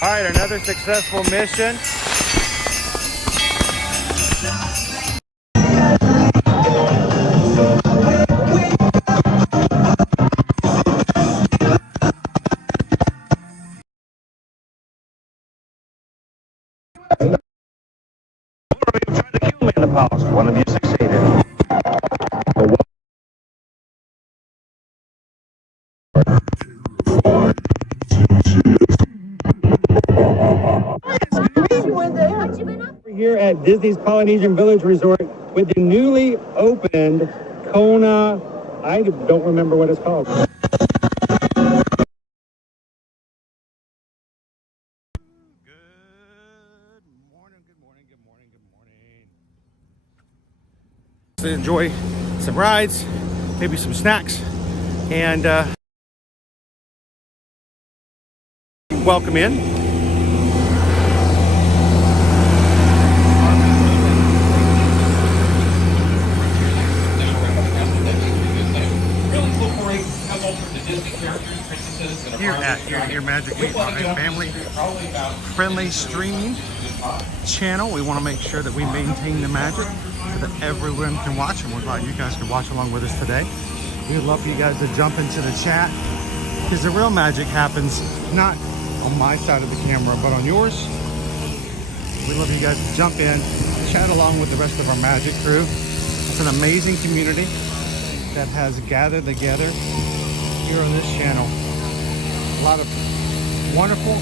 All right, another successful mission. You tried to kill me in the past. One of you succeeded. We're here at Disney's Polynesian Village Resort with the newly opened Kona. I don't remember what it's called. Good morning, good morning, good morning, good morning. So enjoy some rides, maybe some snacks, and welcome in. Here at your Magic Week, our family-friendly streaming channel. We want to make sure that we maintain the magic so that everyone can watch, and we're glad you guys can watch along with us today. We would love for you guys to jump into the chat, because the real magic happens not on my side of the camera, but on yours. We'd love you guys to jump in, chat along with the rest of our magic crew. It's an amazing community that has gathered together here on this channel. A lot of wonderful,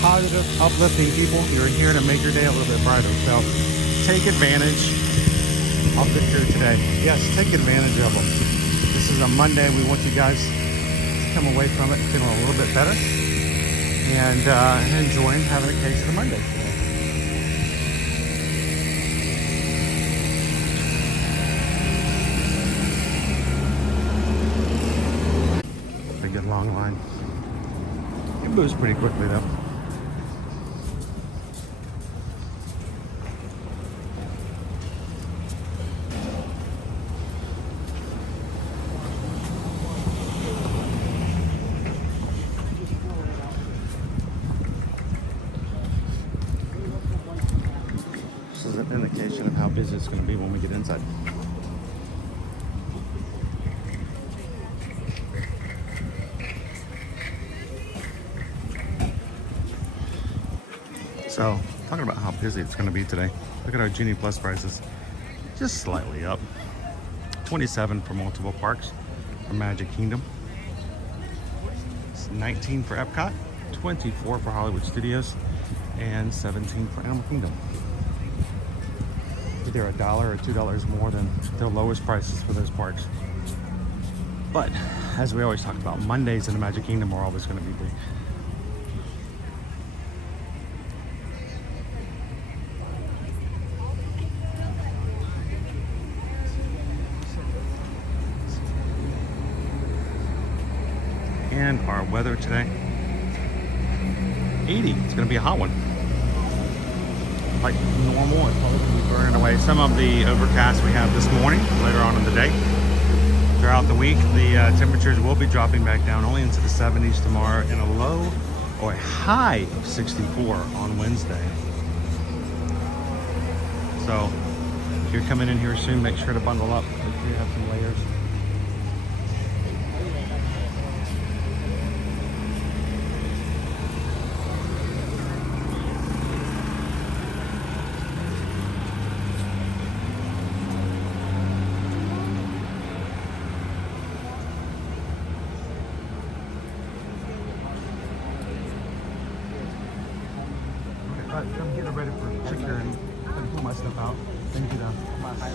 positive, uplifting people. You're here to make your day a little bit brighter. So take advantage of the crew today. Yes, take advantage of them. This is a Monday. We want you guys to come away from it feeling a little bit better and enjoying having a case of the Monday. Big good long line. It moves pretty quickly though. This is an indication of how busy it's going to be when we get inside. So, talking about how busy it's going to be today. Look at our Genie Plus prices. Just slightly up. 27 for multiple parks for Magic Kingdom. It's 19 for Epcot, 24 for Hollywood Studios, and 17 for Animal Kingdom. Either $1 or $2 more than the lowest prices for those parks. But, as we always talk about, Mondays in the Magic Kingdom are always going to be big. And our weather today, 80. It's going to be a hot one. Like normal, it's probably going to be burning away some of the overcast we have this morning, later on in the day. Throughout the week, the temperatures will be dropping back down only into the 70s tomorrow, and a low or a high of 64 on Wednesday. So, if you're coming in here soon, make sure to bundle up. Make sure you have some layers. I'm getting ready for security. I can pull my stuff out. Thank you, my height.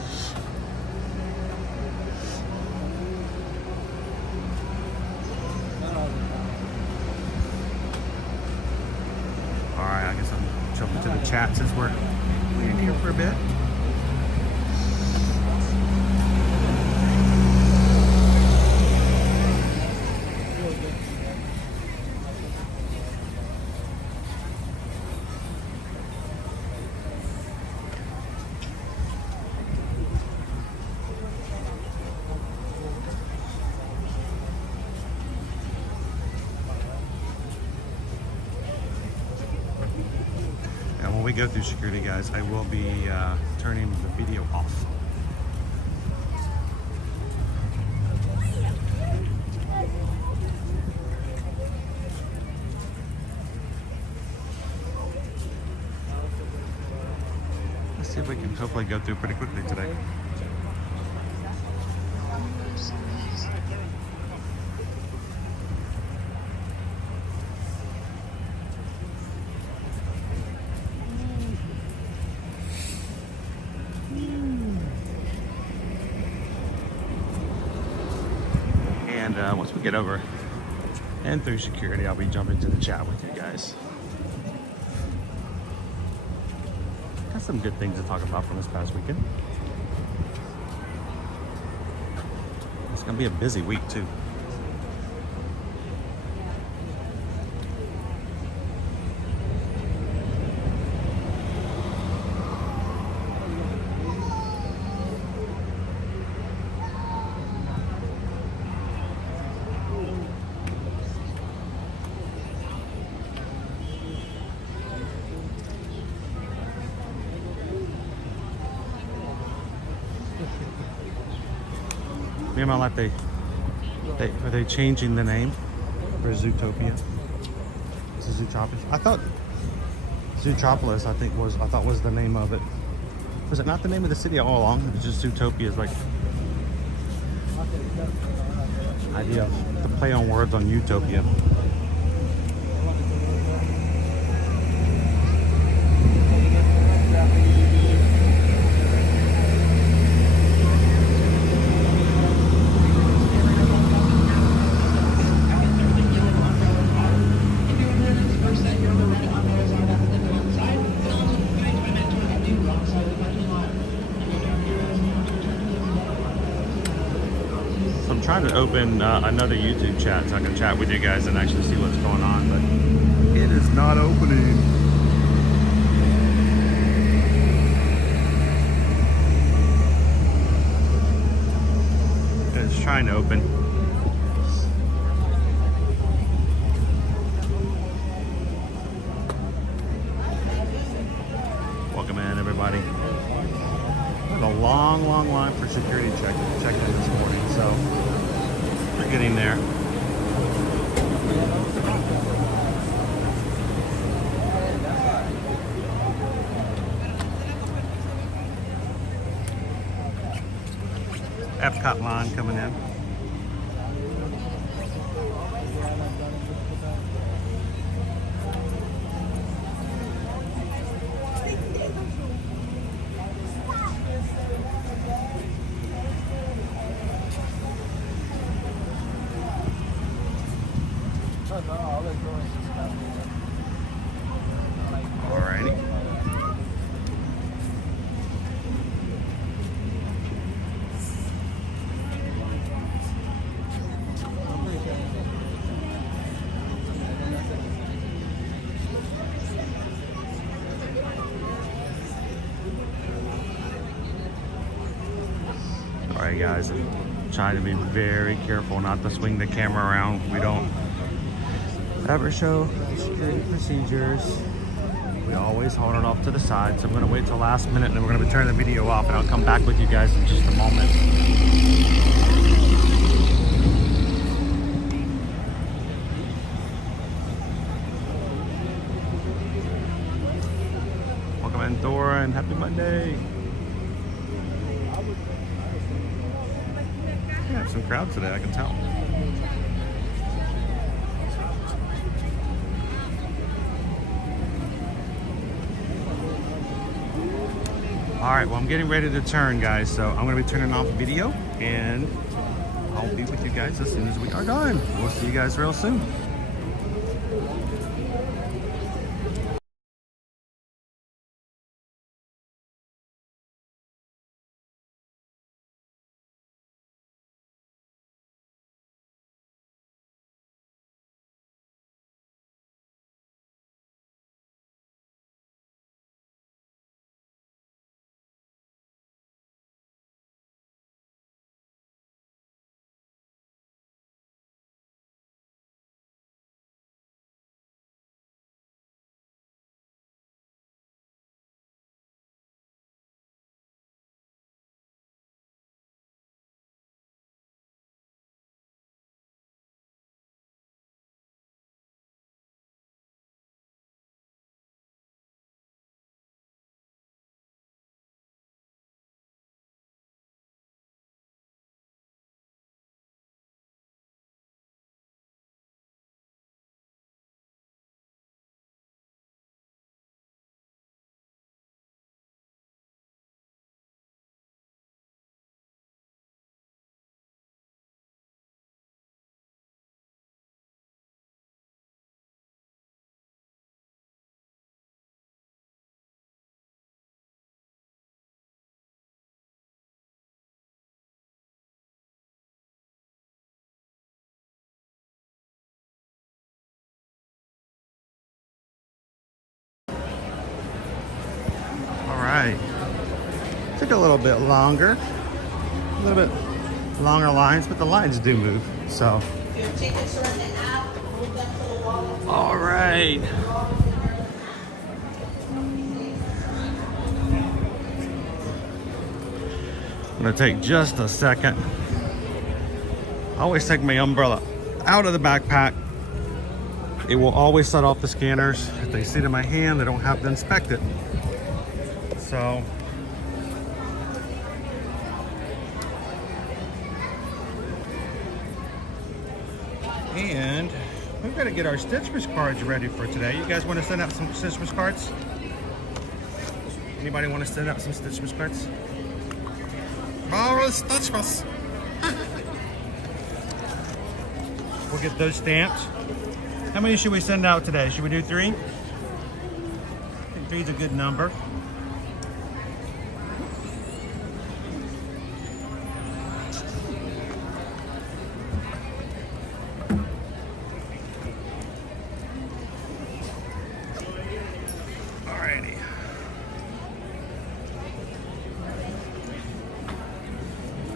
All right, I guess I'm jumping to the chat since we're in here for a bit. when we go through security, guys, I will be turning the video off. Let's see if we can hopefully go through pretty quickly today. And once we get over and through security, I'll be jumping to the chat with you guys. Got some good things to talk about from this past weekend. It's gonna be a busy week too. Me and my life, are they changing the name for Zootopia? This is Zootropolis. I thought Zootropolis, I thought was the name of it. Was it not the name of the city all along? It was just Zootopia is like idea of the play on words on Utopia. Trying to open another YouTube chat so I can chat with you guys and actually see what's going on, but it is not opening. It's trying to open. Welcome in, everybody. A long line for security check-in this morning, so we're getting there. Epcot line coming in. Alrighty. Alright guys, I'm trying to be very careful not to swing the camera around. We don't ever show security procedures. We always hold it off to the side, so I'm going to wait till last minute and then we're going to be turning the video off and I'll come back with you guys in just a moment. Welcome in, Dora, and happy Monday. We have some crowds today, I can tell. All right, well, I'm getting ready to turn, guys, so I'm going to be turning off video, and I'll be with you guys as soon as we are done. We'll see you guys real soon. a little bit longer, a little bit longer lines, but the lines do move, so. All right. I'm gonna take just a second. I always take my umbrella out of the backpack. It will always set off the scanners. If they see it in my hand, they don't have to inspect it. So, and we've got to get our Stitchmas cards ready for today. You guys want to send out some Stitchmas cards? Anybody want to send out some Stitchmas cards? Oh, Stitchmas! We'll get those stamped. How many should we send out today? Should we do 3? I think 3 is a good number. Alrighty.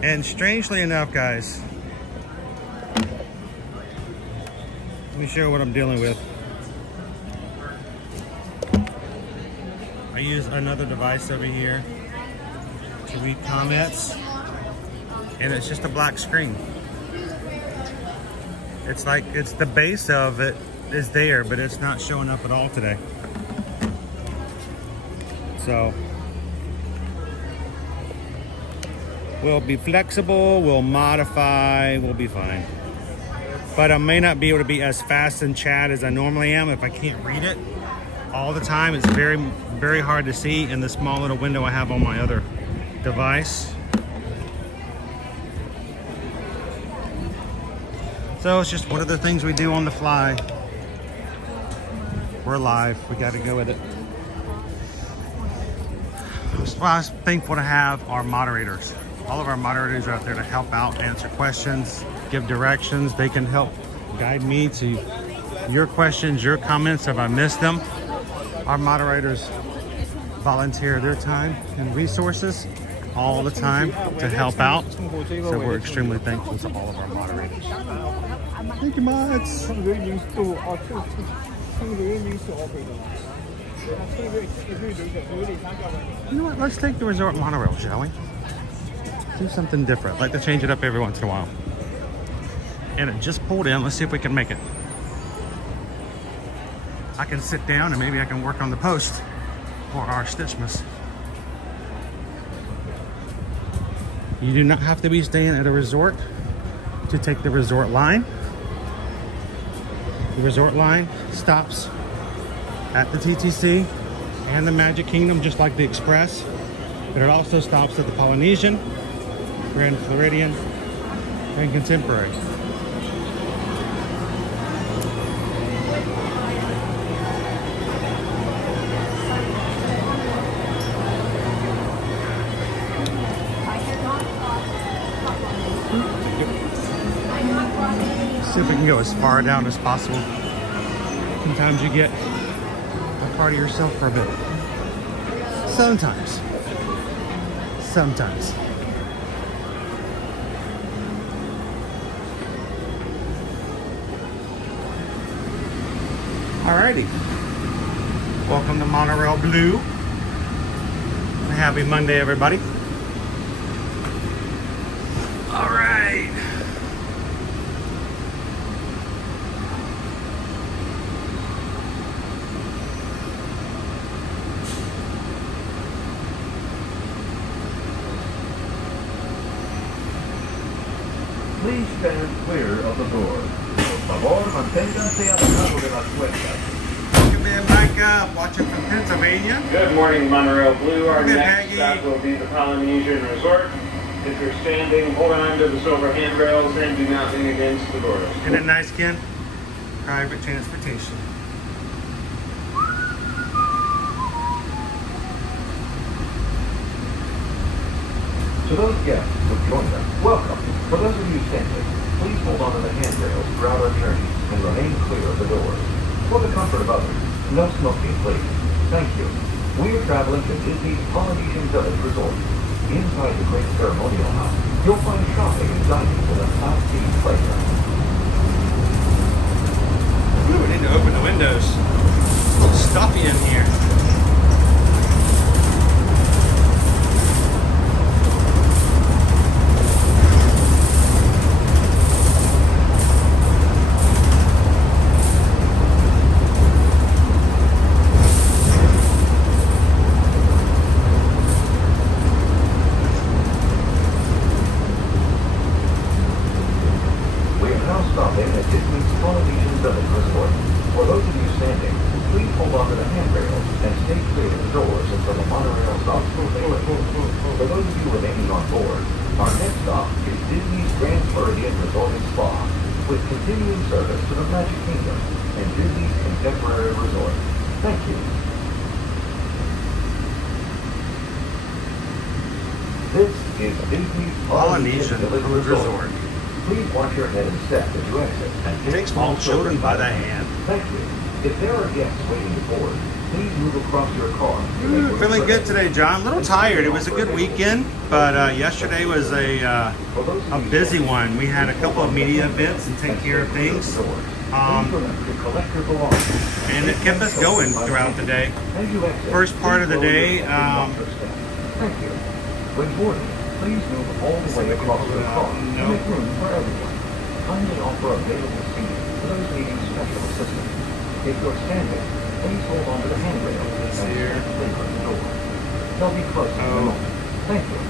And strangely enough, guys, let me show you what I'm dealing with. I use another device over here to read comments, and it's just a black screen. It's like, it's the base of it is there, but it's not showing up at all today. So, we'll be flexible, we'll modify, we'll be fine. But I may not be able to be as fast in chat as I normally am if I can't read it all the time. It's very, very hard to see in the small little window I have on my other device. So it's just one of the things we do on the fly. We're live, we gotta go with it. I'm thankful to have our moderators. All of our moderators are out there to help out, answer questions, give directions. They can help guide me to your questions, your comments if I missed them. Our moderators volunteer their time and resources all the time to help out. So we're extremely thankful to all of our moderators. Thank you, mods. You know what? Let's take the resort monorail, shall we? Do something different. Like to change it up every once in a while. And it just pulled in. Let's see if we can make it. I can sit down and maybe I can work on the post for our Stitchmas. You do not have to be staying at a resort to take the resort line. The resort line stops at the TTC and the Magic Kingdom, just like the Express. But it also stops at the Polynesian, Grand Floridian, and Contemporary. See if we can go as far down as possible. Sometimes you get a part of yourself for a bit. Sometimes. Sometimes. Alrighty. Welcome to Monorail Blue. Happy Monday, everybody. Alright. Please stand clear of the door. Por favor, manténganse alejado de las puertas. Micah, watching from Pennsylvania. Good morning, Monorail Blue. Our Good, next Maggie. stop will be the Polynesian Resort. If you're standing, hold on to the silver handrails and do not lean against the doors. Isn't it nice, Ken? Private transportation. To those guests who joined us, welcome. For those of you standing, please hold on to the handrails throughout our journey and remain clear of the doors. For the comfort of others, no smoking, please. Thank you. We are traveling to Disney's Polynesian Village Resort. Inside the great ceremonial house, you'll find shopping and dining with a south-themed playground. Ooh, we need to open the windows. It's a little stuffy in here. For those of you standing, please hold on to the handrails and stay clear of the doors until the monorail stops moving. For those of you remaining on board, our next stop is Disney's Grand Floridian Resort and Spa, with continuing service to the Magic Kingdom and Disney's Contemporary Resort. Thank you. This is Disney's Polynesian Cruise Resort. Please watch your head and step as you exit and Take small children by the hand. Thank you. If there are guests waiting to board, please move across your car. Feeling good today, John. A little tired. It was a good weekend, but yesterday was a busy one. We had a couple of media events and take care of things. And it kept us going throughout the day. First part of the day, Thank you. When boarding, please move all the way across your car to make room for everyone. Kindly offer available seating for those needing special assistance. If you're standing, please hold on to the handrail and stand clear of the door. They'll be closed in a moment. Thank you.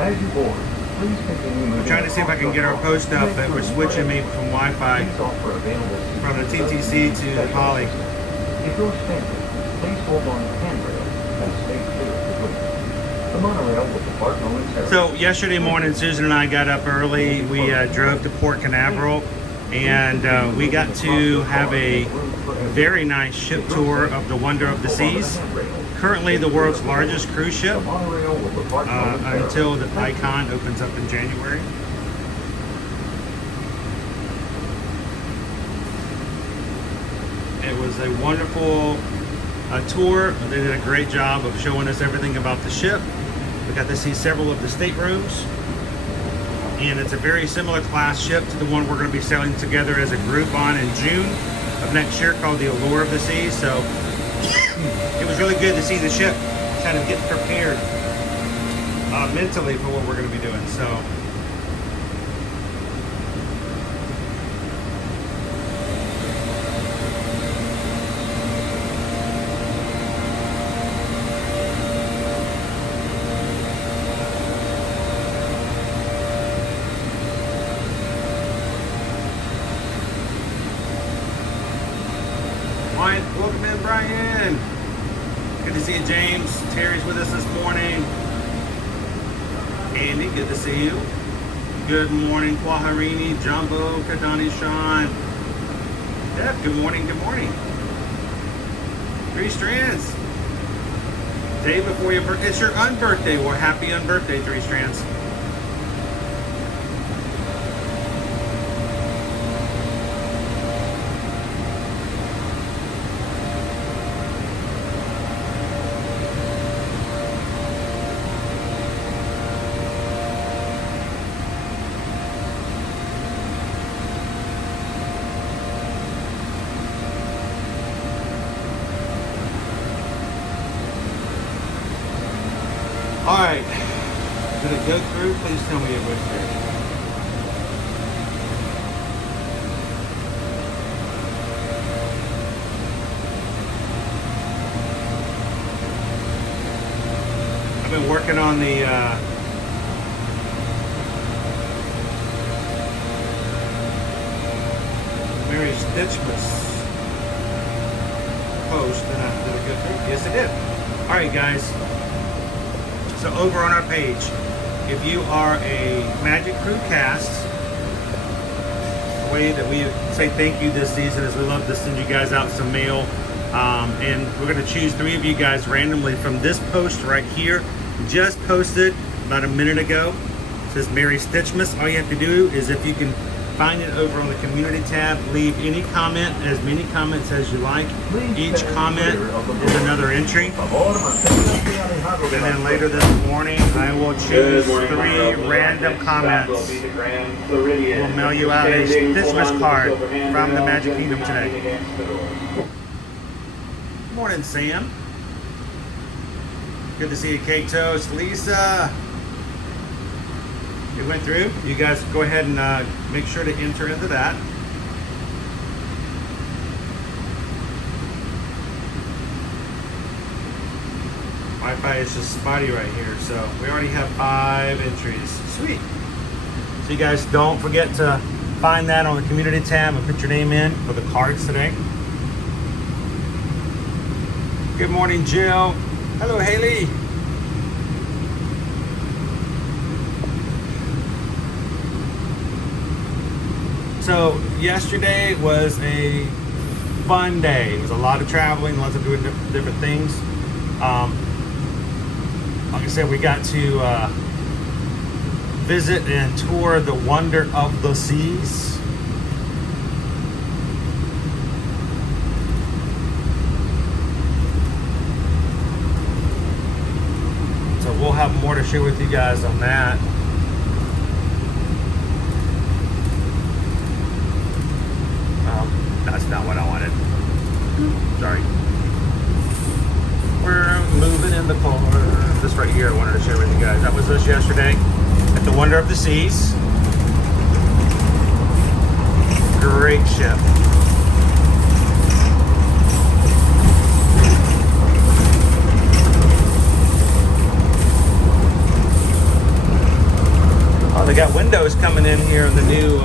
As you board, please continue moving. I'm trying to see if I can get our post up, but we're switching me from Wi-Fi from the TTC to the Poly. If you're standing, please hold on to the handrail and stay clear of the door. The monorail will depart momentarily. So yesterday morning, Susan and I got up early. We drove to Port Canaveral, and we got to have a very nice ship tour of the Wonder of the Seas. Currently the world's largest cruise ship until the Icon opens up in January. It was a wonderful tour. They did a great job of showing us everything about the ship. We got to see several of the staterooms, and it's a very similar class ship to the one we're going to be sailing together as a group on in June of next year, called the Allure of the Seas. So it was really good to see the ship kind of get prepared mentally for what we're going to be doing. So welcome in, Brian. Good to see you, James. Terry's with us this morning. Andy, good to see you. Good morning, Kwaharini, Jumbo, Kadani, Sean. Deb, good morning, good morning. Three Strands. Day before your birthday. It's your unbirthday. Well, happy unbirthday, Three Strands. Alright, did it go through? Please tell me it went through. I've been working on the Mary Stitchmas post, and did it go through? Yes, it did. Alright, guys. So over on our page, if you are a Magic Crew cast, the way that we say thank you this season is we love to send you guys out some mail. And we're going to choose 3 of you guys randomly from this post right here. Just posted about a minute ago. It says Mary Stitchmas. All you have to do is, if you can find it over on the community tab. Leave any comment, as many comments as you like. Each comment is another entry. And then later this morning, I will choose 3 random comments. We'll mail you out a Christmas card from the Magic Kingdom today. Good morning, Sam. Good to see you, Cake Toast. Lisa. It went through. You guys go ahead and make sure to enter into that. Wi-Fi is just spotty right here, so we already have 5 entries. Sweet. So you guys don't forget to find that on the community tab and put your name in for the cards today. Good morning, Jill. Hello, Haley. So yesterday was a fun day. It was a lot of traveling, lots of doing different things. Like I said, we got to visit and tour the Wonder of the Seas. So we'll have more to share with you guys on that. That's not what I wanted. Sorry. We're moving in the car. This right here I wanted to share with you guys. That was us yesterday at the Wonder of the Seas. Great ship. Oh, they got windows coming in here in the new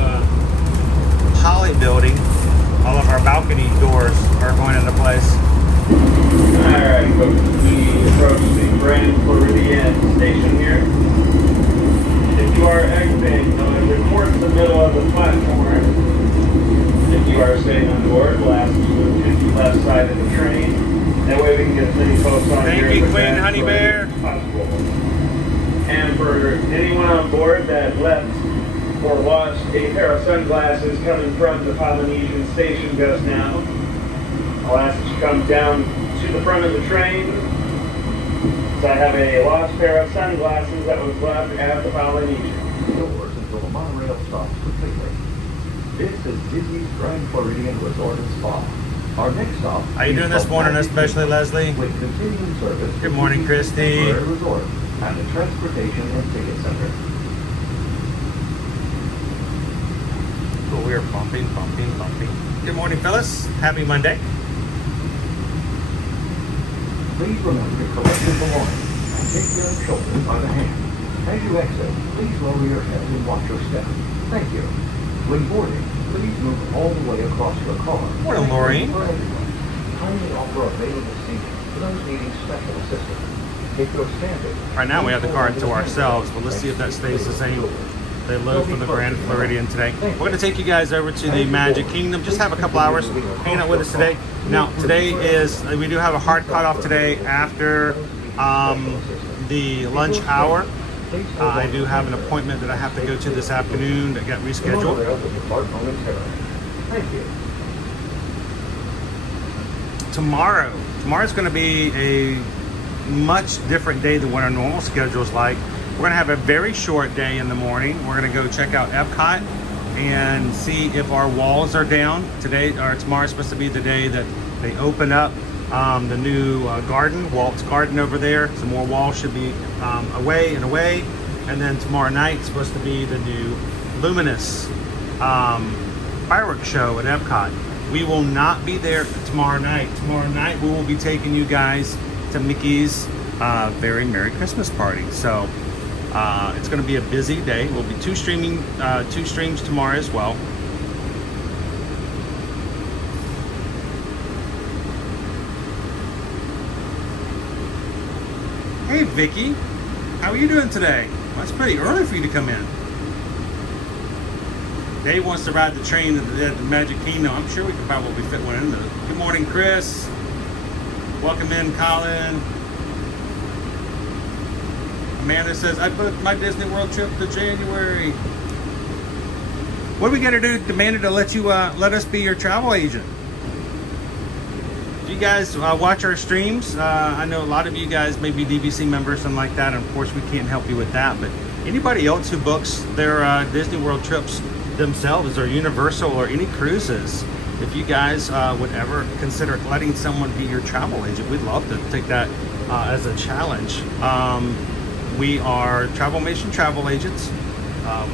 Holly building. All of our balcony doors are going into place. Alright, folks, we approach the Grand Floridian station here. If you are exiting, notice towards the middle of the platform. If you are staying on board, we'll ask you to move to the left side of the train. That way we can get as many folks on here. Thank you, Queen Honey Bear. Possible. And for anyone on board that left or lost a pair of sunglasses coming from the Polynesian station just now, I'll ask that you come down to the front of the train. So I have a lost pair of sunglasses that was left at the Polynesian. Doors until the monorail stops completely. This is Disney's Grand Floridian Resort and Spa. Our next stop. How you doing this morning, especially Leslie? With continuing service. Good morning, Christy. Resort and the Transportation and Ticket Center. Cool, we are bumping. Good morning, Phyllis. Happy Monday. Please remember to collect your belongings and take your children by the hand. As you exit, please lower your head and watch your step. Thank you. When boarding, please move all the way across your car. Morning, Lori. For everyone, kindly offer available seating for those needing special assistance. If you're standing, Right now we have the card to ourselves, but let's see if that stays the same. They load for the Grand Floridian today. We're going to take you guys over to the Magic Kingdom. Just have a couple hours hanging out with us today. Now, today is, we do have a hard cutoff today after the lunch hour. I do have an appointment that I have to go to this afternoon that got rescheduled. Thank you. Tomorrow's going to be a much different day than what our normal schedule is like. We're going to have a very short day in the morning. We're going to go check out Epcot and see if our walls are down. Today or tomorrow is supposed to be the day that they open up the new garden, Walt's Garden over there. Some more walls should be away. And then tomorrow night is supposed to be the new Luminous fireworks show at Epcot. We will not be there tomorrow night. Tomorrow night we will be taking you guys to Mickey's very Merry Christmas party. So it's going to be a busy day. We'll be two streams tomorrow as well. Hey Vicky, how are you doing today? Well, it's pretty early for you to come in. Dave wants to ride the train at the Magic Kingdom. I'm sure we could probably fit one in there. Good morning, Chris. Welcome in, Colin. Amanda says, I booked my Disney World trip to January. What are we gonna do, Amanda, to let you let us be your travel agent? Do you guys watch our streams? I know a lot of you guys may be DVC members, something like that, and of course we can't help you with that, but anybody else who books their Disney World trips themselves, or Universal, or any cruises, if you guys would ever consider letting someone be your travel agent, we'd love to take that as a challenge. We are Travelmation travel agents.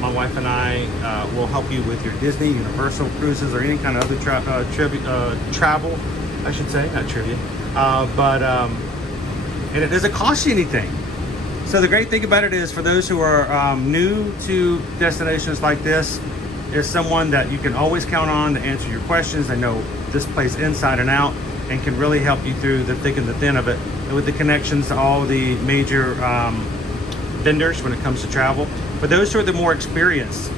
My wife and I will help you with your Disney, Universal cruises, or any kind of other travel, I should say, not trivia. And it doesn't cost you anything. So the great thing about it is, for those who are new to destinations like this, is someone that you can always count on to answer your questions. They know this place inside and out and can really help you through the thick and the thin of it. And with the connections to all the major vendors when it comes to travel. For those who are the more experienced,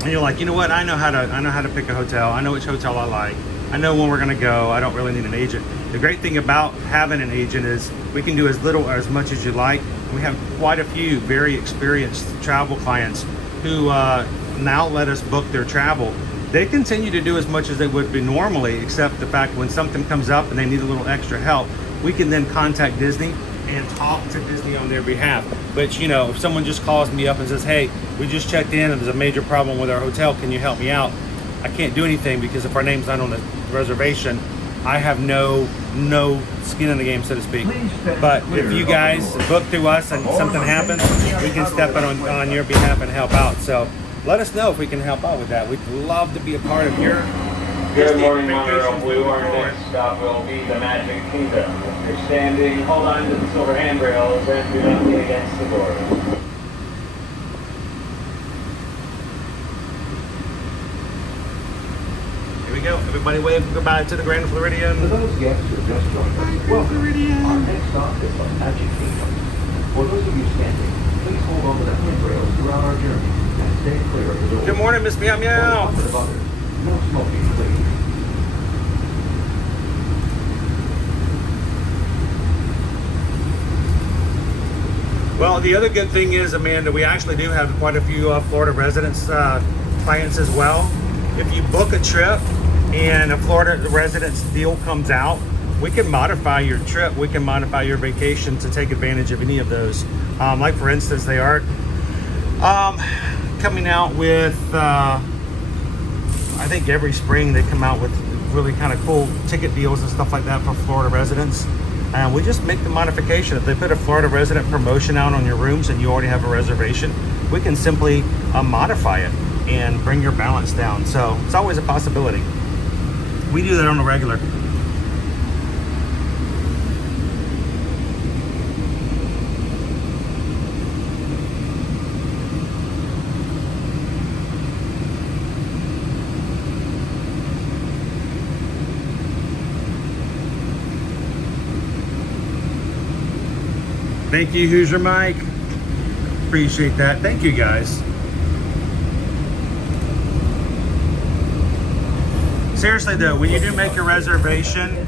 and you're like, you know what, I know how to pick a hotel. I know which hotel I like. I know when we're gonna go. I don't really need an agent. The great thing about having an agent is we can do as little or as much as you like. We have quite a few very experienced travel clients who now let us book their travel. They continue to do as much as they would be normally, except the fact when something comes up and they need a little extra help, we can then contact Disney and talk to Disney on their behalf. But you know, if someone just calls me up and says, hey, we just checked in and there's a major problem with our hotel, can you help me out? I can't do anything, because if our name's not on the reservation, I have no skin in the game, so to speak. But if you guys book through us and something happens, we can step in on your behalf and help out. So let us know if we can help out with that. We'd love to be a part of your Good morning, Monorail Blue. Our next stop will be the Magic Kingdom. If you're standing, hold on to the silver handrails and do not lean against the door. Here we go. Everybody wave goodbye to the Grand Floridian. For those guests who have just joined us, welcome. Our next stop is the Magic Kingdom. For those of you standing, please hold on to the handrails throughout our journey and stay clear of the door. Good morning, Miss Meow Meow. No smoking, please. Well, the other good thing is, Amanda, we actually do have quite a few Florida residents clients as well. If you book a trip and a Florida residence deal comes out, we can modify your trip. We can modify your vacation to take advantage of any of those. Like for instance, they are coming out with, I think every spring they come out with really kind of cool ticket deals and stuff like that for Florida residents. And we just make the modification. If they put a Florida resident promotion out on your rooms and you already have a reservation, we can simply modify it and bring your balance down. So it's always a possibility. We do that on a regular. Thank you, Hoosier Mike. Appreciate that. Thank you, guys. Seriously though, when you do make a reservation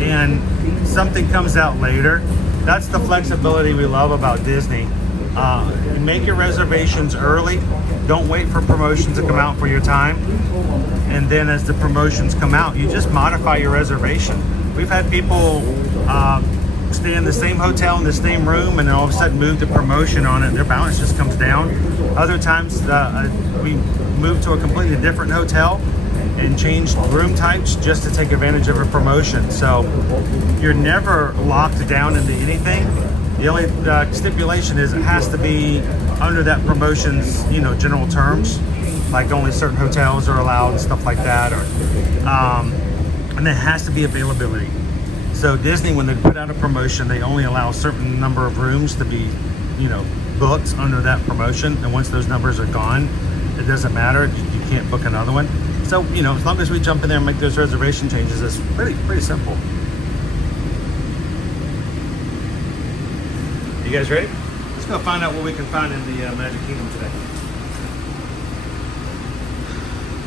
and something comes out later, that's the flexibility we love about Disney. You make your reservations early. Don't wait for promotions to come out for your time. And then as the promotions come out, you just modify your reservation. We've had people stay in the same hotel in the same room and then all of a sudden move the promotion on it. Their balance just comes down. Other times we move to a completely different hotel and change room types just to take advantage of a promotion. So you're never locked down into anything. The only stipulation is it has to be under that promotion's, you know, general terms, like only certain hotels are allowed and stuff like that, or and there has to be availability. So Disney, when they put out a promotion, they only allow a certain number of rooms to be, you know, booked under that promotion. And once those numbers are gone, it doesn't matter. You can't book another one. So, you know, as long as we jump in there and make those reservation changes, it's pretty simple. You guys ready? Let's go find out what we can find in the Magic Kingdom today.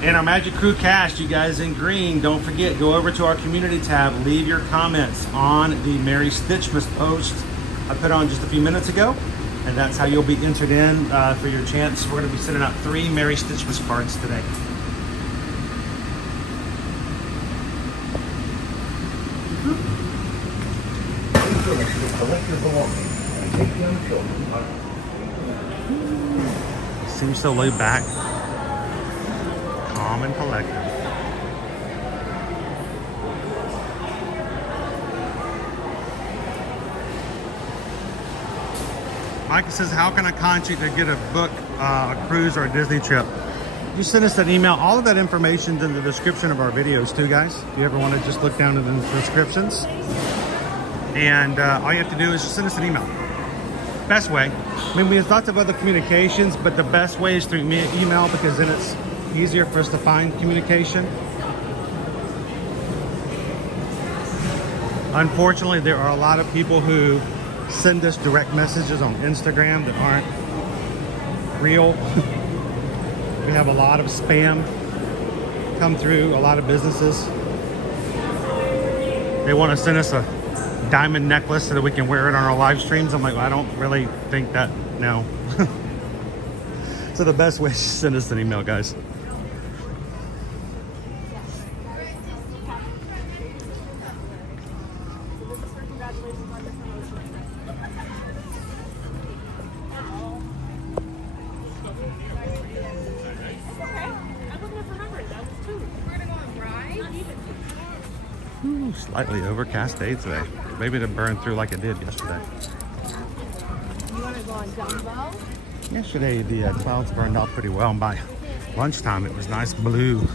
And our Magic Crew cast, you guys in green, don't forget, go over to our community tab, leave your comments on the Mary Stitchmas post I put on just a few minutes ago. And that's how you'll be entered in for your chance. We're going to be sending out 3 Merry Stitchmas cards today. Collect your belongings and take young children out. Seems so laid back, calm and collected. Mike says, how can I contact you to get a book, a cruise, or a Disney trip? You send us an email. All of that information's in the description of our videos too, guys. If you ever want to just look down in the descriptions. And all you have to do is just send us an email. Best way. I mean, we have lots of other communications, but the best way is through email, because then it's easier for us to find communication. Unfortunately, there are a lot of people who send us direct messages on Instagram that aren't real. We have a lot of spam come through, a lot of businesses. They want to send us a diamond necklace so that we can wear it on our live streams. I'm like, well, I don't really think that, no. So the best way is to send us an email, guys. Ooh, slightly overcast day today. Maybe it'll burn through like it did yesterday. You want to go on Dumbo? Yesterday the clouds burned out pretty well, and by lunchtime it was nice blue,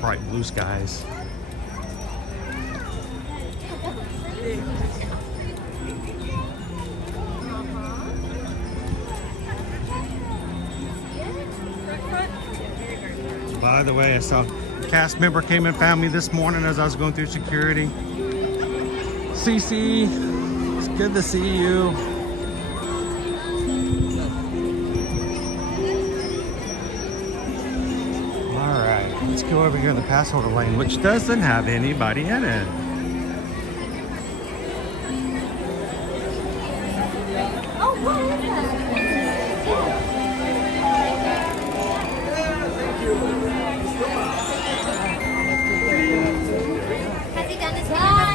bright blue skies. By the way, I saw a cast member came and found me this morning as I was going through security. Cece, it's good to see you. All right, let's go over here in the pass holder lane, which doesn't have anybody in it. Oh, what is that? Has he done this before?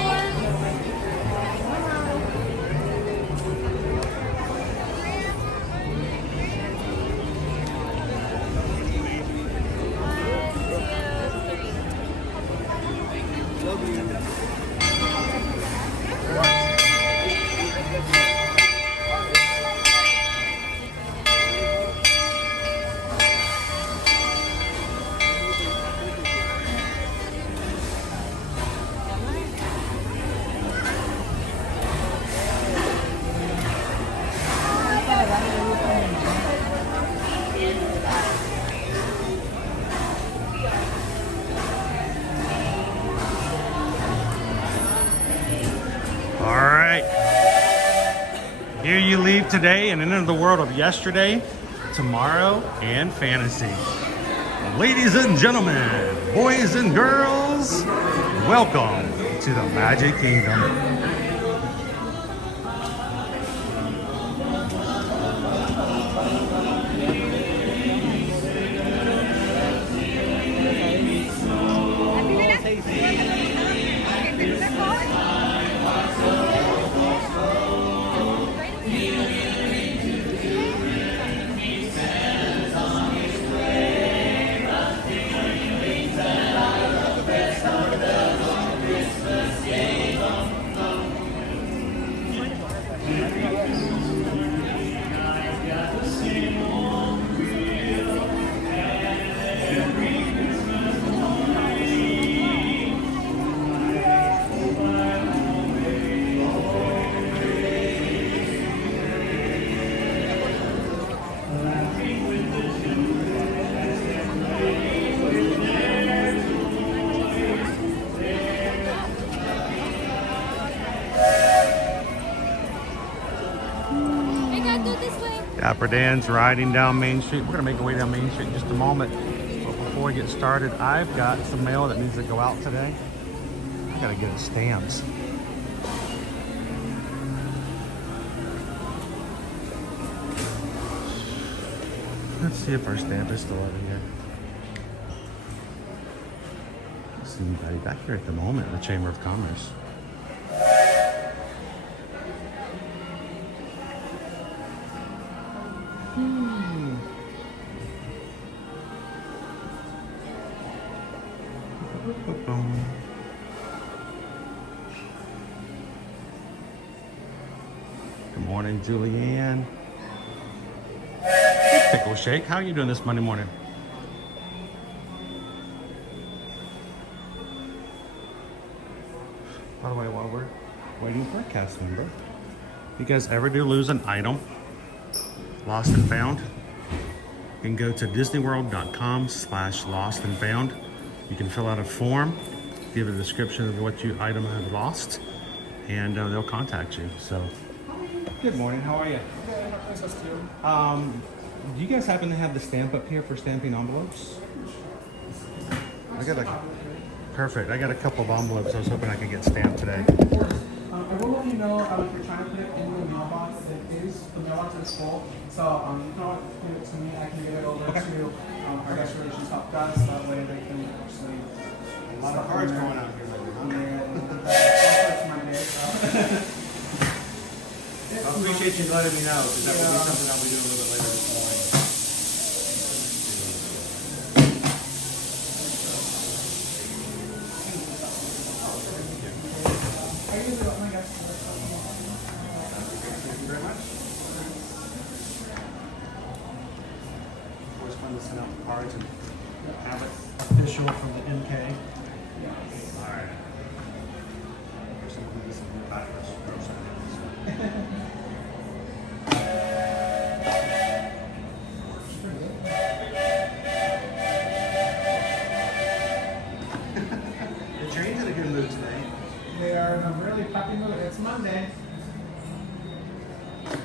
Here you leave today and enter the world of yesterday, tomorrow, and fantasy. Ladies and gentlemen, boys and girls, welcome to the Magic Kingdom. Dapper Dans riding down Main Street. We're gonna make our way down Main Street in just a moment. But before we get started, I've got some mail that needs to go out today. I gotta get stamps. Let's see if our stamp is still over here. Don't see anybody back here at the moment in the Chamber of Commerce. Good morning, Julianne. Hey, Pickle Shake, how are you doing this Monday morning? By the way, while we're waiting for a cast member, you guys ever do lose an item, lost and found? You can go to disneyworld.com/lostandfound. You can fill out a form, give a description of what you item have lost, and they'll contact you. So, good morning. How are you? Do you guys happen to have the stamp up here for stamping envelopes? I got a perfect. I got a couple of envelopes. I was hoping I could get stamped today. I will let you know if you're trying to put it in the mailbox. The mailbox is full, so you can always put it to me. I can get it over to our guest relations help desk. That way they can actually. A lot of cards going out here lately, huh? I appreciate you letting me know, because that will be something I'll be doing a little bit later this morning. Thank you very much. Always fun to send out the cards and have it official from the MK. All right. There's something about this. The train's in a good mood today. They are in a really puppy mood. It's Monday. It's a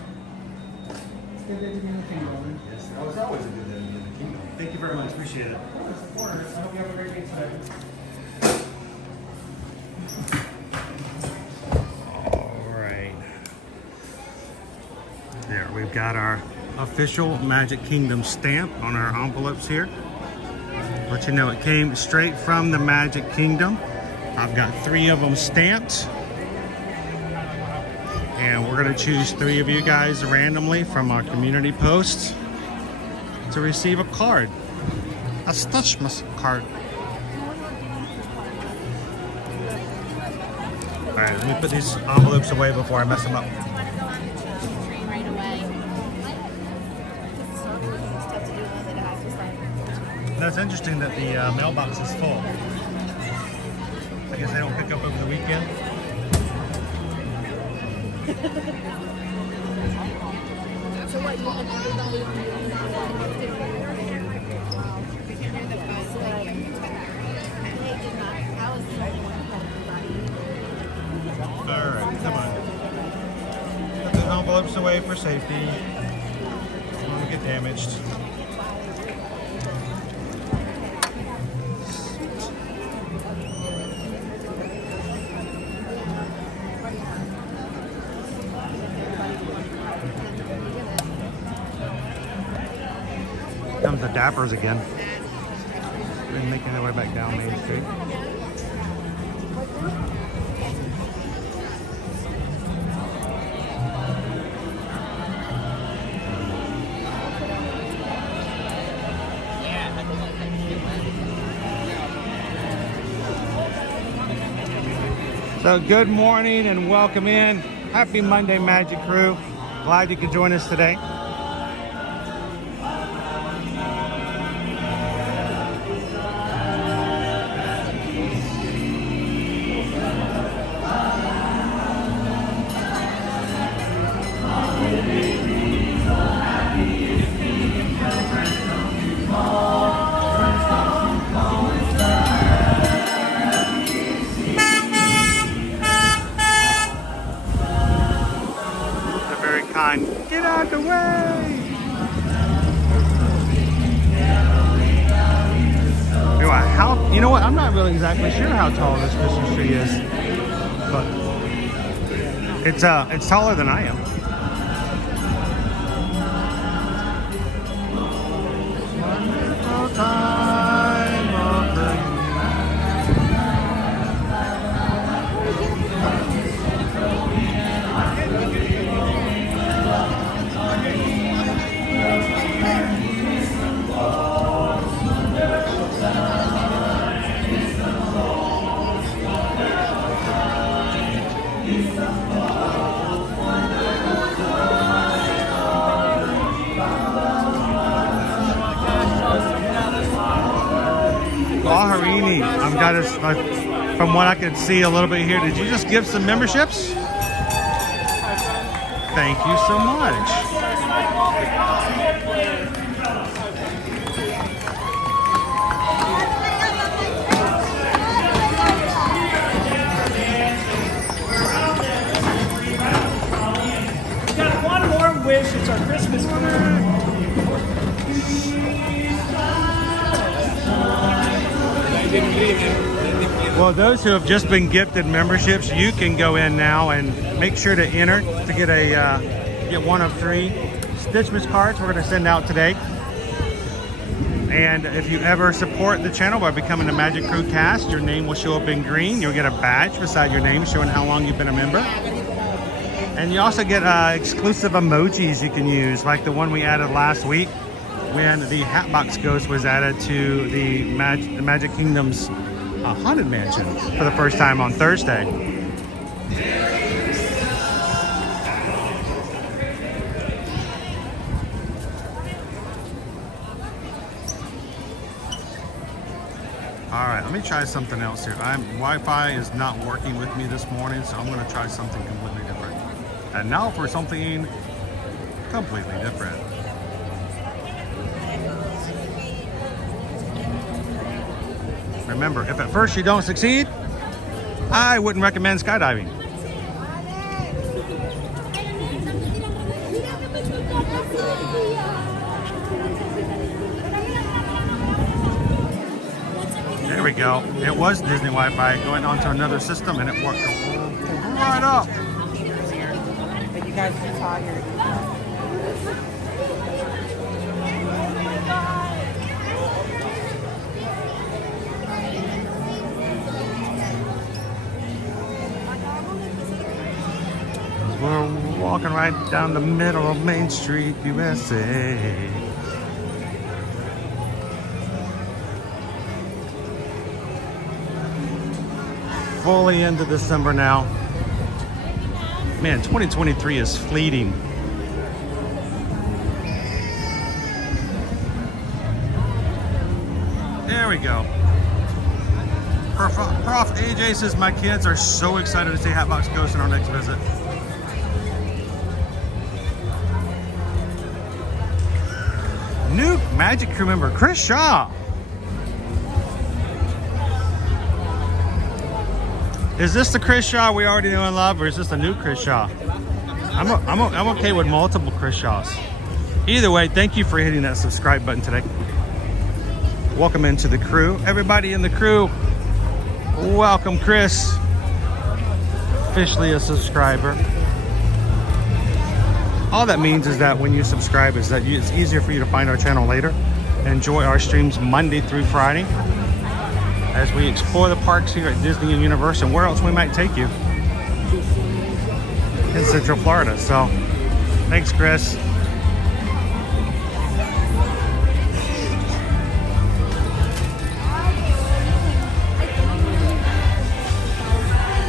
good day to be in the kingdom. Yes, that was always a good day to be in the kingdom. Thank you very much. Appreciate it. I hope you have a great day today. All right. There, we've got our official Magic Kingdom stamp on our envelopes here. Let you know it came straight from the Magic Kingdom. I've got 3 of them stamped. And we're gonna choose 3 of you guys randomly from our community posts to receive a card. A Stushmas card. All right, let me put these envelopes away before I mess them up. That's interesting that the mailbox is full. I guess they don't pick up over the weekend. So what, you want everybody on All right, come on. Put the envelopes away for safety. Don't want to get damaged. Comes the Dappers again. They're making their way back down Main Street. So good morning and welcome in. Happy Monday, Magic Crew. Glad you could join us today. Get out the way! Anyway, how, you know what? I'm not really exactly sure how tall this Christmas tree is, but it's taller than I am. time of the year. Baharini, I'm got us from what I could see a little bit here. Did you just give some memberships? Thank you so much. We got one more wish. It's our Christmas card. Well, those who have just been gifted memberships, you can go in now and make sure to enter to get get one of 3 Stitchmas cards we're going to send out today. And if you ever support the channel by becoming a Magic Crew cast, your name will show up in green. You'll get a badge beside your name showing how long you've been a member. And you also get exclusive emojis you can use, like the one we added last week when the Hatbox Ghost was added to the Magic Kingdom's Haunted Mansion for the first time on Thursday. All right, let me try something else here. Wi-Fi is not working with me this morning, so I'm going to try something completely different. And now for something completely different. Remember, if at first you don't succeed, I wouldn't recommend skydiving. There we go. It was Disney Wi-Fi going onto another system, and it worked right up. But you guys can talk here. We're walking right down the middle of Main Street, USA. Fully into December now. Man, 2023 is fleeting. There we go. Prof AJ says my kids are so excited to see Hatbox Ghost in our next visit. New Magic Crew member, Chris Shaw. Is this the Chris Shaw we already know and love, or is this a new Chris Shaw? I'm okay with multiple Chris Shaws. Either way, thank you for hitting that subscribe button today. Welcome into the crew. Everybody in the crew, welcome Chris. Officially a subscriber. All that means is that when you subscribe is that it's easier for you to find our channel later. Enjoy our streams Monday through Friday as we explore the parks here at Disney and Universal and where else we might take you in Central Florida. So thanks, Chris.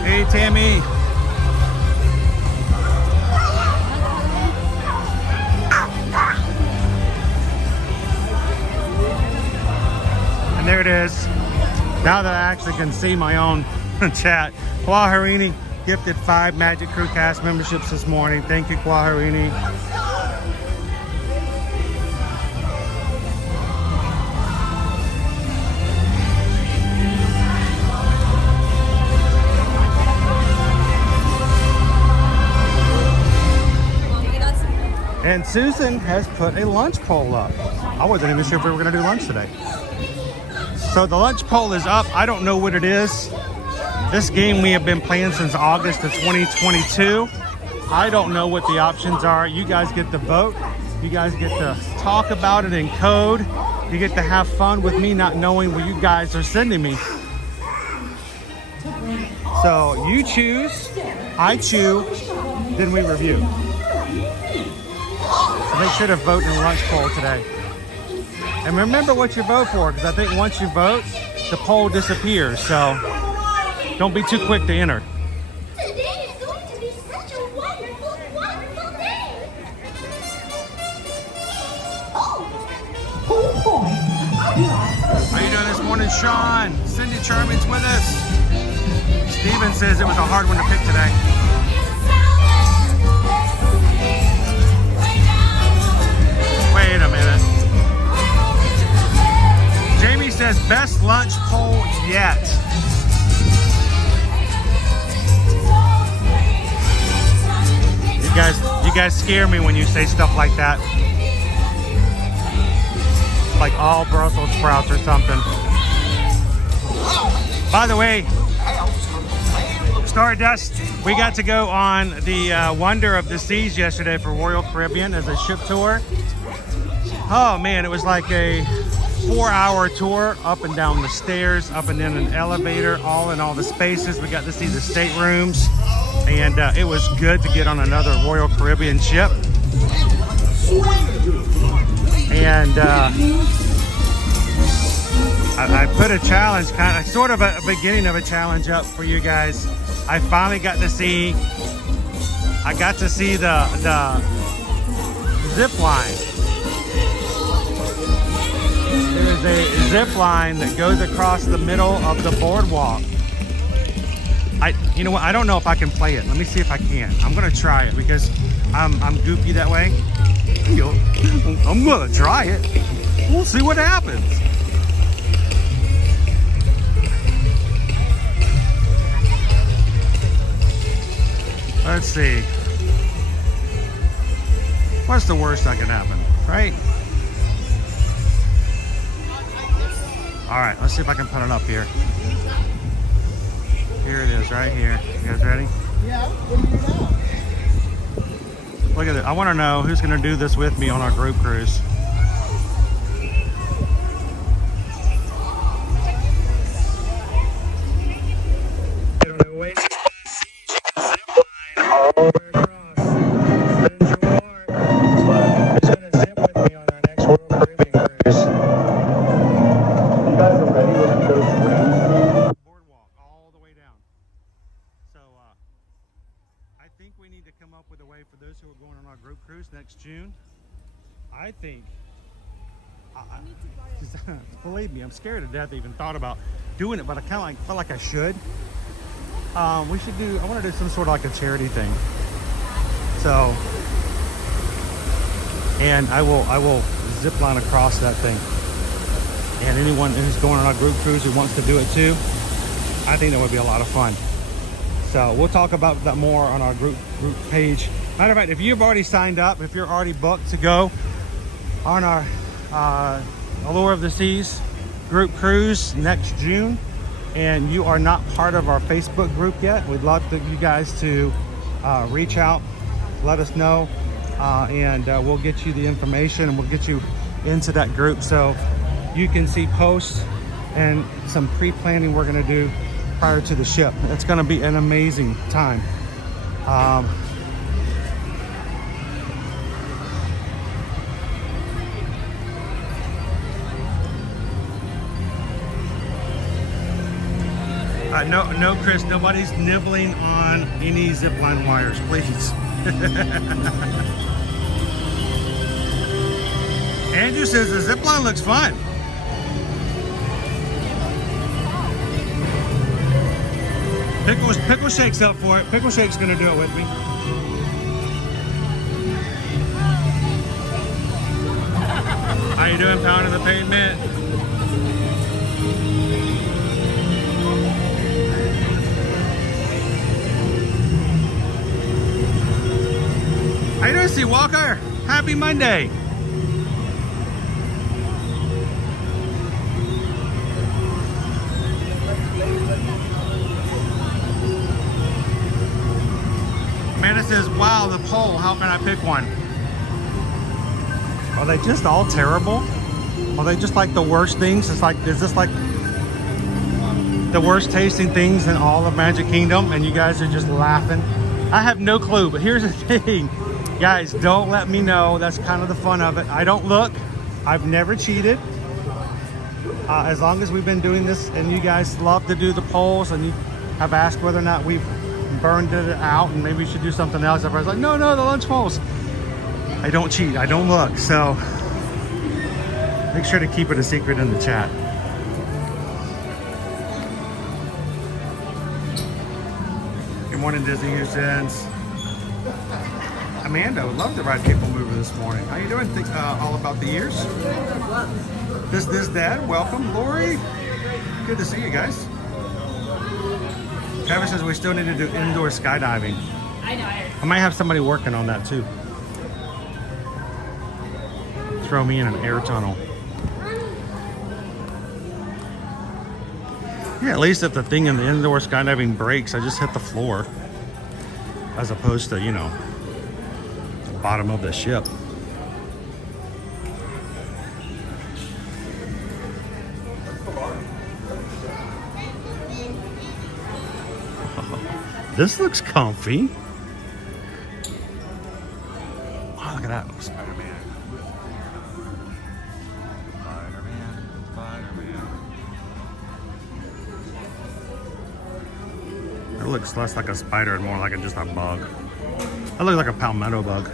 Hey, Tammy. And there it is. Now that I actually can see my own chat. Kwaharini gifted 5 Magic Crew cast memberships this morning. Thank you, Kwaharini. And Susan has put a lunch poll up. I wasn't even sure if we were going to do lunch today. So the lunch poll is up. I don't know what it is. This game we have been playing since August of 2022. I don't know what the options are. You guys get to vote. You guys get to talk about it in code. You get to have fun with me not knowing what you guys are sending me. So you choose, I chew, then we review. So make sure to vote in the lunch poll today. And remember what you vote for, because I think once you vote, the poll disappears. So don't be too quick to enter. Today is going to be such a wonderful, wonderful day. How you doing this morning, Sean? Cindy Charming's with us. Steven says it was a hard one to pick today. Wait a minute. Jamie says best lunch poll yet. You guys scare me when you say stuff like that. Like all Brussels sprouts or something. By the way, Stardust, we got to go on the Wonder of the Seas yesterday for Royal Caribbean as a ship tour. Oh man, it was like a 4-hour tour up and down the stairs, up and in an elevator, all in all the spaces. We got to see the staterooms, and it was good to get on another Royal Caribbean ship. And I put a challenge, sort of a beginning of a challenge up for you guys. I finally got to see, the zip line. There's a zip line that goes across the middle of the boardwalk. You know what? I don't know if I can play it. Let me see if I can. I'm gonna try it because I'm goofy that way. I'm gonna try it. We'll see what happens. Let's see. What's the worst that can happen, right? All right, let's see if I can put it up here. Here it is, right here. You guys ready? Yeah, what do you know? Look at it. I want to know who's going to do this with me on our group cruise. Next June. I think believe me, I'm scared to death. I even thought about doing it, but I kind of felt like I should. We should do, I want to do some sort of like a charity thing. So, and I will zip line across that thing. And anyone who's going on our group cruise who wants to do it too, I think that would be a lot of fun. So we'll talk about that more on our group page. Matter of fact, if you've already signed up, if you're already booked to go on our Allure of the Seas group cruise next June, and you are not part of our Facebook group yet, we'd love you guys to reach out, let us know, and we'll get you the information and we'll get you into that group so you can see posts and some pre-planning we're going to do prior to the ship. It's going to be an amazing time. No, Chris, nobody's nibbling on any zipline wires, please. Andrew says the zipline looks fun. Pickle Shake's up for it. Pickle Shake's gonna do it with me. How you doing, pounding the pavement? How you doing, Sea Walker? Happy Monday. Amanda says, wow, the poll, how can I pick one? Are they just all terrible? Are they just like the worst things? It's like, is this like the worst tasting things in all of Magic Kingdom? And you guys are just laughing. I have no clue, but here's the thing. Guys, don't let me know. That's kind of the fun of it. I don't look. I've never cheated. As long as we've been doing this and you guys love to do the polls and you have asked whether or not we've burned it out and maybe we should do something else. Everybody's like, no, the lunch polls. I don't cheat. I don't look. So make sure to keep it a secret in the chat. Good morning, Disney Houstons. Amanda would love to ride People Mover this morning. How you doing? Think all about the years. This Dad, welcome. Lori, good to see you guys. Travis says we still need to do indoor skydiving. I know. I might have somebody working on that too. Throw me in an air tunnel. Yeah, at least if the thing in the indoor skydiving breaks, I just hit the floor. As opposed to, you know, the bottom of the ship. This looks comfy. Wow, look at that. Spider-Man. It looks less like a spider and more like just a bug. It looks like a palmetto bug.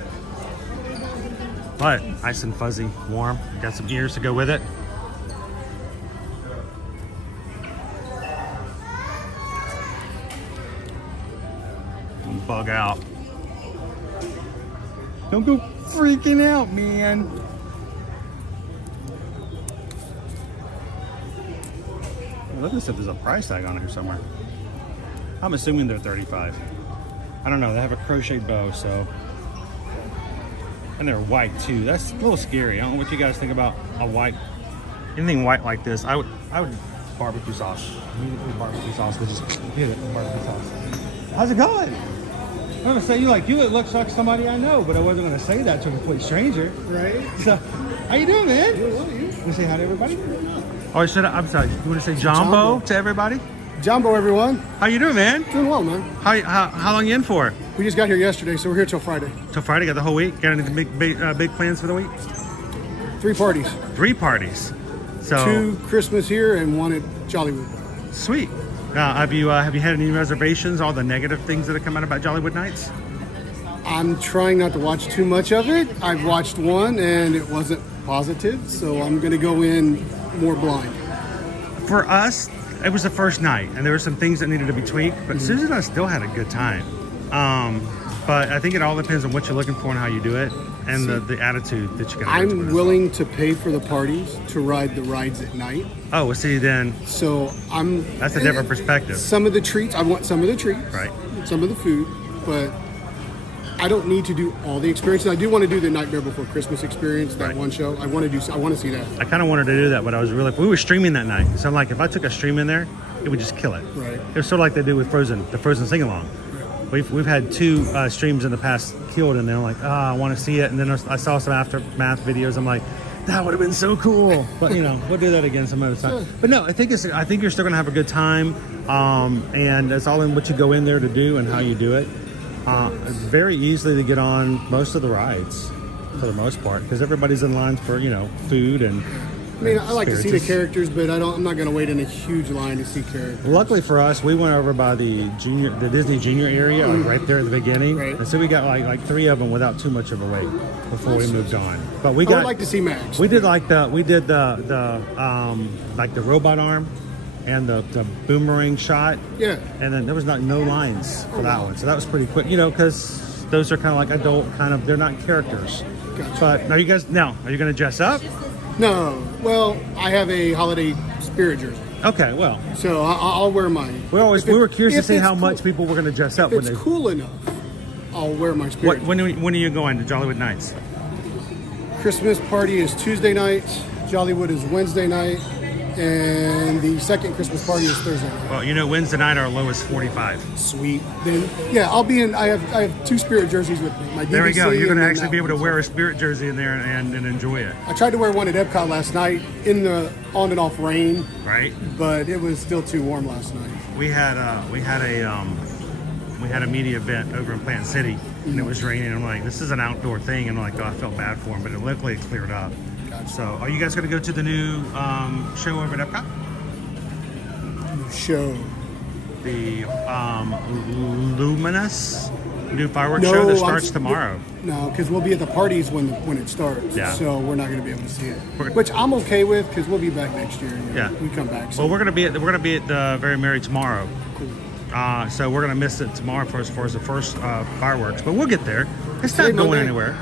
But nice and fuzzy, warm. Got some ears to go with it. Bug out. Don't go freaking out, man. Look at this, if there's a price tag on here somewhere. I'm assuming they're $35. I don't know, they have a crocheted bow, so. And they're white too. That's a little scary. I don't know what you guys think about a white, anything white like this. I would barbecue sauce. Barbecue sauce, but just hit it with barbecue sauce. How's it going? I'm gonna say you look like somebody I know, but I wasn't gonna say that to a complete stranger. Right? So, how you doing, man? Good, well, you? You say hi to everybody? Oh, I'm sorry. You want to say Jumbo to everybody? Jumbo, everyone. How you doing, man? Doing well, man. How long you in for? We just got here yesterday, so we're here till Friday. Till Friday, got the whole week. Got any big plans for the week? 3 parties. 3 parties. So 2 Christmas here and 1 at Jollywood. Sweet. Have you had any reservations? All the negative things that have come out about Jollywood Nights? I'm trying not to watch too much of it. I've watched one and it wasn't positive, so I'm going to go in more blind. For us, it was the first night, and there were some things that needed to be tweaked, but Susan and I still had a good time. But I think it all depends on what you're looking for and how you do it, and the attitude that you're going to I'm willing to pay for the parties to ride the rides at night. Oh, well, see, then So that's a different perspective. Some of the treats, I want some of the treats. Right. Some of the food, but I don't need to do all the experiences. I do want to do the Nightmare Before Christmas experience, that one show. I want to see that. I kind of wanted to do that, but we were streaming that night. So I'm like, if I took a stream in there, it would just kill it. Right. It was sort of like they do with Frozen, the Frozen sing-along. We've had 2 streams in the past killed, and then I'm like, I want to see it. And then I saw some aftermath videos. I'm like, that would have been so cool. But we'll do that again some other time. But no, I think you're still gonna have a good time. And it's all in what you go in there to do and how you do it. Very easily to get on most of the rides for the most part, because everybody's in line for food and. I mean, I like to see the characters, but I'm not going to wait in a huge line to see characters. Luckily for us, we went over by the Disney Junior area, like right there at the beginning, right. And so we got like 3 of them without too much of a wait before we moved on. But I would like to see Max. We did the robot arm and the boomerang shot. Yeah. And then there was no lines for that one, so that was pretty quick. Because those are kind of like adult, they're not characters. Gotcha. But are you going to dress up? No. Well, I have a holiday spirit jersey. Okay, well. So I'll wear mine. We were curious to see how much people were going to dress up. If it's cool enough, I'll wear my spirit. When are you going to Jollywood Nights? Christmas party is Tuesday night. Jollywood is Wednesday night. and the second Christmas party is Thursday night. Well, you know, Wednesday night our low is 45. Sweet. Then yeah, I'll be in. I have 2 Spirit jerseys with me. My There we go. DVC You're going to and actually then be able to that wear one. a Spirit jersey in there and enjoy it. I tried to wear one at Epcot last night in the on and off rain, Right? but it was still too warm last night. We had a media event over in Plant City, and it was raining. I'm like, this is an outdoor thing, and I'm like, oh, I felt bad for him, but luckily it cleared up. Gotcha. So, are you guys going to go to the new show over at Epcot? Show. The Luminous new fireworks show that starts tomorrow. No, because we'll be at the parties when it starts. Yeah. So we're not going to be able to see it, We're- which I'm okay with because we'll be back next year. You know, Yeah. we come back. So. Well, we're gonna be at the Very Merry tomorrow. So we're gonna miss it tomorrow for as the first fireworks, but we'll get there. It's not Today going Monday? anywhere.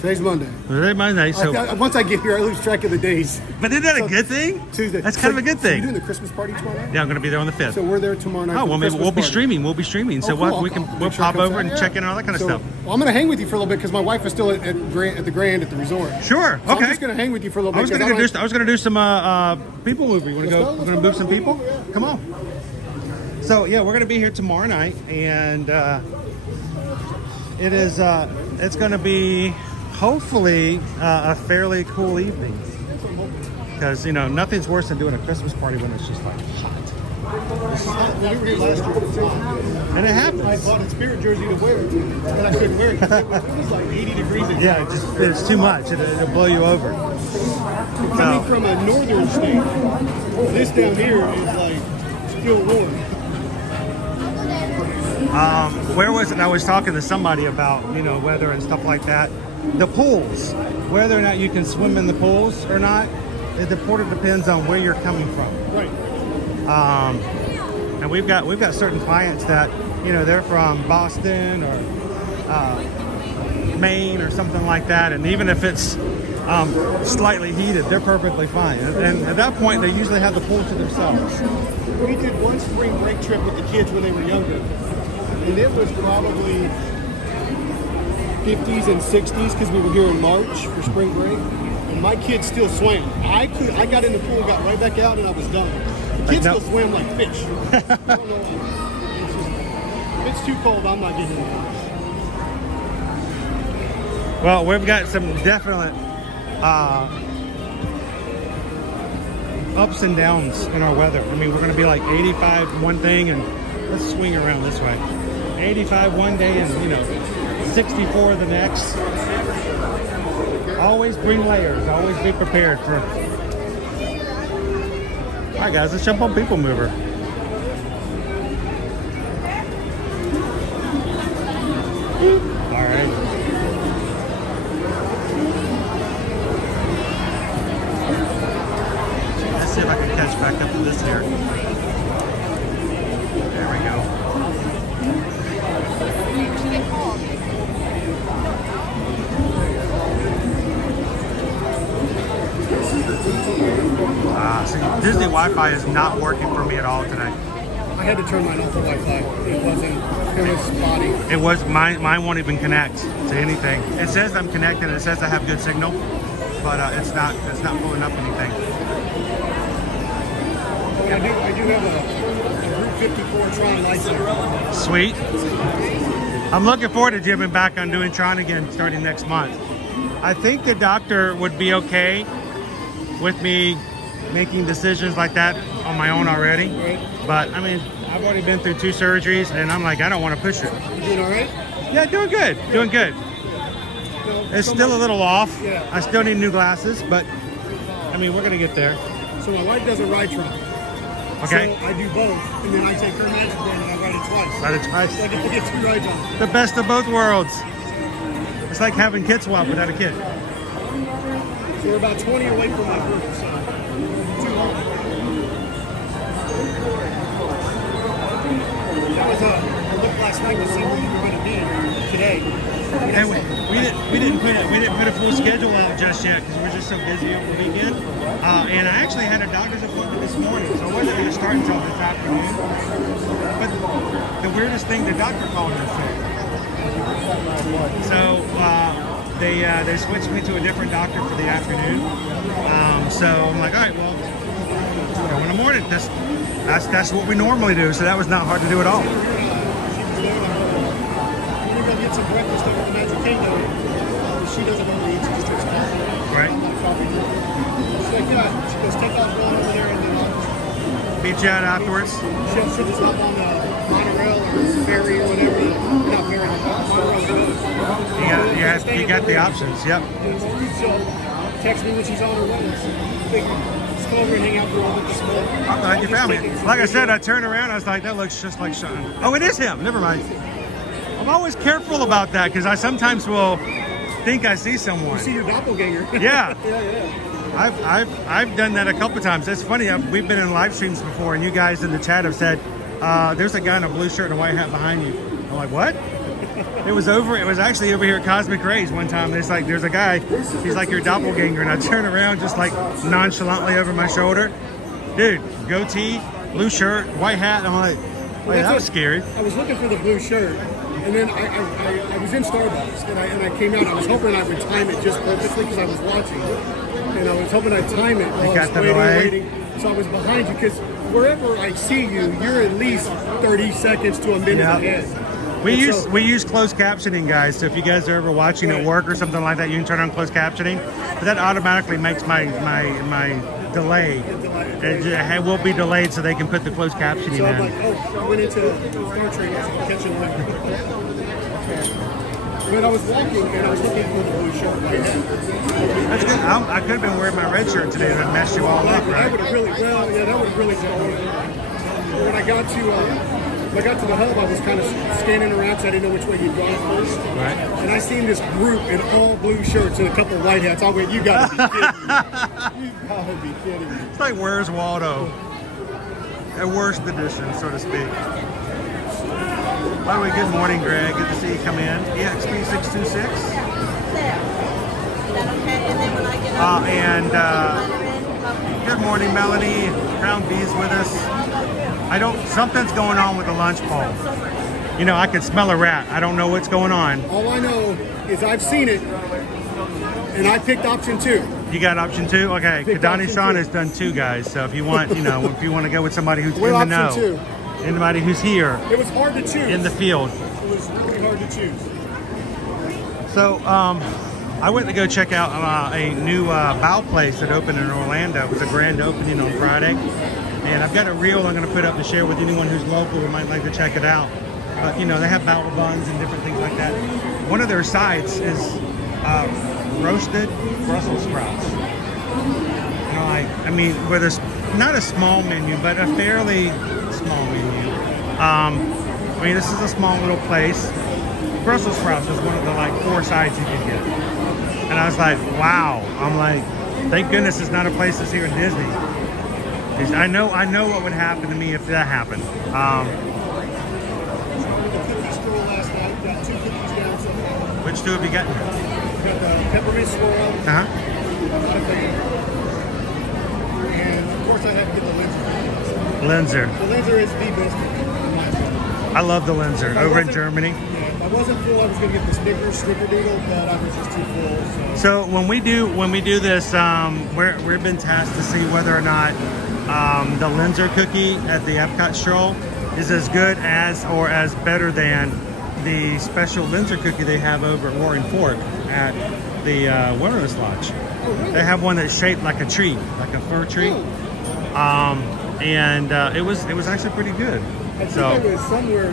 Today's Monday. Today Monday, so Once I get here, I lose track of the days. but isn't that a So- good thing? Tuesday. That's kind of a good So thing. you're doing the Christmas party tomorrow night? Yeah, I'm gonna be there on the 5th. So we're there tomorrow night. Oh, for the well, maybe Christmas we'll be party. streaming. We'll be streaming. So Oh, cool. we'll I'll make pop sure it comes over out. and Yeah. check in and all that kind of So, stuff. Well, I'm going to hang with you for a little bit because my wife is still at the Grand at the resort. Sure. So Okay. I'm just going to hang with you for a little bit. I was gonna go 'cause do. I was gonna do some people mover. You want to go? Let's We're go, gonna move some let's people. go, yeah. Come on. So yeah, we're gonna be here tomorrow night, and it is. It's gonna be hopefully a fairly cool evening. Because you know nothing's worse than doing a Christmas party when it's just like hot. We were here last year. And it happens. I bought a Spirit jersey to wear, but I couldn't wear it because it was like 80 degrees. Yeah, it's too much. It'll blow you over. Coming from a northern state, this down here is like still warm. Where was it? I was talking to somebody about weather and stuff like that. The pools, whether or not you can swim in the pools or not, it depends on where you're coming from. Right. And we've got certain clients that they're from Boston or Maine or something like that, and even if it's slightly heated, they're perfectly fine. And at that point, they usually have the pool to themselves. We did one spring break trip with the kids when they were younger, and it was probably 50s and 60s because we were here in March for spring break, and my kids still swam. I got in the pool, got right back out, and I was done. The kids still swam like fish. I don't know why. If it's too cold, I'm not getting in the pool. Well, we've got some definite ups and downs in our weather. I mean, we're going to be like 85 one thing, and let's swing around this way. 85 one day and 64 the next. Always bring layers. Always be prepared for. All right, guys, let's jump on People Mover. All right. Let's see if I can catch back up to this here. There we go. See, Disney Wi-Fi is not working for me at all today. I had to turn mine off the Wi-Fi. It was spotty. It was mine won't even connect to anything. It says I'm connected. It says I have good signal, but it's not pulling up anything. I do have a Route 54 Tron license. Sweet. I'm looking forward to Jim and back on doing Tron again starting next month. I think the doctor would be okay with me making decisions like that on my own already. Right. But I mean, I've already been through 2 surgeries, and I'm like, I don't want to push it. You doing all right? Yeah, doing good. Doing good. It's still a little off. Yeah. I still need new glasses, but I mean, we're gonna get there. So my wife doesn't ride Tron. Okay. So I do both, and then I take her magic band and I ride it twice. Ride it twice. So I get to get 2 rides on it. The best of both worlds. It's like having kid swap without a kid. So we're about 20 away from my group, so too long. That was a look last night to see where you were going to be today. And we didn't put a full schedule out just yet because we're just so busy over the weekend. And I actually had a doctor's appointment this morning, so I wasn't going to start until this afternoon. But the weirdest thing, the doctor called in sick. So they switched me to a different doctor for the afternoon. So I'm like, all right, well, Go in the morning. That's what we normally do. So that was not hard to do at all. She was there. We're gonna go get some breakfast over at the Magic Kingdom. She doesn't really eat. She just drinks coffee. Right. I'm not a coffee drinker. She's like, yeah. She goes, take off going over there, and then Beat you out afterwards. she'll just hop on the monorail or ferry or whatever. Not ferry, monorail. You got the options. Yep. She'll text me when she's on her way. Just go over and hang out for a little bit this morning. I'm glad you found me. Like I said, I turned around. I was like, that looks just like Sean. Oh, it is him. Never mind. I'm always careful about that because I sometimes will think I see someone. You see your doppelganger. Yeah. Yeah. I've done that a couple times. It's funny. We've been in live streams before, and you guys in the chat have said, "There's a guy in a blue shirt and a white hat behind you." I'm like, "What?" It was actually over here at Cosmic Rays one time. It's like there's a guy. He's like your doppelganger, and I turn around just like nonchalantly over my shoulder. Dude, goatee, blue shirt, white hat. And I'm like, wait, that was scary. I was looking for the blue shirt, and then I was in Starbucks, and I came out. I was hoping I would time it just perfectly because I was watching. And I was hoping I'd time it while I was waiting. So I was behind you because wherever I see you, you're at least 30 seconds to a minute ahead. We use closed captioning, guys. So if you guys are ever watching at work or something like that, you can turn on closed captioning. But that automatically makes my delay. It will be delayed so they can put the closed captioning So I'm in. like, oh, I went into Star Trek catching one. When I was walking and I was looking for the blue shirt. That's good. I could have been wearing my red shirt today and messed you all up, That right? would have really, that would have really done me. When I got to the hub, I was kind of scanning around, so I didn't know which way you'd gone first. Right. And I seen this group in all blue shirts and a couple of white hats. I went, you gotta be kidding me. You gotta be kidding me. It's like Where's Waldo? A worst edition, so to speak. By the way, good morning, Greg. Good to see you come in. EXP626. Good morning, Melanie. Crown B's with us. Something's going on with the lunch pole. You know, I can smell a rat. I don't know what's going on. All I know is I've seen it, and I picked option 2. You got option 2? Okay. Kadani Sean has done 2, guys. So if you want, if you want to go with somebody who's in the know. 2. Anybody who's here. It was hard to choose. In the field. It was really hard to choose. So, I went to go check out a new bow place that opened in Orlando. It was a grand opening on Friday. And I've got a reel I'm going to put up to share with anyone who's local who might like to check it out. But, they have battle buns and different things like that. One of their sides is roasted Brussels sprouts. With not a small menu, but a fairly small menu. This is a small little place. Brussels sprouts is one of the 4 sides you can get. And I was like, wow. I'm like, thank goodness it's not a place that's here in Disney. I know what would happen to me if that happened. The cookie stroll last night. Got 2 cookies down so far. Which 2 have you gotten? Got the peppermint swirl. And of course I have to get the Linzer. The Linzer is the best cookie. I love the Linzer over in Germany. Yeah, if I wasn't full, I was going to get the Snickerdoodle, but I was just too full. So when we do this, we've been tasked to see whether or not the Linzer cookie at the Epcot stroll is as good as or as better than the special Linzer cookie they have over at Roaring Fork at the Wilderness Lodge. Oh, really? They have one that's shaped like a tree, like a fir tree. It was actually pretty good. I think I was somewhere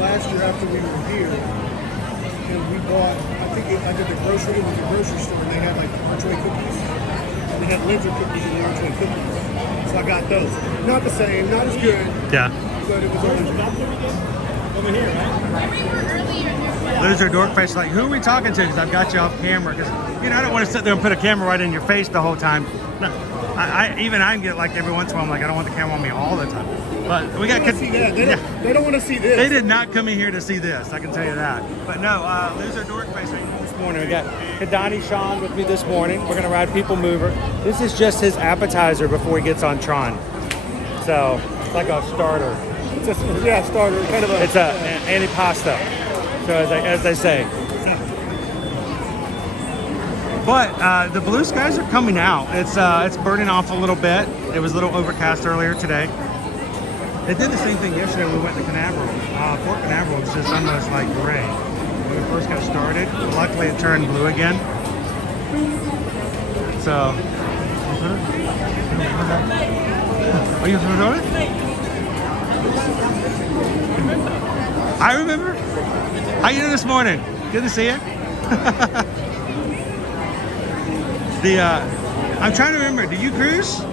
last year after we were here, and we bought, I did the grocery store, and they had archway cookies. And they had Linzer cookies and archway cookies. So I got those. Not the same, not as good. Yeah. But it was over here, right? Loser Dorkface, like, who are we talking to? Because I've got you off camera. Because, I don't want to sit there and put a camera right in your face the whole time. No, I can get every once in a while, I don't want the camera on me all the time. But we got. They don't want to see this. They did not come in here to see this. I can tell you that. But no, Loser Dorkface this morning. We got Kadani Sean with me this morning. We're gonna ride People Mover. This is just his appetizer before he gets on Tron. So it's like a starter. Starter. Kind of it's a antipasto. So as they say. But the blue skies are coming out. It's burning off a little bit. It was a little overcast earlier today. It did the same thing yesterday when we went to Canaveral. Fort Canaveral was just almost like gray when we first got started. Luckily it turned blue again. So, are you doing it? I remember. How you doing this morning? Good to see you. I'm trying to remember. Do you cruise? I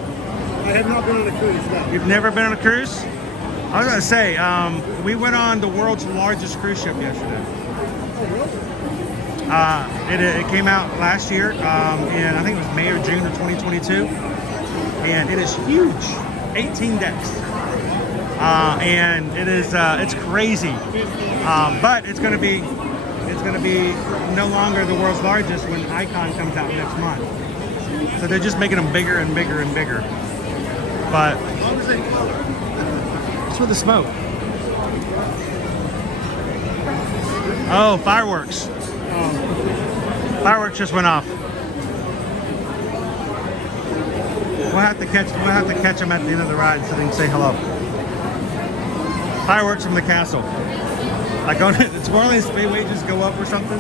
have not been on a cruise, no. You've never been on a cruise? I was gonna say, we went on the world's largest cruise ship yesterday. It came out last year, in I think it was May or June of 2022, and it is huge, 18 decks, and it is it's crazy, but it's gonna be no longer the world's largest when Icon comes out next month. So they're just making them bigger and bigger and bigger. But what's with the smoke? Oh, fireworks. Fireworks just went off. We'll have to catch them at the end of the ride so they can say hello. Fireworks from the castle. Like on it's more or less wages go up or something.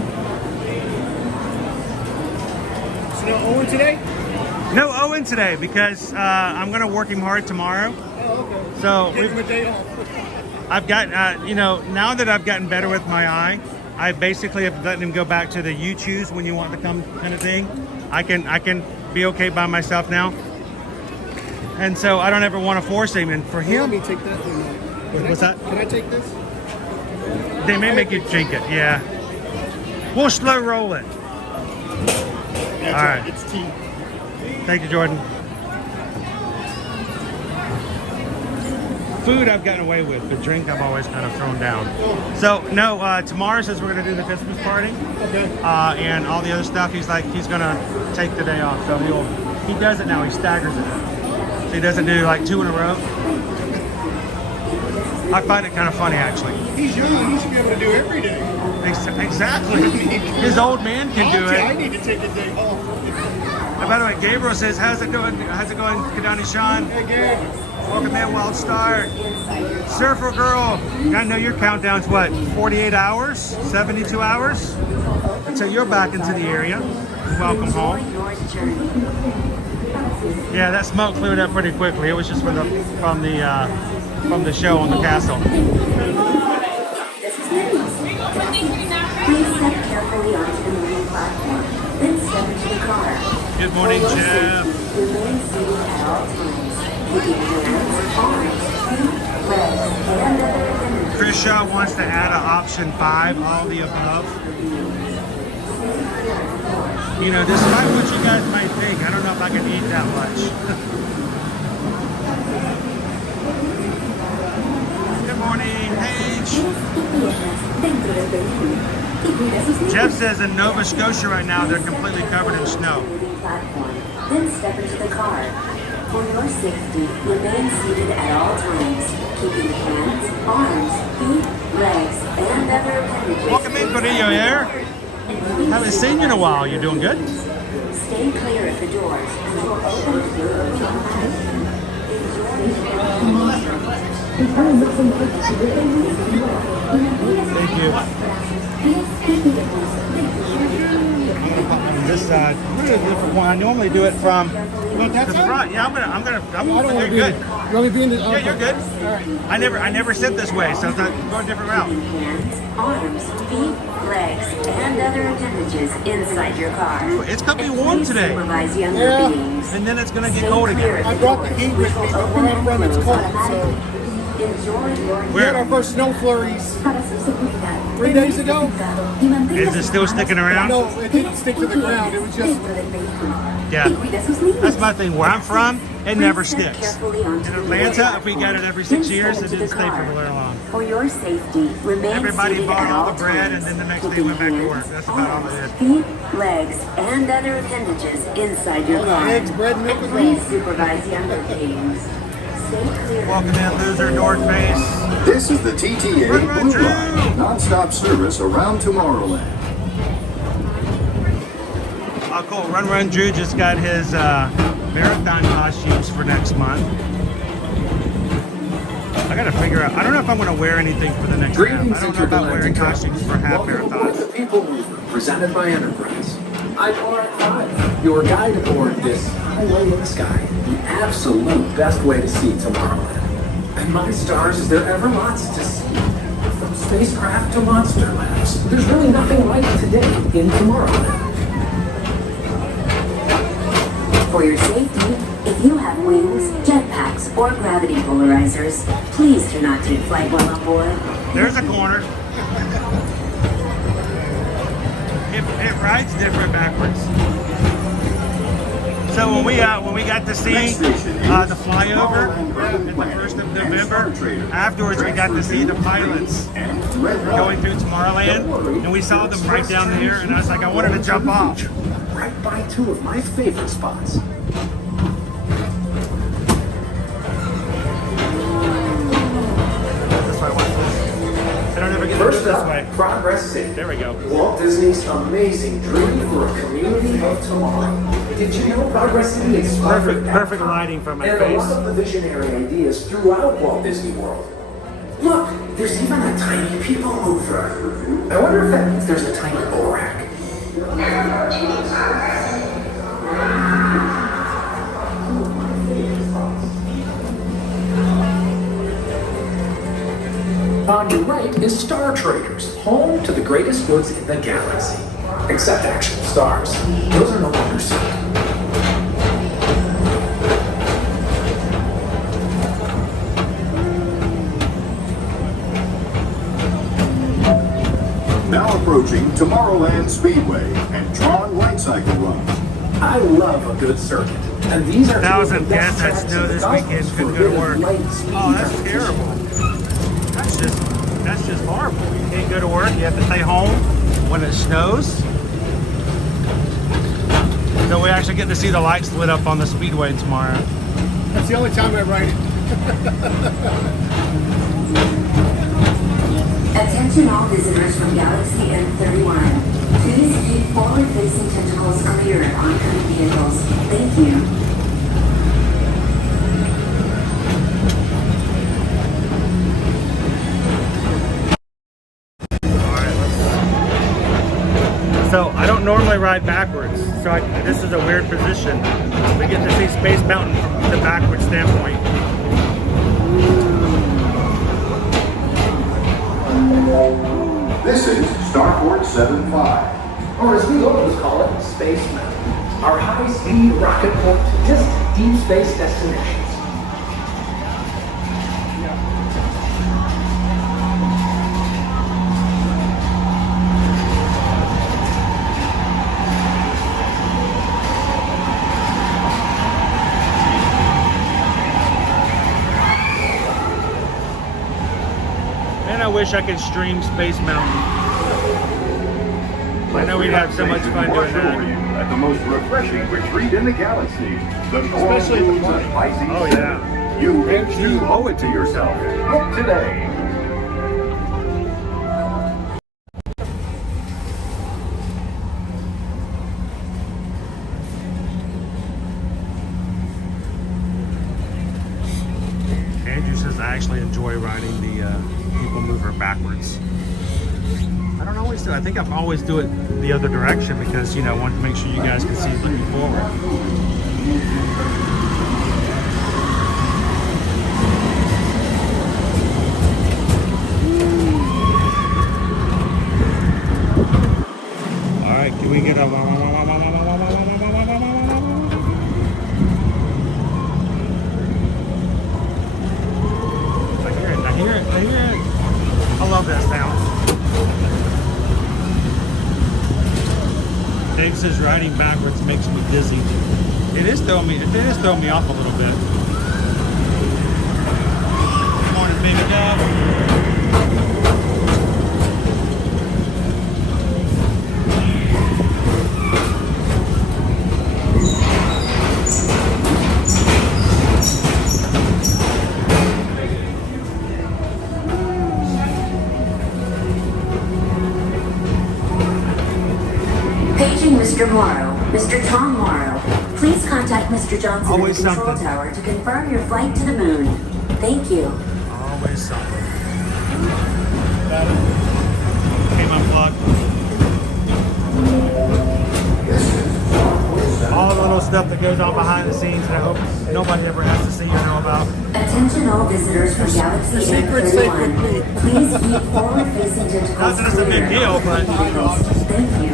So no Owen today? No Owen today because I'm gonna work him hard tomorrow. Oh, okay. So Give him a day off. I've got now that I've gotten better with my eye, I basically have let him go back to the you choose when you want to come kind of thing. I can be okay by myself now, and so I don't ever want to force him. And for him, Let me take that. what's that? Can I take this? They may make you drink it. Yeah, we'll slow roll it. Yeah, All right. It's tea. Thank you, Jordan. Food I've gotten away with, but drink I've always kind of thrown down. So no, tomorrow says we're gonna do the Christmas party, Okay. and all the other stuff. He's gonna take the day off. So he does it now. He staggers it. So he doesn't do like 2 in a row. I find it kind of funny actually. He's young. He should be able to do every day. Exactly. His old man can do I it. need to take a day off. And by the way, Gabriel says, "How's it going? How's it going, Kadani Sean? Again. Welcome in, Wild Start. Surfer Girl, I know your countdown's what, 48 hours? 72 hours? Until you're back into the area. Welcome home. Yeah, that smoke cleared up pretty quickly. It was just from the show on the castle. Please step carefully onto the moving platform, then step into the car. Good morning, For your Jeff. safety, remain seated at all times. Keeping hands, arms, feet, legs, and other appendages. Chris Shaw wants to add an option 5, all the above. You know, despite what you guys might think, I don't know if I can eat that much. Good morning, Paige. Jeff says in Nova Scotia right now they're completely covered in snow. Then step into the car. For your safety, remain seated at all times, keeping hands, arms, feet, legs, and other appendages. Welcome in, Cordillo here. Haven't seen you in a while. You doing good? Stay clear of the doors and will open Thank you. On this side, I'm gonna do a different one. I normally do it from the front. Yeah, I'm you're good. You want me to be in the... Yeah, you're good. All right. I never sit this way, so I'm going a different route. hands, arms, feet, legs, and other appendages inside your car. Ooh, it's gonna be warm Please today, supervise younger Yeah. beings. and then it's gonna get Stay cold clear again. of I the brought the doors, heat which with me, will but open where I'm and from, it's close cold, so... automatically. Enjoy your We had our first snow flurries 3 days ago. Is it still sticking around? No, it didn't stick to the ground. It was just... Yeah. That's my thing. Where I'm from, it never sticks. In Atlanta, if we got it every 6 years, it didn't stay for very long. For your safety, remain Everybody seated bought at all all the bread, times, and then the next day keeping went back to hands, work. That's about all they did. feet, legs, and other appendages inside your car. Eggs, bread, milk, and Please milk. supervise younger beings. Stay clear. Welcome in, loser, North Face. This is the TTA Run, run, Blue Line, Drew. non-stop service around Tomorrowland. Oh, cool. Run Drew just got his marathon costumes for next month. I gotta figure out. I don't know if I'm gonna wear anything for the next half. I don't know about wearing costumes for half marathons. The People Mover, presented by Enterprise. I'm R5, your guide aboard this highway in the sky. The absolute best way to see Tomorrowland. And my stars, is there ever lots to see? From spacecraft to monster labs, there's really nothing like today in Tomorrowland. For your safety, if you have wings, jetpacks, or gravity polarizers, please do not take flight while on board. There's a corner. It rides different backwards. So when we got to see the flyover at the 1st of November, afterwards we got to see the pilots going through Tomorrowland, and we saw them right down there, and I was like, I wanted to jump off. Right by two of my favorite spots. First up, Progress City. There we go. Walt Disney's amazing dream for a community of tomorrow. Did you know Progress City inspired Perfect lighting from my and face. a lot of the visionary ideas throughout Walt Disney World? Look, there's even a tiny people mover. I wonder if that means there's a tiny bull rack. On your right is Star Traders, home to the greatest woods in the galaxy. Except actual stars. Those are no longer seen. Now approaching Tomorrowland Speedway and Tron Light Cycle Run. I love a good circuit. And these are 1,000 guests that snow this weekend couldn't go to work. Oh, that's terrible. That's just horrible. You can't go to work. You have to stay home when it snows. So we actually get to see the lights lit up on the speedway tomorrow. That's the only time I ride it. Attention all visitors from Galaxy M31. Please keep forward-facing tentacles clear of oncoming vehicles. Thank you. So I don't normally ride backwards, so this is a weird position. We get to see Space Mountain from the backward standpoint. This is Starport 75. Or as we locals call it, Space Mountain. Our high-speed rocket port to distant deep space destinations. And I wish I could stream Space Mountain. I know we'd have so much fun doing that. At the most refreshing retreat in the galaxy, the Especially in the morning. spicy. Oh yeah. You owe it to yourself. Book today. Andrew says I actually enjoy riding the people mover backwards. I don't always do it. I think I always do it the other direction because, you know, I want to make sure you guys can see looking forward. All right, can we get a... I hear it. I love that sound. Dave says riding backwards makes me dizzy. It is throwing me off a little bit. Good morning, baby dove. Paging Mr. Morrow. Mr. Tom Morrow, please contact Mr. Johnson Always at the control something. tower to confirm your flight to the moon. Thank you. Always something. Came unplugged. All the little stuff that goes on behind the scenes that I hope nobody ever has to see or know about. Attention all visitors from Galaxy secret's safe with me. 831. Please keep forward-facing tentacles Not that it's a big clear. deal, but Thank you.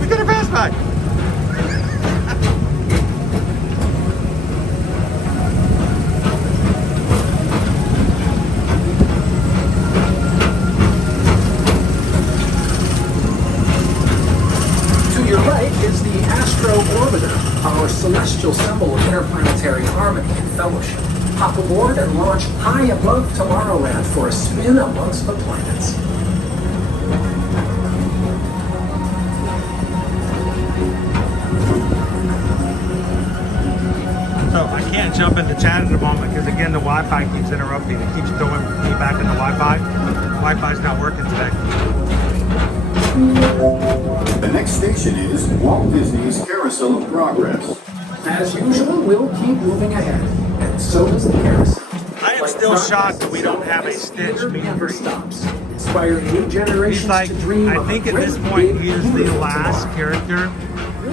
we got a fast bike. To your right is the Astro Orbiter, our celestial symbol of interplanetary harmony and fellowship. Hop aboard and launch high above Tomorrowland for a spin amongst the planets. So I can't jump into chat at the moment because again the Wi-Fi keeps interrupting. It keeps throwing me back into Wi-Fi. Wi-Fi's not working today. The next station is Walt Disney's Carousel of Progress. As usual, we'll keep moving ahead, and so does the carousel. I am still shocked that we don't have a Stitch meet and never greet. stops, inspiring new generations He's like, to dream I of a think at great, this point big, he is the beautiful last tomorrow. character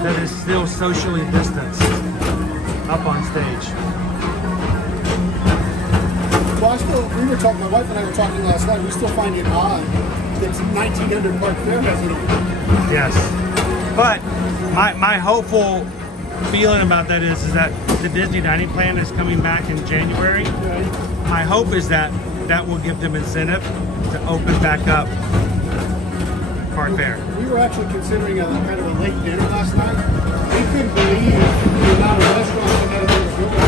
that is still socially distanced up on stage. Well, we were talking, my wife and I were talking last night, we still find it odd that 1900 Park Fair hasn't opened. Yes. But my hopeful feeling about that is that the Disney dining plan is coming back in January. My hope is that that will give them incentive to open back up Park Fair. We were actually considering a kind of a late dinner last night. We couldn't believe the amount of restaurants and everything that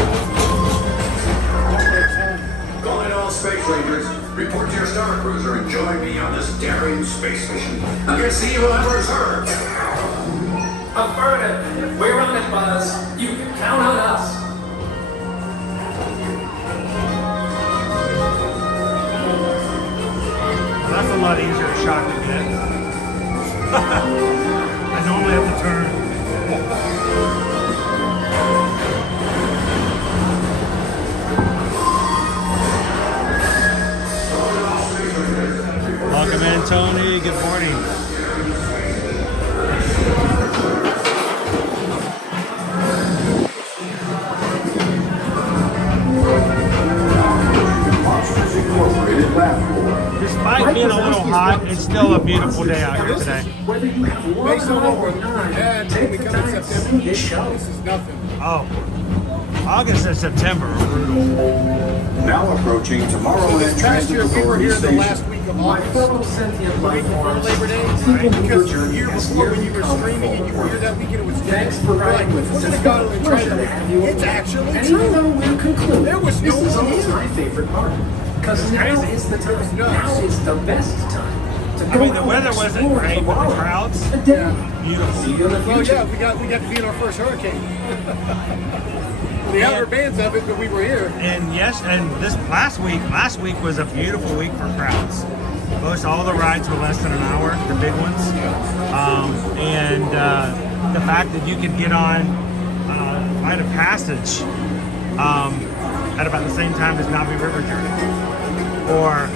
Calling all space rangers, report to your Star Cruiser and join me on this daring space mission against the evil Emperor Zurg. Affirmative. We're on it, Buzz. You can count on us. Well, that's a lot easier shot to get. I normally have to turn. Welcome in, Tony. Good morning. Monsters Incorporated laugh floor. Despite being a little hot, it's still a beautiful day out here today. Whether you have one Based on what or we're nine, yeah, take we the come in time to September. see this show. This is nothing. Oh, August and September are brutal. Now approaching Tomorrowland This past Transit year, we were Authority here the Station. last week of My August. fellow sentient life Before forms, Labor Day, seeking your because the journey year has before when you nearly were come streaming and you full were here that weekend, it was Thanks for riding with us. We're It's gonna been go a and try pleasure to have you It's along. actually And true. even though we're concluding, There was no this is one always here. my favorite part. Because now crazy. is the time. was nuts. Now is the best time. To I go mean, the out weather and wasn't explore great, but the tomorrow. crowds, A day. beautiful. See you in the Well, future. yeah, we got to be in our first hurricane. The outer bands of it, but we were here. And yes, and this last week was a beautiful week for crowds. Most all the rides were less than an hour, the big ones. And the fact that you could get on Rite of Passage at about the same time as Navi River Journey. Or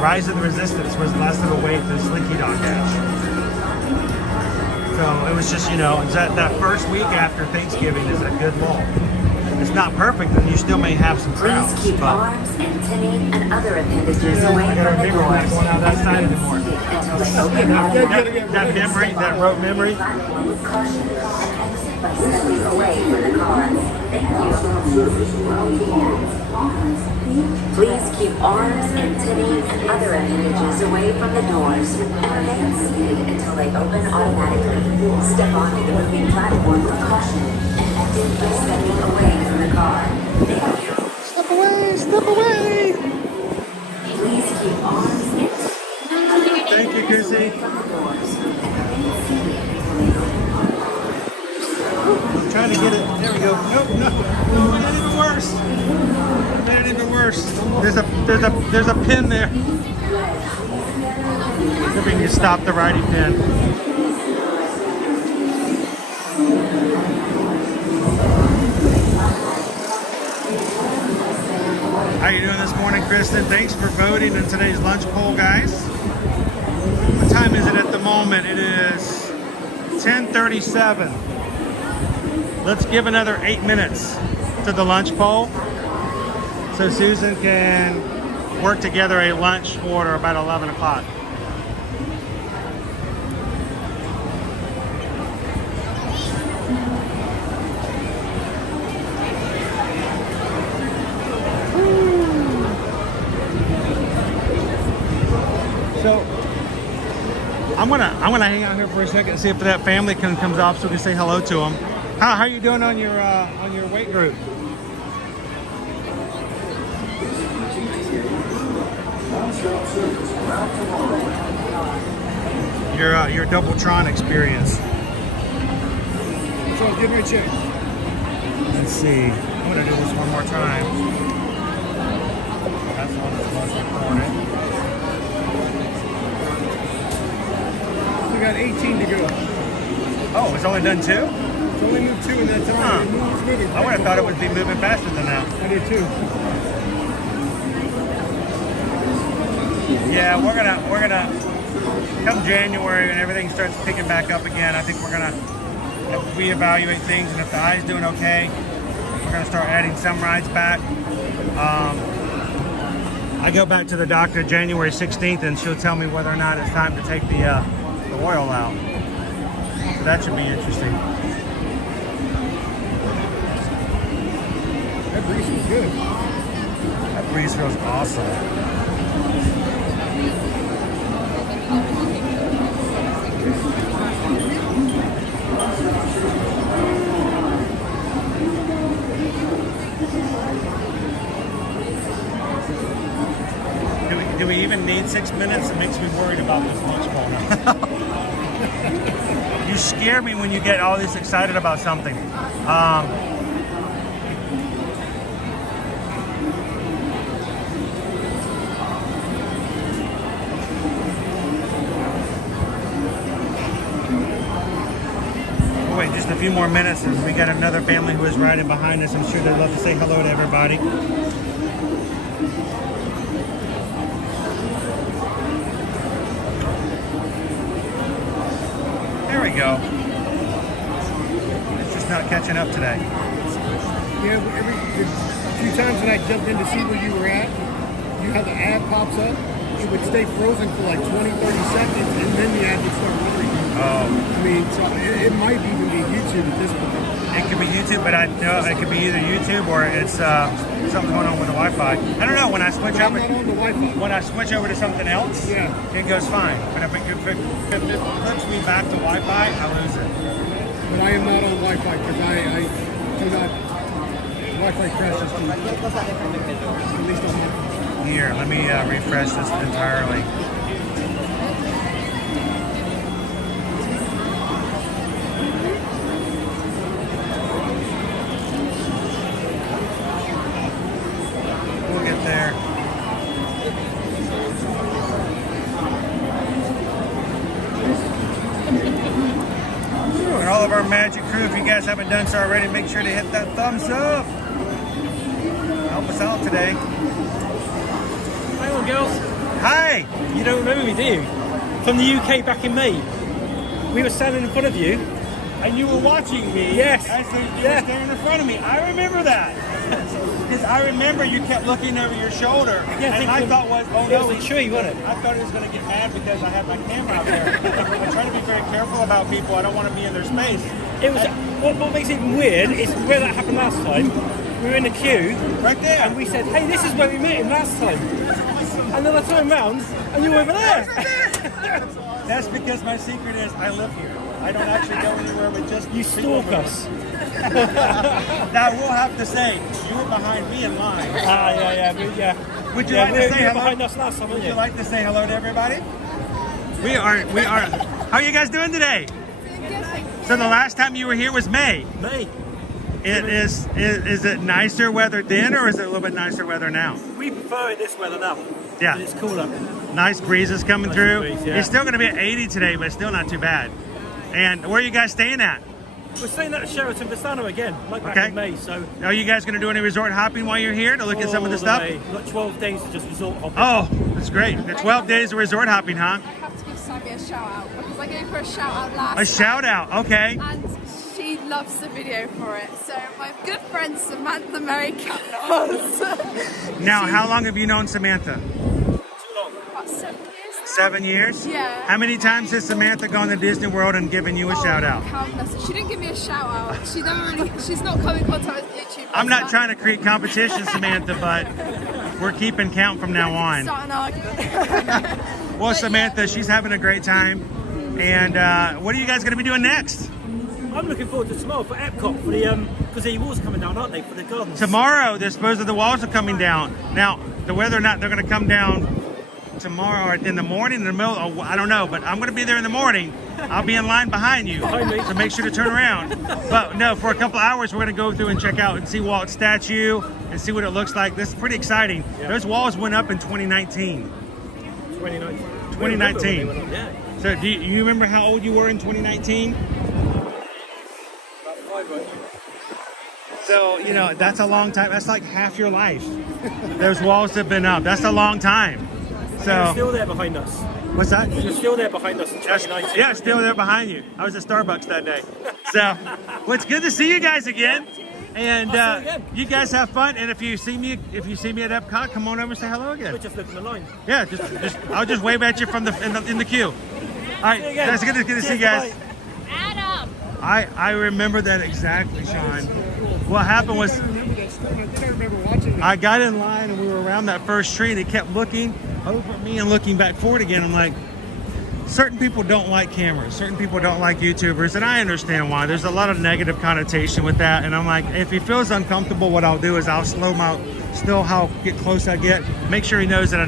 Rise of the Resistance was less of a wait than Slinky Dog Dash. So it was just, that first week after Thanksgiving is a good lull. It's not perfect, and you still may have some Please crowds, keep but arms, antennae, and other appendages away I got from a the bigger one doors. going out that side anymore. Until they open automatically. That memory, that road memory. Platform with caution. Exit by stepping away from the car. Thank you. Please keep arms, antennae, and other appendages away from the doors and remain seated until they open automatically. Step onto the moving platform with caution and exit by stepping away from the car. Thank you. Step away, step away. Please keep arms, antennae, and other Thank you, appendages Kissy. away from the doors and remain seated until they open automatically. I'm trying to get it. There we go. Nope, no. No, it made it even worse. It made it even worse. There's a pin there. if we can stop the riding pin. How you doing this morning, Kristen? Thanks for voting in today's lunch poll, guys. What time is it at the moment? It is 10:37. Let's give another 8 minutes to the lunch poll so Susan can work together a lunch order about 11 o'clock. So I'm gonna hang out here for a second and see if that family comes off so we can say hello to them. How are you doing on your weight group? Your Doubletron experience. So give me a check. Let's see. I'm gonna do this one more time. That's the one that's most recorded. We got 18 to go. Oh, it's only done 2? It's only moved 2 in that time. It's moving. I would have thought it would be moving faster than that. I did too. Yeah, we're gonna come January and everything starts picking back up again. I think we're gonna reevaluate things, and if the eye's doing okay, we're gonna start adding some rides back. I go back to the doctor January 16th, and she'll tell me whether or not it's time to take the oil out. So that should be interesting. That breeze was good. That breeze feels awesome. Do we even need 6 minutes? It makes me worried about this lunch bowl now. You scare me when you get all this excited about something. Wait just a few more minutes, and we got another family who is riding behind us. I'm sure they'd love to say hello to everybody. There we go. It's just not catching up today. Yeah, a few times when I jumped in to see where you were at, you had the ad pops up. It would stay frozen for like 20, 30 seconds, and then the ad would start running. Oh. I mean, so it might even be YouTube at this point. It could be YouTube, but I know it could be either YouTube or it's something going on with the Wi-Fi. I don't know. When I switch over, not on the Wi-Fi. When I switch over to something else, yeah, it goes fine. But if it flips me back to Wi-Fi, I lose it. But I am not on Wi-Fi because I cannot. Wi-Fi crashes too. At least on my. Here, let me refresh this entirely. We'll get there. And all of our magic crew, if you guys haven't done so already, make sure to hit that thumbs up. Help us out today. Hang on, girls. Hi. You don't remember me, do you? From the UK back in May. We were standing in front of you. And you were watching me. Yes. As you were standing in front of me. I remember that. Because I remember you kept looking over your shoulder. Yeah, and I thought, oh it no. was a tree, wasn't it? I thought he was going to get mad because I had my camera out there. I try to be very careful about people. I don't want to be in their space. It was. What makes it even weird is where that happened last time. We were in a queue. Right there. And we said, hey, this is where we met him last time. And then I turned around and you were over there. That's because my secret is I live here. I don't actually go anywhere with just you stalk us. Now we'll have to say you were behind me in line. Yeah. Would you like to say hello? Behind us last time, Would you like to say hello to everybody? We are. How are you guys doing today? So the last time you were here was May. May. Is it nicer weather then, or is it a little bit nicer weather now? We prefer it this weather now. Yeah. It's cooler. Nice breezes coming through. Breeze, yeah. It's still going to be at 80 today, but it's still not too bad. And where are you guys staying at? We're staying at the Sheraton Vistano again, like back in May. So. Are you guys going to do any resort hopping while you're here to look at some of the stuff? We've got 12 days to just resort hopping. Oh, that's great. The 12 days of resort hopping, huh? I have to give Sammy a shout out because I gave her a shout out last A shout out, okay. And she loves the video for it. So my good friend Samantha Mary Campos. Now, how long have you known Samantha? About 7 years. 7 years? Yeah. How many times has Samantha gone to Disney World and given you a shout out? Countless. She didn't give me a shout out. She never really. She's not come in contact with YouTube. I'm not trying to create competition, Samantha, but we're keeping count from now on. Start an argument. Well, Samantha, she's having a great time. And what are you guys going to be doing next? I'm looking forward to tomorrow for Epcot for the because the walls are coming down, aren't they, for the gardens? Tomorrow, they're supposed to, the walls are coming down. Now, the whether or not they're going to come down tomorrow or in the morning, in the middle, I don't know, but I'm going to be there in the morning. I'll be in line behind you, so make sure to turn around. But no, for a couple hours, we're going to go through and check out and see Walt's statue and see what it looks like. This is pretty exciting. Yeah. Those walls went up in 2019. 2019. Yeah. So do you remember how old you were in 2019? So, you know, that's a long time. That's like half your life. Those walls have been up. That's a long time. So you're still there behind us. What's that? You're still there behind us in 2019. Yeah, still there behind you. I was at Starbucks that day. So, well, it's good to see you guys again. And you guys have fun. And if you see me at Epcot, come on over and say hello again. We're just looking the line. Yeah, just I'll just wave at you from in the queue. All right, that's good to see you guys. Bye. Adam. I remember that exactly, Sean. What happened was I got in line and we were around that first tree and he kept looking over at me and looking back forward again. I'm like, certain people don't like cameras, certain people don't like YouTubers, and I understand why. There's a lot of negative connotation with that, and I'm like, if he feels uncomfortable, what I'll do is I'll still how get close I get, make sure he knows that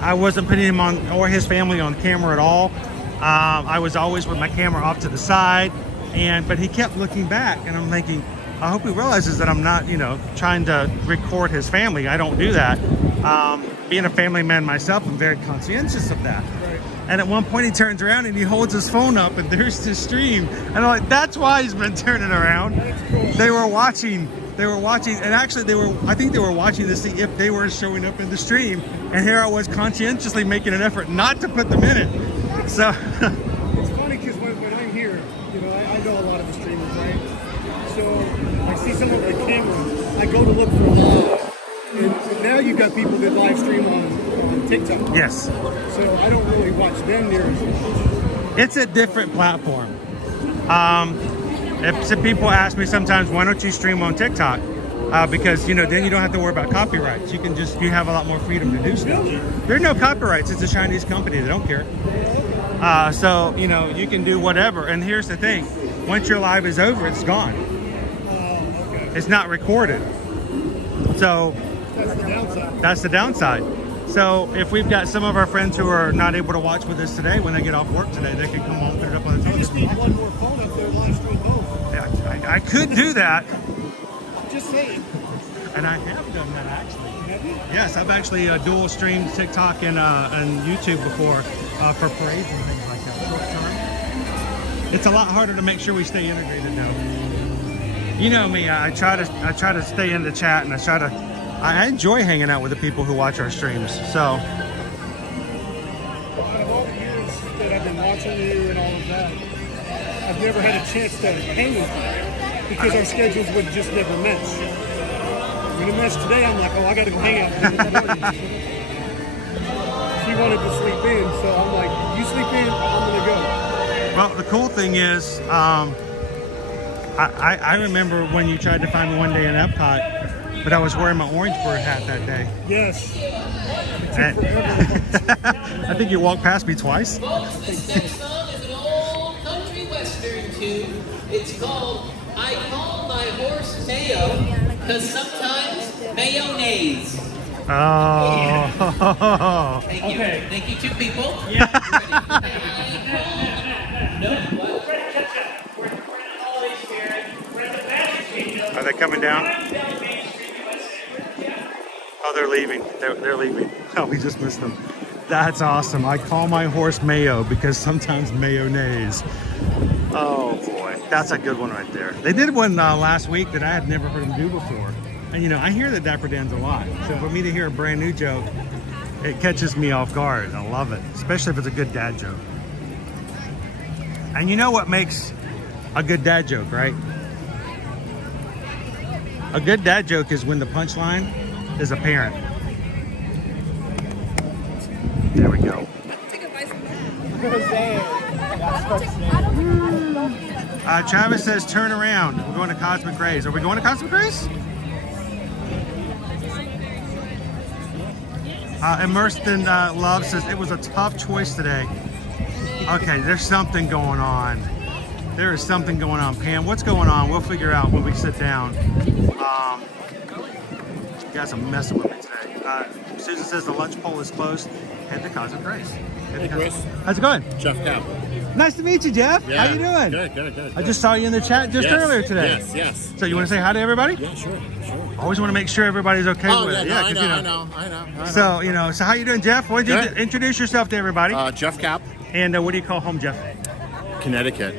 I wasn't putting him on or his family on camera at all. I was always with my camera off to the side, but he kept looking back, and I'm thinking, I hope he realizes that I'm not, you know, trying to record his family. I don't do that. Being a family man myself, I'm very conscientious of that. Right. And at one point he turns around and he holds his phone up and there's the stream. And I'm like, that's why he's been turning around. They were watching, and actually I think they were watching to see if they were showing up in the stream. And here I was conscientiously making an effort not to put them in it. So. It's funny because when I'm here, you know, I know a lot of the streamers, right? So I see someone with a camera, I go to look for them. And now you've got people that live stream on TikTok. Yes. So I don't really watch them near as much. It's a different platform. If some people ask me sometimes, why don't you stream on TikTok? Because, you know, then you don't have to worry about copyrights. You have a lot more freedom to do stuff. There are no copyrights. It's a Chinese company. They don't care. So, you know, you can do whatever. And here's the thing. Once your live is over, it's gone. Okay. It's not recorded. So that's the downside. So if we've got some of our friends who are not able to watch with us today, when they get off work today, they can come home and put it up on the television. You just need one more phone up there, live stream both. Yeah, I could do that. Just saying. And I have done that actually. Yes, I've actually dual streamed TikTok and YouTube before for parades and things like that. Short term. It's a lot harder to make sure we stay integrated now. You know me, I try to stay in the chat, and I enjoy hanging out with the people who watch our streams. So out of all the years that I've been watching you and all of that, I've never had a chance to hang with you because our schedules would just never mesh. When it meshed today, I'm like, oh, I got to go hang out with you. She wanted to sleep in, so I'm like, you sleep in, I'm going to go. Well, the cool thing is, I remember when you tried to find me one day in Epcot, but I was wearing my Orangeburg hat that day. Yes. I think you walked past me twice. This next song is an old country western tune. It's called I Call My Horse Mayo, because sometimes mayonnaise. Oh. Thank you. Okay. Thank you, two people. Yeah. No, what? We're in the holiday spirit. We're at the Magic Kingdom. Are they coming down? Oh, they're leaving. They're leaving. Oh, we just missed them. That's awesome. I call my horse Mayo because sometimes mayonnaise. Oh boy, that's a good one right there. They did one last week that I had never heard them do before. And you know, I hear the Dapper Dans a lot. So for me to hear a brand new joke, it catches me off guard. I love it, especially if it's a good dad joke. And you know what makes a good dad joke, right? A good dad joke is when the punchline is apparent. There we go. Travis says turn around. We're going to Cosmic Rays. Are we going to Cosmic Rays? Immersed in Love says it was a tough choice today. Okay, there's something going on. There is something going on. Pam, what's going on? We'll figure out when we sit down. You guys are messing with me today. Susan says the lunch poll is closed. Head to Cosmic Rays. Hey, Chris. How's it going? Jeff Cap. Nice to meet you, Jeff. Yeah. How you doing? Good. I just saw you in the chat just earlier today. Yes. So you want to say hi to everybody? Yeah, sure. Always want to make sure everybody's okay with it. Yeah, I know. So how you doing, Jeff? Why don't you introduce yourself to everybody? Jeff Cap. And what do you call home, Jeff? Connecticut.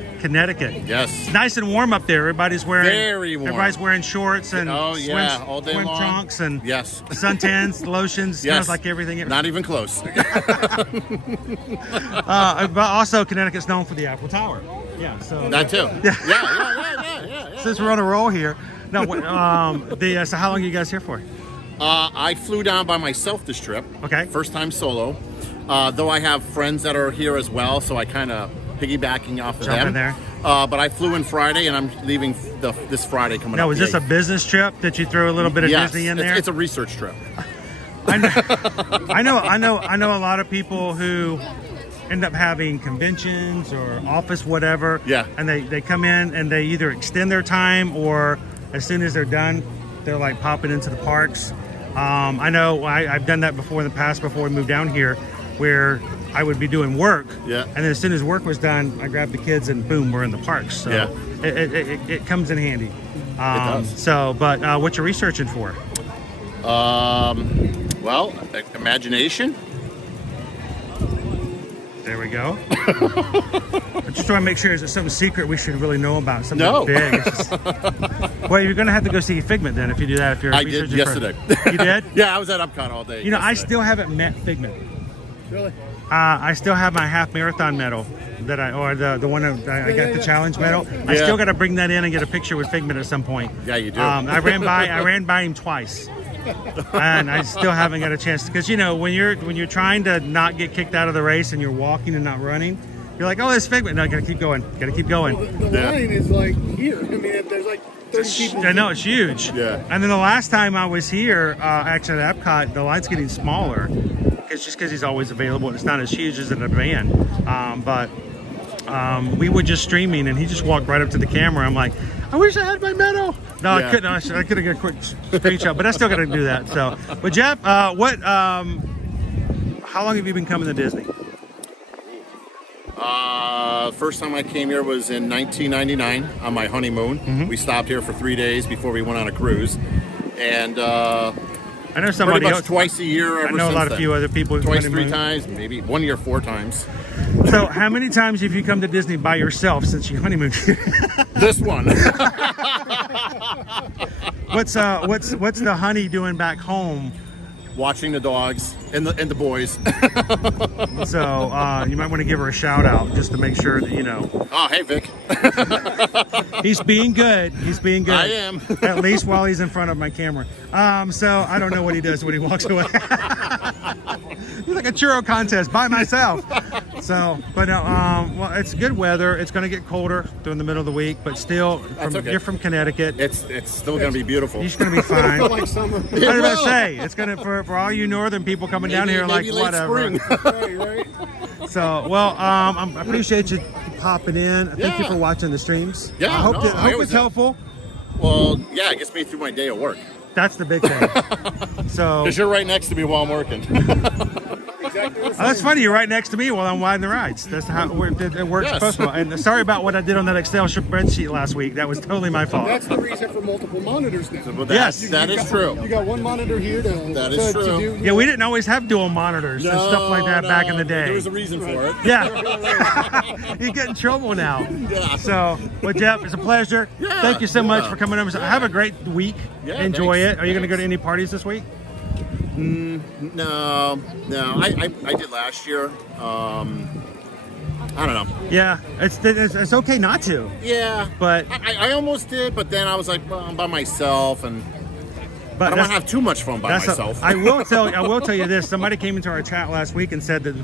Yes. It's nice and warm up there. Everybody's wearing very warm. Everybody's wearing shorts and all day swim long. trunks and yes. Suntans, lotions. Smells like everything. Not even close. But also Connecticut's known for the Eiffel Tower. Yeah. So that too. Yeah. Since we're on a roll here. No. So how long are you guys here for? I flew down by myself this trip. Okay. First time solo. Though I have friends that are here as well, so I kind of piggybacking off of Jump them. In there. But I flew in Friday, and I'm leaving this Friday coming up. Now, was this a business trip that you threw a little bit of Disney in there? It's a research trip. I know a lot of people who end up having conventions or office whatever. Yeah. And they come in and they either extend their time or as soon as they're done, they're like popping into the parks. I know I've done that before in the past before we moved down here, where I would be doing work, and then as soon as work was done, I grabbed the kids and boom, we're in the parks. So it comes in handy. It does. So, but what you're researching for? Well, imagination. There we go. I just want to make sure, is there something secret we should really know about? Something big? It's just... Well, you're going to have to go see Figment then if you do that. If you're I did yesterday. You did? Yeah, I was at Epcot all day. You know, I still haven't met Figment. Really? I still have my half marathon medal that the one that I got the challenge medal. I still got to bring that in and get a picture with Figment at some point. Yeah, you do. I ran by him twice, and I still haven't got a chance because you know when you're trying to not get kicked out of the race and you're walking and not running, you're like, oh, there's Figment. No, I gotta keep going. Well, the line is like here. I mean, there's like 30 people. I know, it's huge. Yeah. And then the last time I was here, actually at Epcot, the line's getting smaller. It's just because he's always available and it's not as huge as in a van. But we were just streaming and he just walked right up to the camera. I'm like, I wish I had my medal. No, I couldn't. I could have got a quick screenshot, but I still got to do that. So, but Jeff, how long have you been coming to Disney? First time I came here was in 1999 on my honeymoon. Mm-hmm. We stopped here for 3 days before we went on a cruise, and I know somebody pretty much else twice a year. I know a lot of few other people. Twice, 3 times, maybe 1 year 4 times. So, how many times have you come to Disney by yourself since you honeymooned here? This one. What's the honey doing back home? Watching the dogs and the boys. So you might want to give her a shout out just to make sure that you know. Oh, hey Vic. He's being good. He's being good. I am. At least while he's in front of my camera. So I don't know what he does when he walks away. He's like a churro contest by myself. So, but well, it's good weather. It's going to get colder during the middle of the week, but still, you're from Connecticut. It's still going to be beautiful. You're going to be fine. Like summer. I was about to say it's going to for all you northern people coming down here, like whatever. right. So, well, I appreciate you popping in. Thank you for watching the streams. Yeah, I hope it's helpful. Well, yeah, it gets me through my day of work. That's the big thing. So, because you're right next to me while I'm working. exactly the Oh, that's funny. You're right next to me while I'm riding the rides. That's how it works. Yes. Supposed to. And sorry about what I did on that Excel spreadsheet last week. That was totally my fault. That's the reason for multiple monitors now. Well, Yes. that is true. You got one monitor here to, That is to true. do. Yeah, we didn't always have dual monitors and stuff like that back in the day. There was a reason for it. Yeah. You get in trouble now. Yeah. So, well, Jeff, it's a pleasure. Yeah, Thank you so much yeah. for coming over. Have a great week. Yeah, Enjoy thanks. it. Are you going to go to any parties this week? No. I did last year. I don't know. Yeah, it's okay not to. Yeah, but I almost did, but then I was like, well, I'm by myself, and but I don't want to have too much fun by myself. I will tell you this. Somebody came into our chat last week and said that,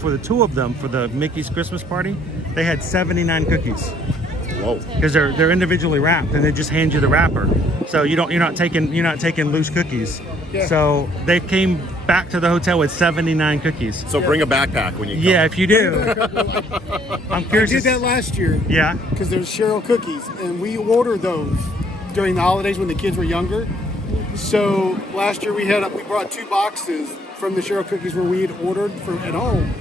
for the two of them, for the Mickey's Christmas party, they had 79 cookies. Whoa! Because they're individually wrapped, and they just hand you the wrapper, so you're not taking loose cookies. Yeah. So they came back to the hotel with 79 cookies. So bring a backpack when you come. Yeah, if you do. I'm curious. I did that last year. Yeah. Because there's Cheryl cookies, and we ordered those during the holidays when the kids were younger. So last year we brought 2 boxes from the Cheryl cookies where we had ordered at home,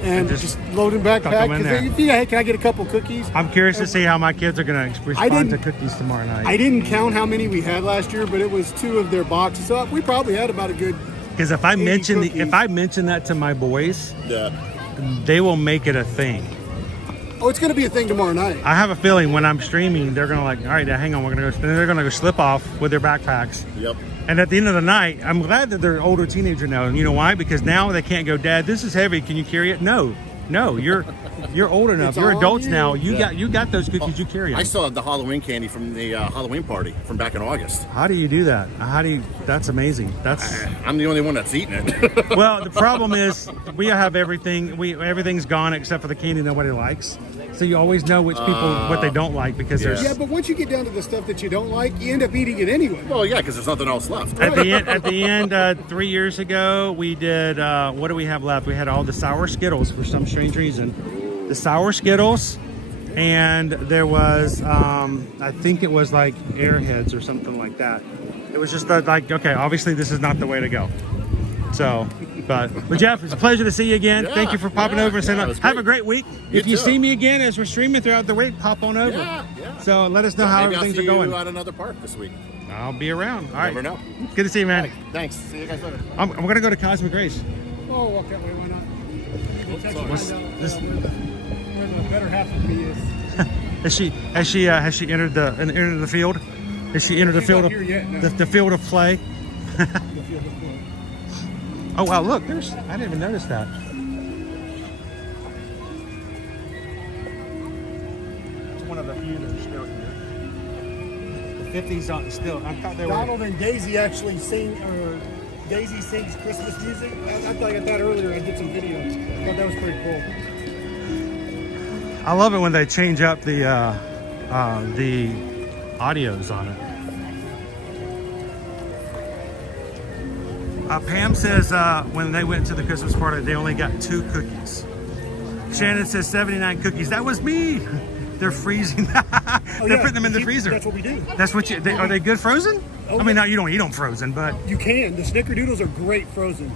and just loaded backpack. Hey, can I get a couple cookies? I'm curious to see how my kids are going to respond to cookies tomorrow night. I didn't count how many we had last year, but it was 2 of their boxes. So we probably had about a good. Because if I mention that to my boys, yeah, they will make it a thing. Oh, it's going to be a thing tomorrow night. I have a feeling when I'm streaming, they're going to all right, hang on, they're going to go slip off with their backpacks. Yep. And at the end of the night, I'm glad that they're an older teenager now. And you know why? Because now they can't go, Dad, this is heavy. Can you carry it? No, you're old enough. You're adults now. You got those cookies. You carry them. I still have the Halloween candy from the Halloween party from back in August. How do you do that? That's amazing. I'm the only one that's eating it. Well, the problem is we have everything. Everything's gone except for the candy nobody likes. So you always know which people what they don't like because there's. Yeah, but once you get down to the stuff that you don't like, you end up eating it anyway. Well, yeah, because there's nothing else left. At the end, 3 years ago, we did. What do we have left? We had all the sour Skittles for some strange reason. The sour Skittles, and there was, I think it was like Airheads or something like that. It was just like, okay, obviously this is not the way to go. So, but Jeff, it's a pleasure to see you again. Yeah, thank you for popping over and saying hello. Have a great week. You If you too. see me again as we're streaming throughout the week, pop on over. Yeah. So let us know how Maybe things I'll are see going. you at another park this week. I'll be around. All right. Never know. Good to see you, man. Right, thanks. See you guys later. I'm going to go to Cosmic Race. Oh, walk that way. Why not? What's this? Where the better half of me is. Has she entered the field? Has she entered the field of She's not here yet, no. the field of play? Oh wow! Look, I didn't even notice that. It's one of the few that are still here. The 50s aren't still. I thought they were. Donald and Daisy actually sing, or Daisy sings Christmas music. I thought I got that earlier. I did some video. I thought that was pretty cool. I love it when they change up the audios on it. Pam says when they went to the Christmas party, they only got 2 cookies. Shannon says 79 cookies. That was me. They're freezing. They're putting them in the freezer. That's what we do. That's what are they good frozen? Oh, I mean, no, you don't eat them frozen, but you can. The Snickerdoodles are great frozen.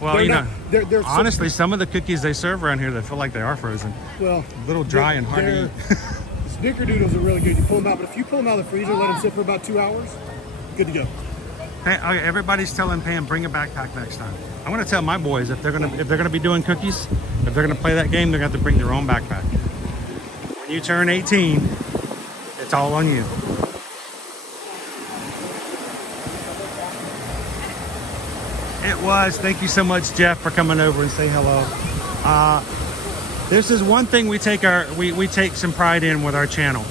well, they're honestly, some of the cookies they serve around here, they feel like they are frozen. Well, a little dry and hard to eat. Snickerdoodles are really good. You pull them out, but if you pull them out of the freezer, let them sit for about 2 hours, good to go. Hey, okay, everybody's telling Pam bring a backpack next time. I'm gonna tell my boys if they're gonna be doing cookies, if they're gonna play that game, they're gonna have to bring their own backpack. When you turn 18, it's all on you. It was. Thank you so much, Jeff, for coming over and say hello. This is one thing we take some pride in with our channel.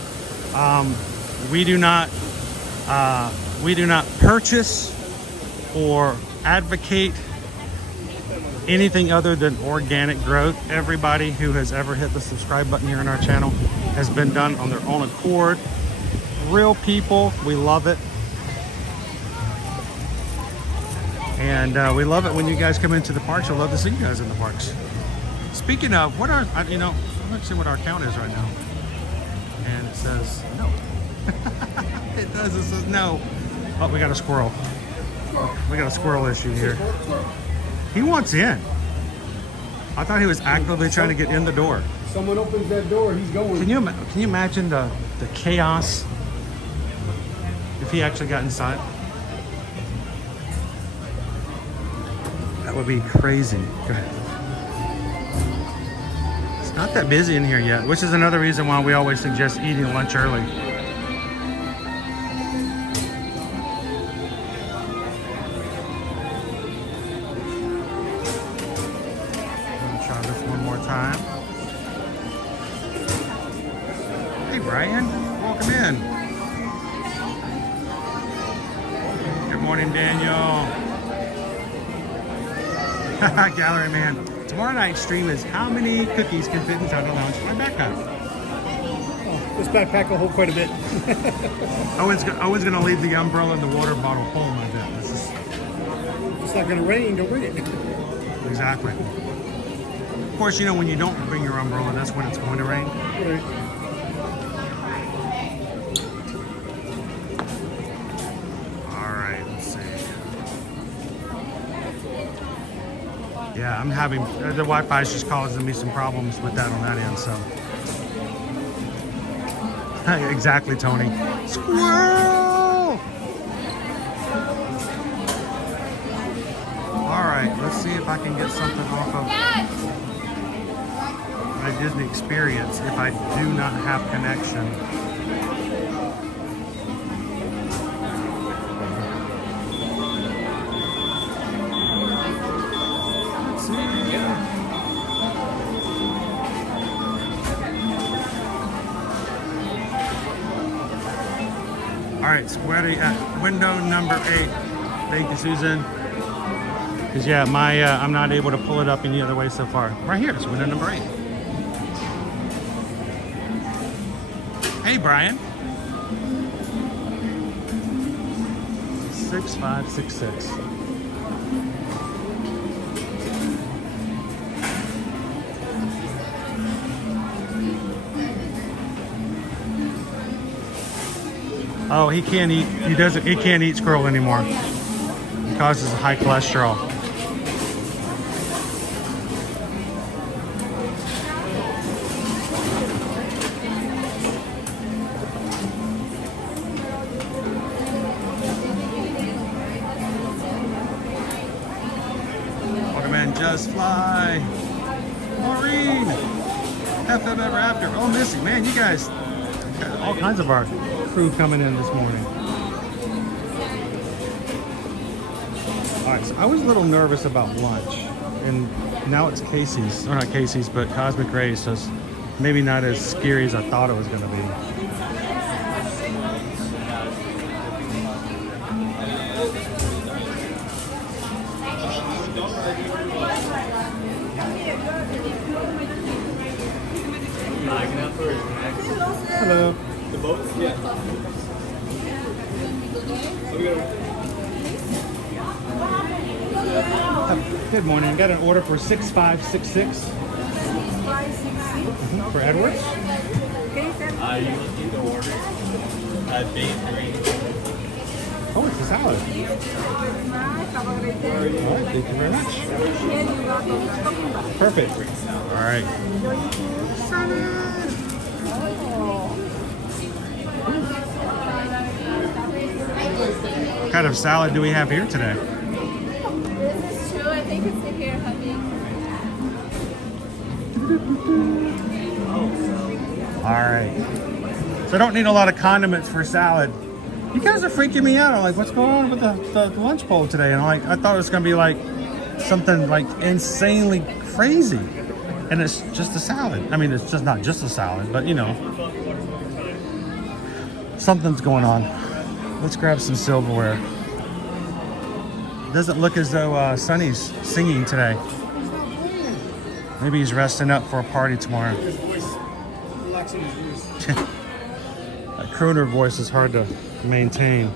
We do not purchase or advocate anything other than organic growth. Everybody who has ever hit the subscribe button here on our channel has been done on their own accord. Real people, we love it. And we love it when you guys come into the parks. We'll love to see you guys in the parks. Speaking of, let's see what our count is right now. And it says no. It does, it says no. Oh, we got a squirrel. We got a squirrel issue here. He wants in. I thought he was actively trying to get in the door. Someone opens that door, he's going. Can you imagine the chaos if he actually got inside? That would be crazy. Go ahead. It's not that busy in here yet, which is another reason why we always suggest eating lunch early. Try this one more time. Hey Brian, welcome in. Good morning, Daniel. Gallery man. Tomorrow night's stream is how many cookies can fit inside a lounge my backpack. Oh, this backpack will hold quite a bit. Owen's gonna leave the umbrella and the water bottle home, I bet. This is... If it's not gonna rain, don't bring it. Exactly. Of course, you know, when you don't bring your umbrella, that's when it's going to rain. Right. All right, let's see. Yeah, I'm having, the Wi-Fi is just causing me some problems with that on that end, so. Exactly, Tony. Squirrel! All right, let's see if I can get something off of my Disney experience if I do not have connection. Let's see. All right, so we're at window number 8. Thank you, Susan. Because yeah, I'm not able to pull it up any other way so far. Right here, it's window number 8. Hey, Brian. 6566. Oh, he can't eat. He can't eat squirrel anymore. It causes high cholesterol. Waterman just fly. Maureen. FF ever after. Oh, Missy, man, you guys got all kinds of our crew coming in this morning. All right, so I was a little nervous about lunch, and now it's Casey's, or not Casey's, but Cosmic Rays, so it's maybe not as scary as I thought it was going to be. Hello. The boats? Yeah. Good morning. I got an order for 6566. For Edwards? You looking to order day 3. Oh, it's a salad. All right, thank you very much. Perfect. All right. What kind of salad do we have here today? This is true. I think it's in here, honey. All right. So I don't need a lot of condiments for salad. You guys are freaking me out. I'm like, what's going on with the lunch bowl today? And I thought it was going to be like something like insanely crazy. And it's just a salad. I mean, it's just not just a salad, but you know, something's going on. Let's grab some silverware. Doesn't look as though Sonny's singing today. Maybe he's resting up for a party tomorrow. His voice, relaxing his voice. That crooner voice is hard to maintain.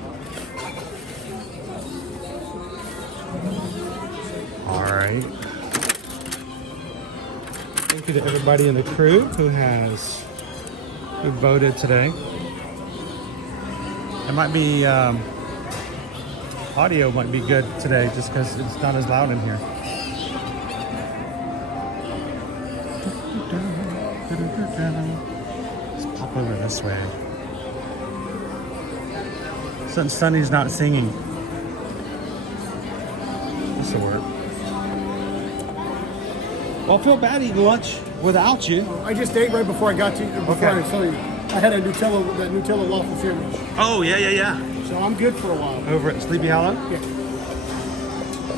All right. Thank you to everybody in the crew who voted today. It might be audio might be good today just because it's not as loud in here. this way. Since Sunny's not singing. This will work. Well, I feel bad eating lunch without you. I just ate right before I got to you. Before I saw you. I had a that Nutella waffle sandwich. Oh, yeah. So I'm good for a while. Over at Sleepy Hollow? Yeah.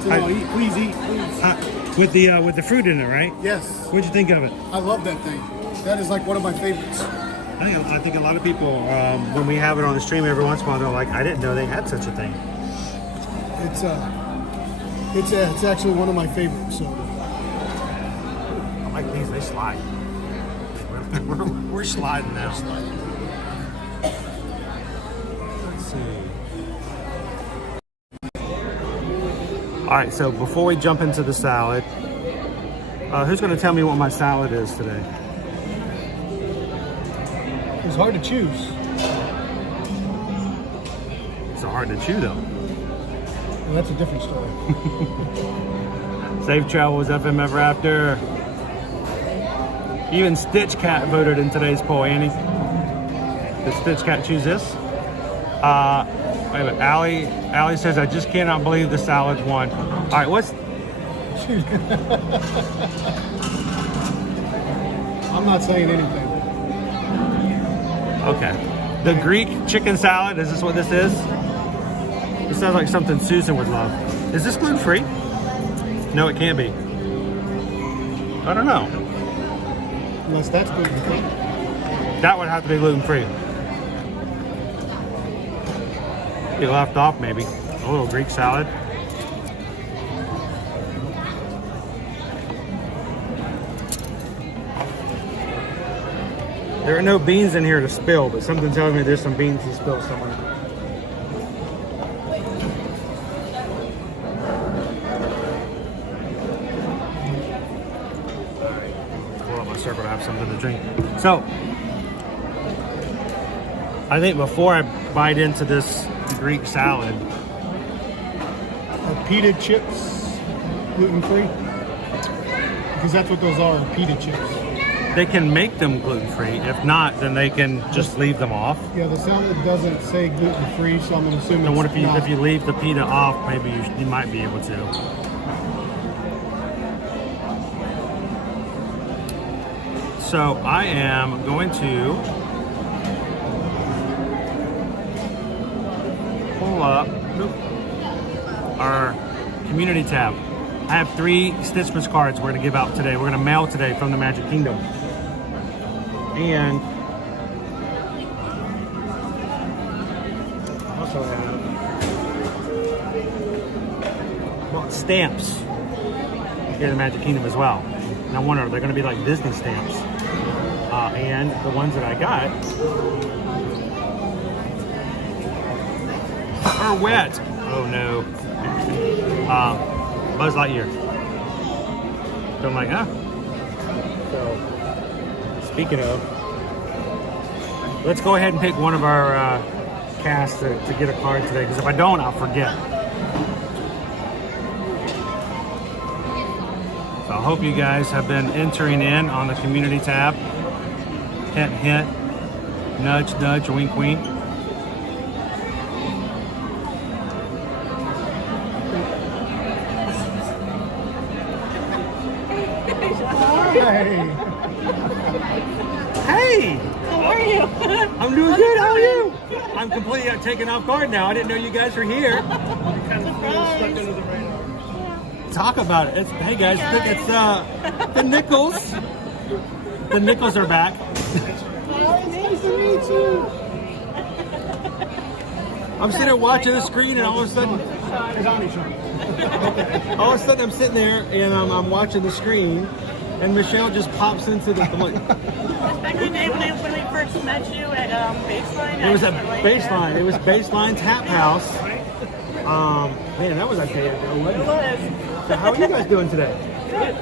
So eat, please eat, please. With the fruit in it, right? Yes. What'd you think of it? I love that thing. That is like one of my favorites. I think a lot of people, when we have it on the stream every once in a while, they're like, I didn't know they had such a thing. It's actually one of my favorites. So I like these, they slide. We're sliding now. Let's see. All right, so before we jump into the salad, who's going to tell me what my salad is today? It's hard to choose. It's hard to chew, though. Well, that's a different story. Safe travels, FM Ever After. Even Stitch Cat voted in today's poll, Annie. Did Stitch Cat choose this? Wait a minute. Allie says, I just cannot believe the salad won. All right, what's... I'm not saying anything. Okay. The Greek chicken salad, is this what this is? This sounds like something Susan would love. Is this gluten-free? No, it can't be. I don't know. Unless that's gluten-free. That would have to be gluten-free. Be left off, maybe. A little Greek salad. There are no beans in here to spill, but something tells me there's some beans to spill somewhere. Pull up my circle to have something to drink. So, I think before I bite into this Greek salad, Are pita chips gluten-free? Because that's what those are, pita chips. they can make them gluten-free. If not, then they can just leave them off. Yeah, the salad doesn't say gluten-free, so I'm going to assume And what it's if you not. if you leave the pita off? Maybe you might be able to. So I am going to pull up our community tab. I have 3 Stitchmas cards we're going to give out today. We're going to mail today from the Magic Kingdom. And also have stamps here in the Magic Kingdom as well. And I wonder, they're going to be like Disney stamps. And the ones that I got are wet. Oh no. Buzz Lightyear. So I'm like, huh? So, speaking of, let's go ahead and pick one of our cast to get a card today, because if I don't, I'll forget. So I hope you guys have been entering in on the community tab. Hint, hint. Nudge, nudge, wink, wink. Hey! How are you? I'm doing good, how are you? I'm completely taken off guard now. I didn't know you guys were here. Talk about it. Hey guys, look, it's the Nichols. The Nichols are back. Nice to meet you. I'm sitting there watching the screen, and all of a sudden I'm sitting there and I'm watching the screen, and Michelle just pops into the. I'm like, Back in the day when we first met you at Baseline. it was at Baseline. It was Baseline Tap House. Man, that was a day ago, wasn't it? It was. So how are you guys doing today? Good.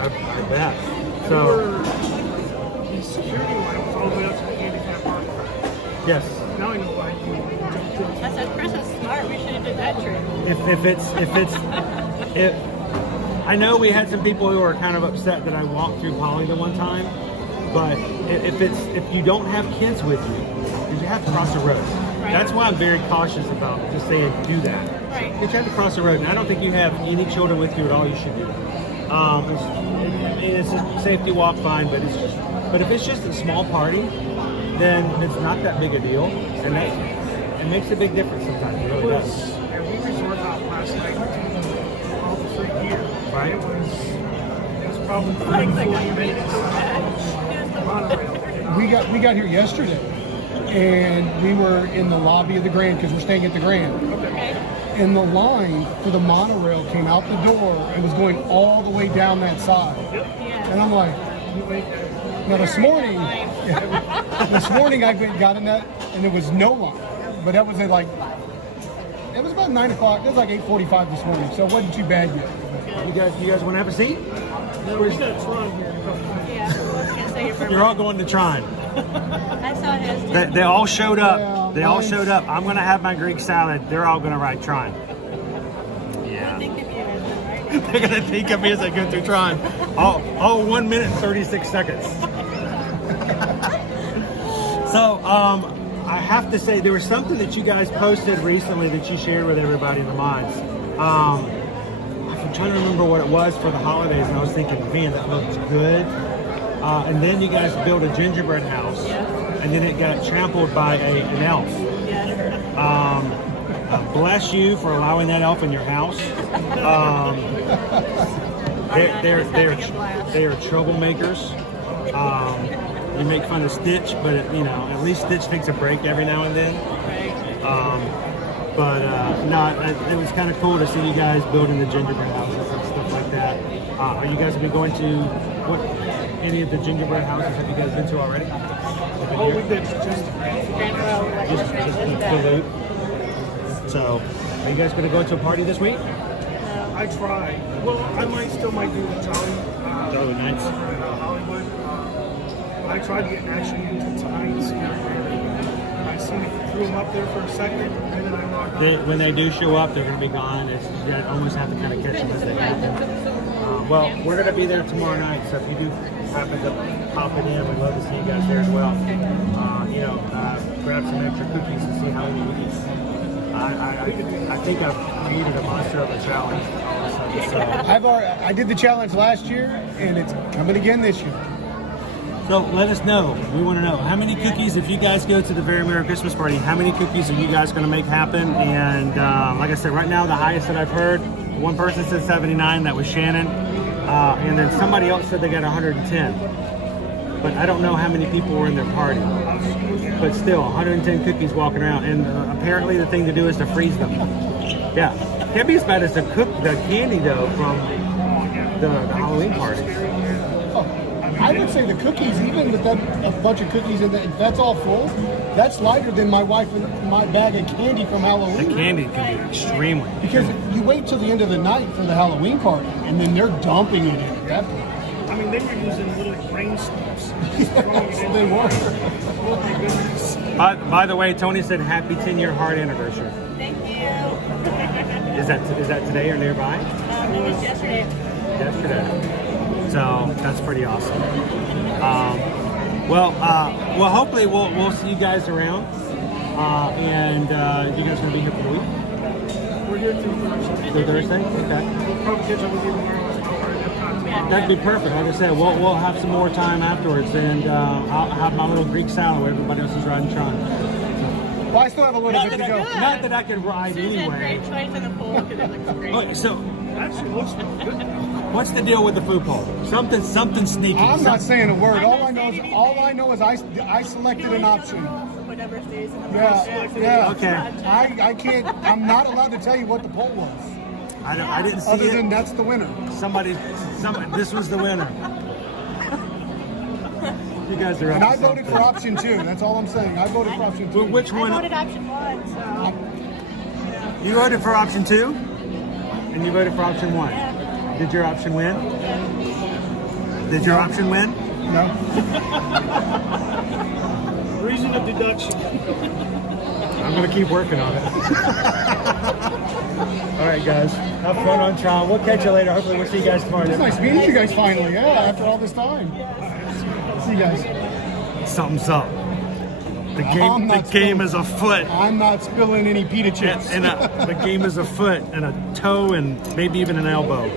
I bet. So. Yes. Now I know why. I said, Chris is smart. We should have did that trick. I know we had some people who were kind of upset that I walked through Polly the one time. But if you don't have kids with you, you have to cross the road. Right. That's why I'm very cautious about just saying do that. Right. If you have to cross the road, and I don't think you have any children with you at all, you should do it. It's a safety walk, fine, but if it's just a small party, then it's not that big a deal, and it makes a big difference sometimes. It really does. And we resort out last night all the 3 years. Right. It was probably 30, 40 minutes. We got here yesterday, and we were in the lobby of the Grand because we're staying at the Grand. Okay. And the line for the monorail came out the door and was going all the way down that side. Yeah. And I'm like, now this morning I got in that and there was no line. But that was at like, it was about 9 o'clock. It was like 8:45 this morning, so it wasn't too bad yet. You guys want to have a seat? Where's that Tron here? You're all going to Trine. I saw his. They all showed up. Yeah, They all showed up. I'm going to have my Greek salad. They're all going to ride Trine. Yeah. They're going to think of me as I go through Trine. Oh, 1 minute and 36 seconds. So, I have to say, there was something that you guys posted recently that you shared with everybody in the mods. I'm trying to remember what it was for the holidays, and I was thinking, man, that looks good. And then you guys built a gingerbread house, and then it got trampled by an elf. Bless you for allowing that elf in your house. They are troublemakers. You make fun of Stitch, but at least Stitch takes a break every now and then. It was kind of cool to see you guys building the gingerbread houses and stuff like that. Are you guys have been going to any of the gingerbread houses have you guys been to already? We've been just the loop. So, are you guys going to go to a party this week? I try. Well, I still might do the Jolly Nights. Hollywood. But I tried to get actually into tonight's. I seen it, threw them up there for a second, and then I logged on. When they do show up, they're going to be gone. You almost have to kind of catch them as they happen. We're going to be there tomorrow night, so if you do happen to pop it in, we'd love to see you guys there as well. Grab some extra cookies and see how many cookies. I think I've created a monster of a challenge. So. I did the challenge last year, and it's coming again this year. So let us know. We want to know how many cookies, if you guys go to the Very Merry Christmas Party, how many cookies are you guys going to make happen? And like I said, right now the highest that I've heard, one person said 79, that was Shannon. And then somebody else said they got 110. But I don't know how many people were in their party. But still, 110 cookies walking around. And apparently the thing to do is to freeze them. Yeah. Can't be as bad as to cook the candy, though, from the Halloween party. I would say the cookies, even with a bunch of cookies, if that's all full, that's lighter than my wife and my bag of candy from Halloween. The candy can be extremely. Because you wait till the end of the night for the Halloween party, and then they're dumping it in at that point. I mean, then you're using little grain stumps. They were. Oh my goodness. By the way, Tony said happy 10-year hard anniversary. Thank you. Is that today or nearby? It was yesterday. Yesterday. So that's pretty awesome. Hopefully we'll see you guys around. And you guys gonna be here for the week? We're here through Thursday. Okay. We'll probably catch up with you tomorrow. That'd be perfect. Like I said, we'll have some more time afterwards, and I'll have my little Greek salad where everybody else is riding Tron. Well, I still have a little bit to go. Not that I could ride anyway. Great choice in the pool because it looks great. Okay, so actually looks good. What's the deal with the food poll? Something sneaky. I'm not saying a word. All I know is I selected an option. Whatever stays in the Yeah. Okay. I can't. I'm not allowed to tell you what the poll was. I didn't see Other it. than that's the winner. Somebody. This was the winner. You guys are. And I voted for option 2. That's all I'm saying. I voted for option 2. Which one? I voted option 1. So. You voted for option 2, and you voted for option 1. Yeah. Did your option win? Did your option win? No. Reason of deduction. I'm gonna keep working on it. All right, guys. Have fun on Tron. We'll catch you later. Hopefully, we'll see you guys tomorrow. It's nice meeting you guys finally. Yeah, after all this time. See you guys. Something's up. The game is afoot. I'm not spilling any pita chips. The game is a foot and a toe and maybe even an elbow.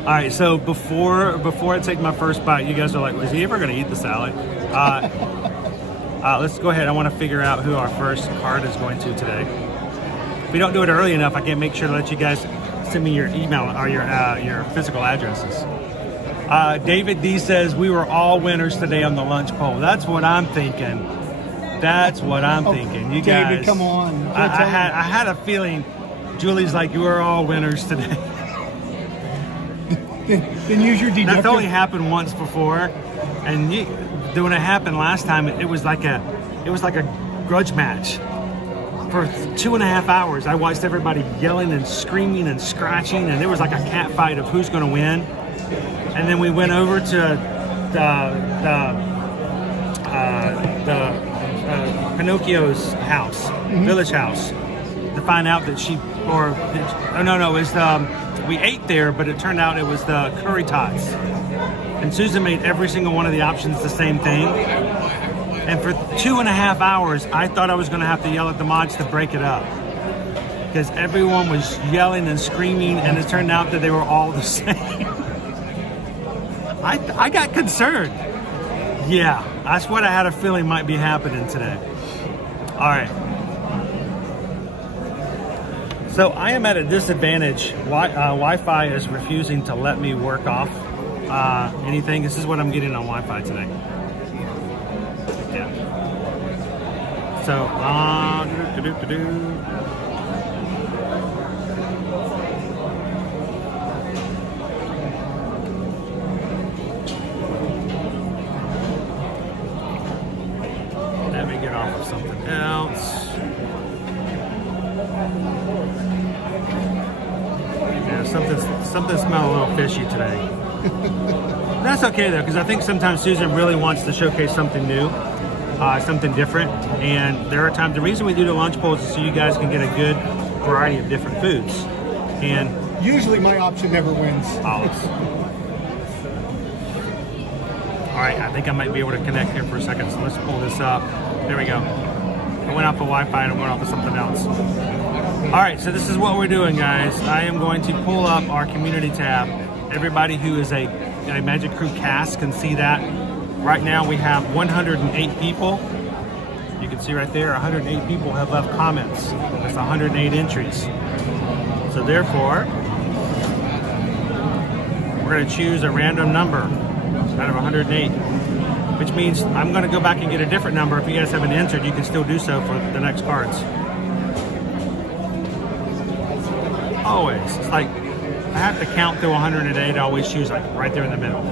All right, so before I take my first bite, you guys are like, "Was he ever going to eat the salad?" Let's go ahead. I want to figure out who our first card is going to today. If we don't do it early enough, I can't make sure to let you guys send me your email or your physical addresses. David D says we were all winners today on the lunch poll. That's what I'm thinking. That's what I'm thinking. You guys, David, come on. I had a feeling. Julie's like, you were all winners today. Then use your deductive. That's only happened once before, and when it happened last time, it was like a grudge match. For 2.5 hours, I watched everybody yelling and screaming and scratching, and there was like a cat fight of who's going to win. And then we went over to Pinocchio's house, village house, to find out that we ate there, but it turned out it was the curry tots. And Susan made every single one of the options the same thing. And for 2.5 hours, I thought I was going to have to yell at the mods to break it up, because everyone was yelling and screaming, and it turned out that they were all the same. I got concerned. Yeah, that's what I had a feeling might be happening today. All right. So I am at a disadvantage. Wi-Fi is refusing to let me work off anything. This is what I'm getting on Wi-Fi today. Yeah. So, let me get off of something else. Yeah, something smelled a little fishy today. That's okay though, because I think sometimes Susan really wants to showcase something new, something different. And there are times, the reason we do the lunch polls is so you guys can get a good variety of different foods. And usually my option never wins. Olives. All right, I think I might be able to connect here for a second, so let's pull this up. There we go. I went off of Wi-Fi and I went off of something else. All right, so this is what we're doing, guys. I am going to pull up our community tab. Everybody who is a Magic Crew cast can see that. Right now we have 108 people. You can see right there, 108 people have left comments. That's 108 entries. So therefore, we're going to choose a random number out of 108, which means I'm going to go back and get a different number. If you guys haven't entered, you can still do so for the next cards. Always. It's like, I have to count through 108. I always choose like right there in the middle.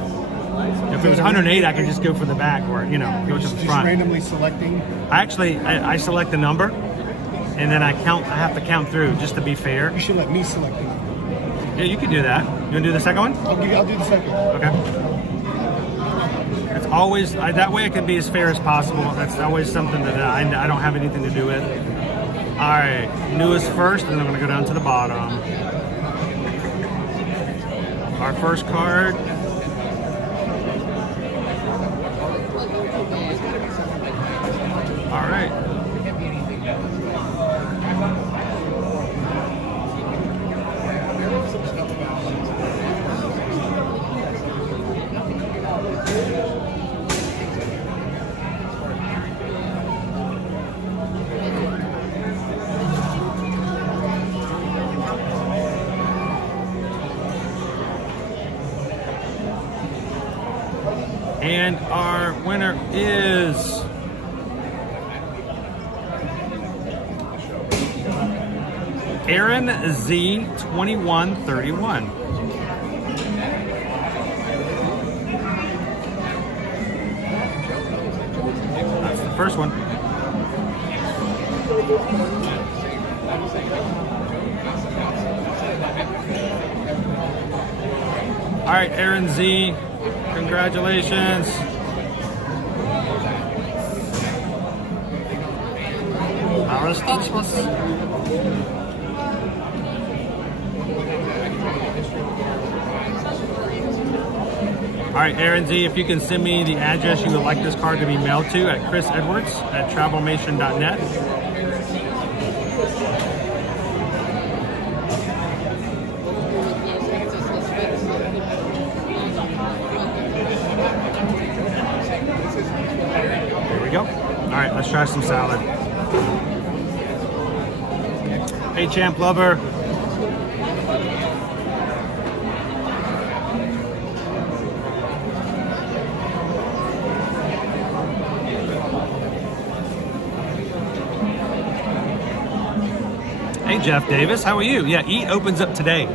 If it was 108, I could just go for the back or, go to the front. Just randomly selecting? I select the number, and then I have to count through just to be fair. You should let me select the number. Yeah, you can do that. You want to do the second one? I'll do the second one. Okay. It's always, that way it can be as fair as possible. That's always something that I don't have anything to do with. All right, newest first, and then I'm going to go down to the bottom. Our first card. All right. And our winner is Aaron Z 2131. That's the first one. All right, Aaron Z. Congratulations. All right, Aaron Z, if you can send me the address you would like this card to be mailed to at chrisedwards@travelmation.net. There we go. All right, let's try some salad. Hey, Champ Lover. Hey, Jeff Davis, how are you? Yeah, Eat opens up today.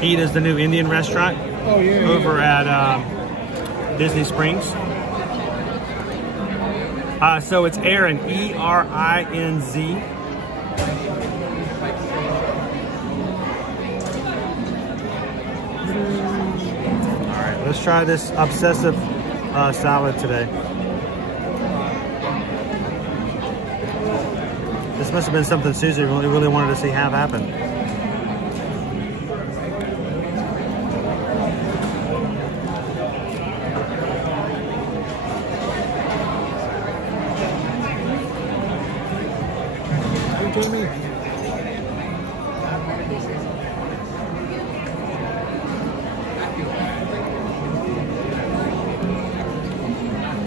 Eat is the new Indian restaurant over at Disney Springs. So it's Aaron, E-R-I-N-Z. All right, let's try this obsessive salad today. This must have been something Susie really wanted to see have happen.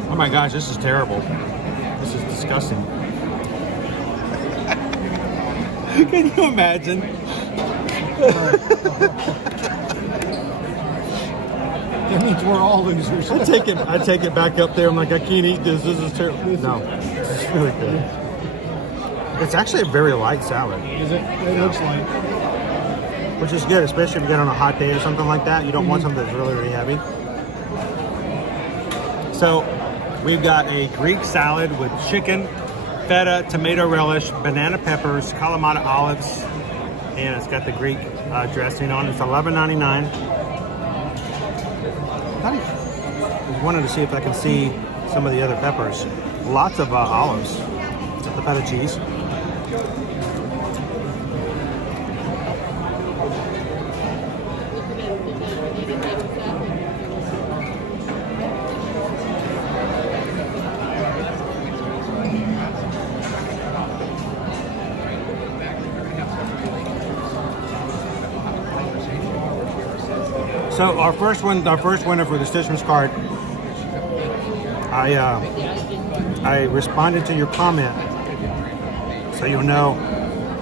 Oh my gosh, this is terrible. This is disgusting. Can you imagine? That means we're all losers. I take it back up there. I'm like, I can't eat this. This is terrible. No, this is really good. It's actually a very light salad. Is it? It looks light. Which is good, especially if you get on a hot day or something like that. You don't want something that's really, really heavy. So, we've got a Greek salad with chicken, feta, tomato relish, banana peppers, Kalamata olives, and it's got the Greek dressing on. It's $11.99. I wanted to see if I can see some of the other peppers. Lots of olives, the feta cheese. So our first winner for the Stitchman's card, I responded to your comment, so you'll know.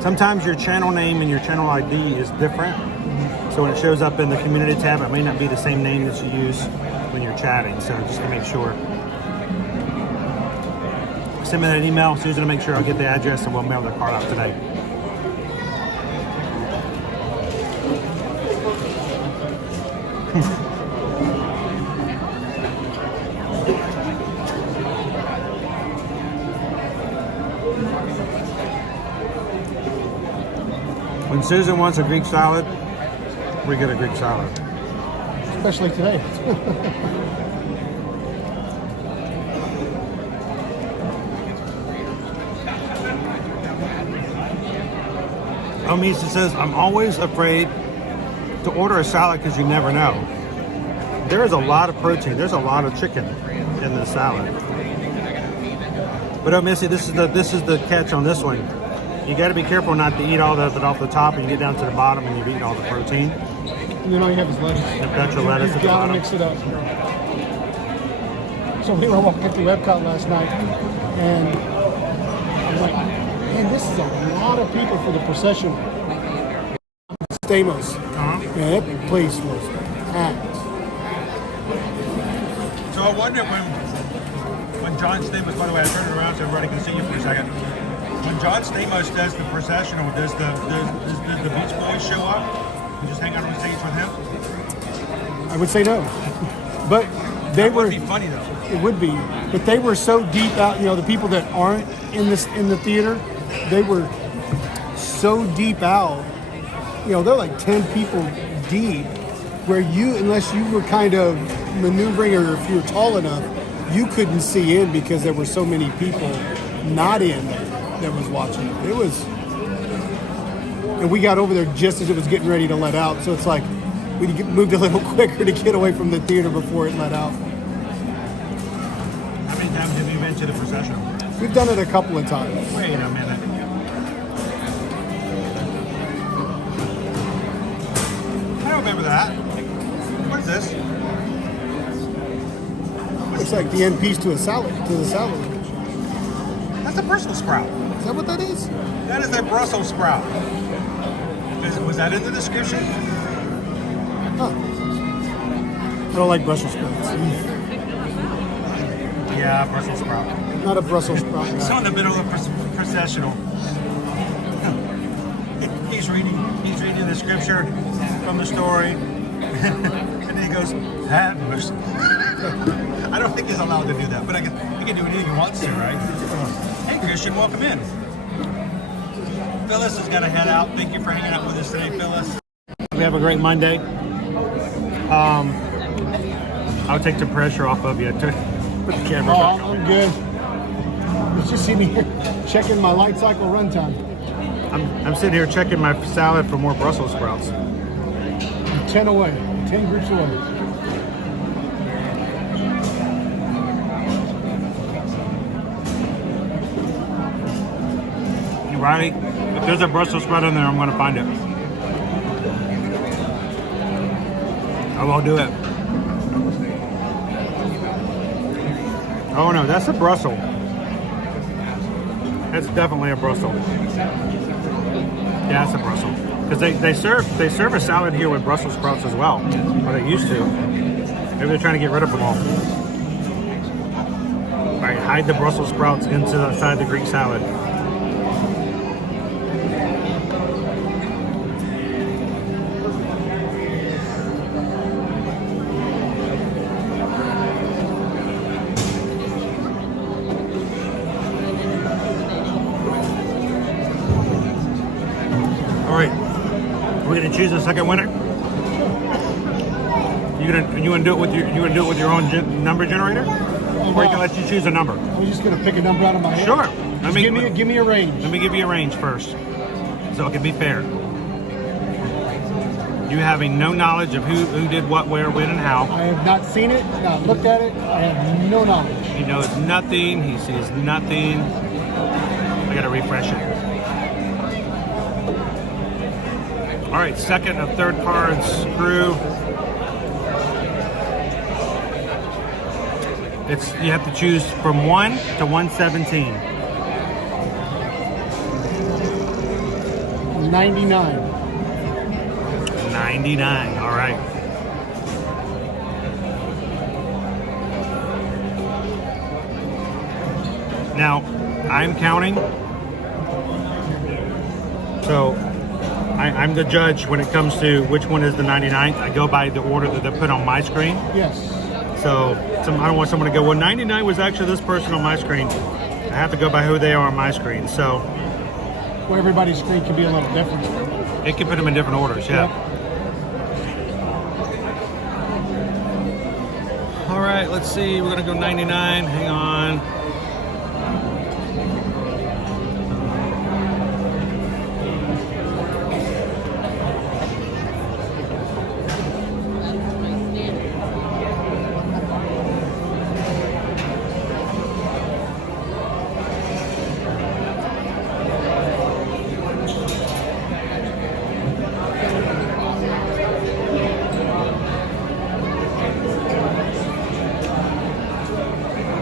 Sometimes your channel name and your channel ID is different, so when it shows up in the community tab, it may not be the same name that you use when you're chatting. So just to make sure, send me that email, Susan, to make sure I'll get the address, and we'll mail the card out today. When Susan wants a Greek salad, we get a Greek salad. Especially today. Omisa says, I'm always afraid to order a salad because you never know. There is a lot of protein. There's a lot of chicken in the salad. But oh, Missy, this is the catch on this one. You got to be careful not to eat all of it off the top, and you get down to the bottom and you've eaten all the protein. And then all you have is lettuce. You've got your lettuce at the bottom. You gotta mix it up. So we were walking through Epcot last night, and I'm like, man, this is a lot of people for the procession. Stamos. Yeah, that place was packed. So I wonder when John Stamos, by the way, I turned it around so everybody can see you for a second. When John Stamos does the processional, does the Beach Boys show up and just hang out on stage with him? I would say no, but they that were. Would be funny though. It would be, but they were so deep out. You know, the people that aren't in the theater, they were so deep out. You know, they're like 10 people deep, where you, unless you were kind of maneuvering or if you were tall enough, you couldn't see in because there were so many people not in that was watching it. It was, and we got over there just as it was getting ready to let out. So it's like, we moved a little quicker to get away from the theater before it let out. How many times have you been to the processional? We've done it a couple of times. Wait a minute. I don't remember that. What is this? Looks like the end piece to a salad, to the salad. That's a Brussels sprout. Is that what that is? That is a Brussels sprout. Was that in the description? Huh. I don't like Brussels sprouts. Yeah, Brussels sprout. Not a Brussels sprout. It's on the middle of the processional. He's reading the scripture from the story, and then he goes, "Have mercy." I don't think he's allowed to do that, but he can do anything he wants to, right? Hey, Christian, welcome in. Phyllis is gonna head out. Thank you for hanging out with us today, Phyllis. We have a great Monday. I'll take the pressure off of you. Put the camera back on. I'm good. Let's just see me here checking my light cycle runtime. I'm sitting here checking my salad for more Brussels sprouts. 10 away. 10 groups away. You Riley? If there's a Brussels sprout in there, I'm gonna find it. I won't do it. Oh no, that's a Brussels. That's definitely a Brussels. Yeah, that's a Brussels. Because they serve a salad here with Brussels sprouts as well. Or they used to. Maybe they're trying to get rid of them all. All right, hide the Brussels sprouts inside the Greek salad. Choose a second winner. You gonna do it with your own number generator, or you can let you choose a number. I'm just gonna pick a number out of my head. Sure. Give me a range. Let me give you a range first, so it can be fair. You having no knowledge of who did what, where, when, and how. I have not seen it. Not looked at it. I have no knowledge. He knows nothing. He sees nothing. I gotta refresh it. All right, second and third cards, screw. You have to choose from 1 to 117. 99. 99, all right. Now, I'm counting. So, I'm the judge when it comes to which one is the 99th. I go by the order that they put on my screen. Yes. So I don't want someone to go, well, 99 was actually this person on my screen. I have to go by who they are on my screen. So. Well, everybody's screen can be a little different. It can put them in different orders, yeah. Yep. All right, let's see. We're going to go 99. Hang on.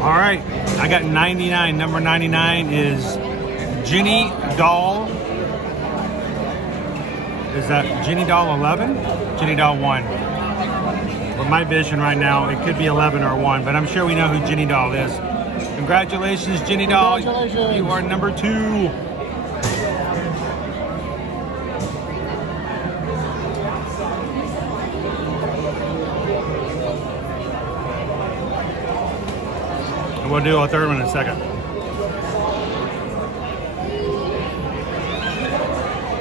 All right, I got 99. Number 99 is Jenny Doll. Is that Jenny Doll 11? Jenny Doll 1. With my vision right now, it could be 11 or 1, but I'm sure we know who Jenny Doll is. Congratulations, Jenny Doll. Congratulations. You are number 2. We'll do a third one in a second.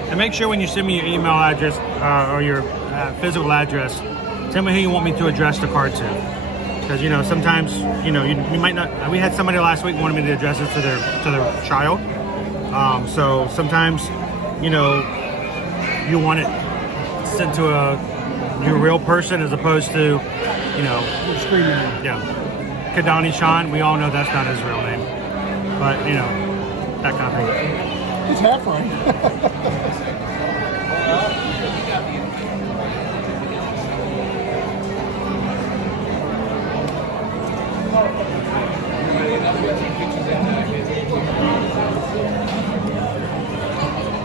And make sure when you send me your email address or your physical address, tell me who you want me to address the card to. Because sometimes you might not. We had somebody last week wanted me to address it to their child. So sometimes you want it sent to a your real person as opposed to, you know, Screen name. yeah, Kadani Sean. We all know that's not his real name, but you know, that kind of thing. He's half right.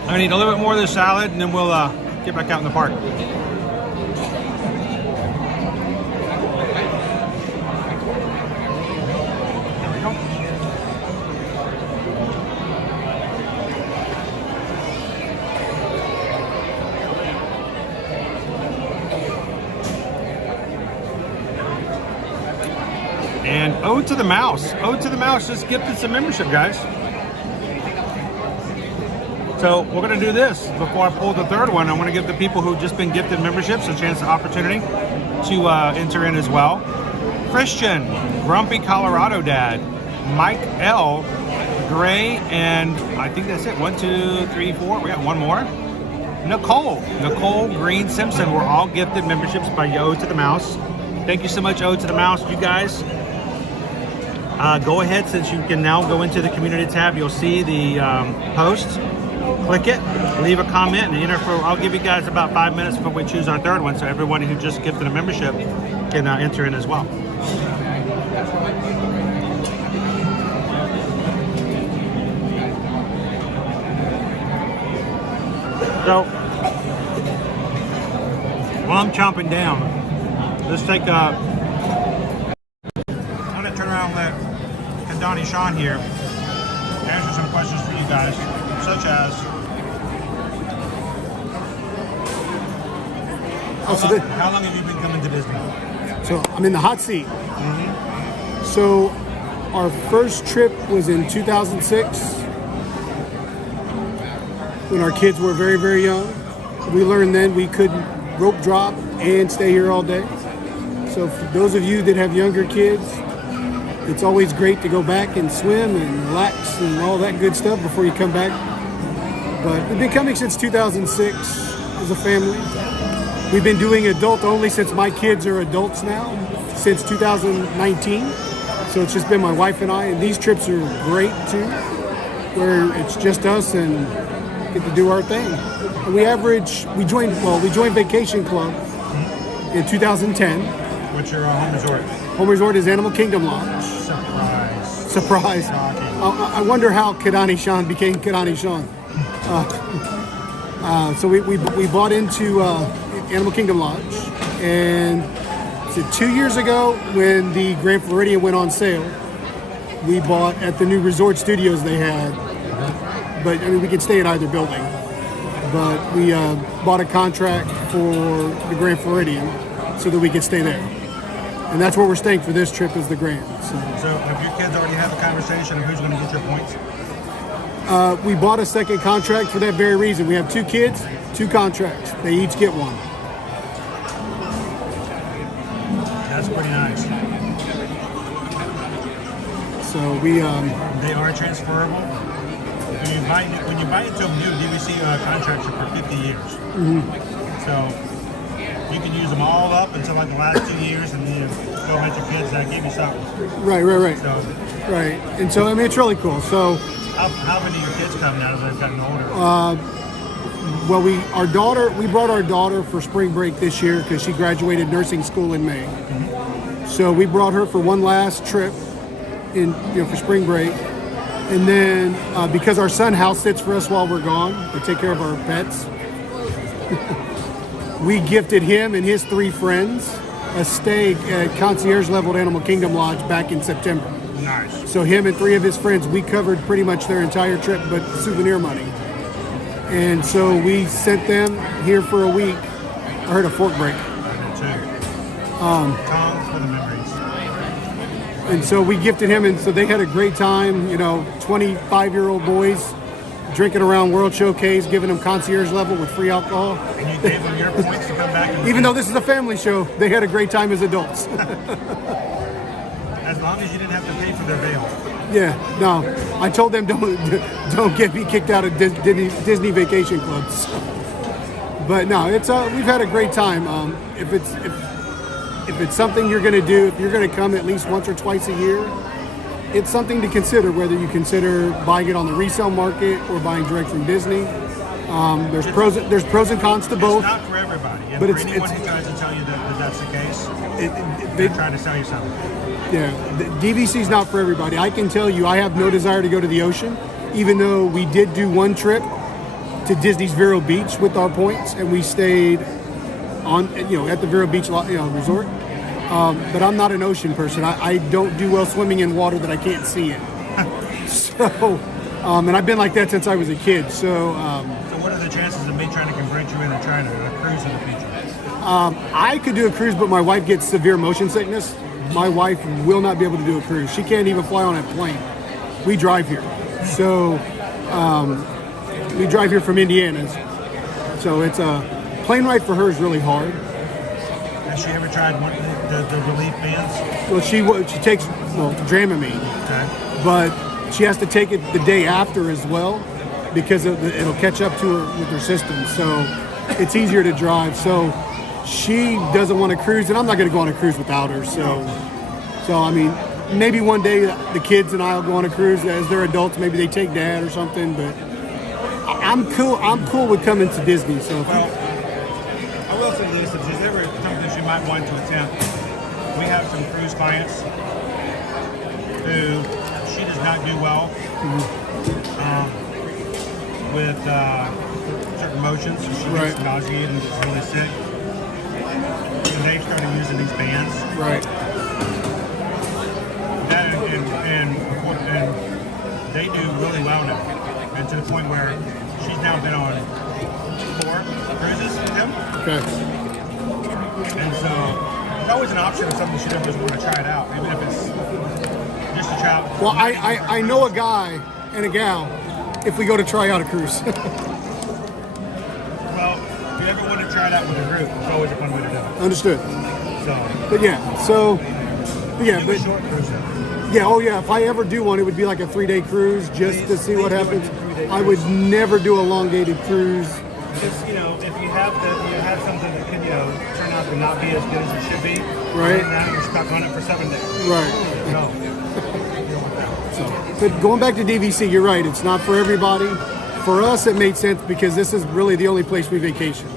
I need a little bit more of this salad, and then we'll get back out in the park. And Ode to the Mouse. Ode to the Mouse just gifted some membership, guys. So we're going to do this before I pull the third one. I want to give the people who've just been gifted memberships a chance, an opportunity to enter in as well. Christian, Grumpy Colorado Dad, Mike L, Gray, and I think that's it. 1, 2, 3, 4. We got one more. Nicole Green Simpson were all gifted memberships by Ode to the Mouse. Thank you so much, Ode to the Mouse. You guys, go ahead, since you can now go into the community tab. You'll see the post. Click it, leave a comment, and enter for. I'll give you guys about 5 minutes before we choose our third one, so everyone who just gifted a membership can enter in as well. So, while I'm chomping down, let's take I'm going to turn around and let Kadani Sean here answer some questions for you guys, such as how long have you been coming to Disney? So I'm in the hot seat. So our first trip was in 2006 when our kids were very, very young. We learned then we could rope drop and stay here all day. So for those of you that have younger kids, it's always great to go back and swim and relax and all that good stuff before you come back. But we've been coming since 2006 as a family. We've been doing adult only since my kids are adults now, since 2019. So it's just been my wife and I, and these trips are great too, where it's just us and get to do our thing. And we joined Vacation Club in 2010. What's your home resort? Home resort is Animal Kingdom Lodge. Surprise. I wonder how Kadani Sean became Kadani Sean. So we bought into Animal Kingdom Lodge, and so 2 years ago when the Grand Floridian went on sale, we bought at the new resort studios they had. But I mean, we could stay at either building. But we bought a contract for the Grand Floridian so that we could stay there. And that's where we're staying for this trip, is the Grand. So have your kids already had the conversation of who's going to get your points? We bought a second contract for that very reason. We have 2 kids, 2 contracts. They each get one. That's pretty nice. So we they are transferable. When you buy into them new, DVC contracts are for 50 years. So you can use them all up until like the last 2 years, and then you go let your kids give you something. Right. So, right. And so I mean, it's really cool. So how many of your kids come now that they've gotten older? Well, we brought our daughter for spring break this year because she graduated nursing school in May. So we brought her for one last trip for spring break. And then because our son house sits for us while we're gone, we take care of our pets. We gifted him and his 3 friends a stay at concierge level at Animal Kingdom Lodge back in September. Nice. So him and 3 of his friends, we covered pretty much their entire trip, but souvenir money. And so we sent them here for a week. I heard a fork break. Tom for the memories. And so we gifted him, and so they had a great time. 25-year-old boys drinking around World Showcase, giving them concierge level with free alcohol. And you gave them your points to come back. Even though this is a family show, they had a great time as adults. As long as you didn't have to pay for their bail. Yeah, no. I told them don't get me kicked out of Disney Vacation Clubs. But no, it's we've had a great time. If it's something you're going to do, if you're going to come at least once or twice a year, it's something to consider. Whether you consider buying it on the resale market or buying direct from Disney. There's pros and cons to both. It's not for everybody. And but for anyone who tries to tell you that that's the case, they're trying to sell you something. Yeah, the DVC is not for everybody. I can tell you, I have no desire to go to the ocean, even though we did do one trip to Disney's Vero Beach with our points, and we stayed on, at the Vero Beach, resort. But I'm not an ocean person. I don't do well swimming in water that I can't see in. So, and I've been like that since I was a kid. So what are the chances of me trying to convert you into trying to cruise in the future? I could do a cruise, but my wife gets severe motion sickness. My wife will not be able to do a cruise. She can't even fly on a plane. We drive here. So we drive here from Indiana. So it's a plane ride for her is really hard. Has she ever tried the relief bands? Well, she takes Dramamine, okay. But she has to take it the day after as well because it'll catch up to her with her system. So it's easier to drive. So she doesn't want to cruise, and I'm not going to go on a cruise without her. So I mean, maybe one day the kids and I will go on a cruise as they're adults. Maybe they take dad or something. But I'm cool. I'm cool with coming to Disney. So I will say this: if there's ever something she might want to attempt, we have some cruise clients who she does not do well with certain motions. So she gets nauseated and gets really sick. And they started using these bands. Right. That and they do really well now. And to the point where she's now been on 4 cruises with them. Okay. And so it's always an option of something she doesn't want to try it out, even if it's just a try. Well, I know a guy and a gal if we go to try out a cruise. Well, if you ever want to try it out with a group, it's always a fun way to do it. Understood. So. But short cruise. Yeah, oh yeah, if I ever do one, it would be like a 3-day cruise just to see what happens. I would never do a elongated cruise. Just, if you have something that could, turn out to not be as good as it should be, right? Now you're stuck on it for 7 days. Right. But going back to DVC, you're right. It's not for everybody. For us, it made sense because this is really the only place we vacation.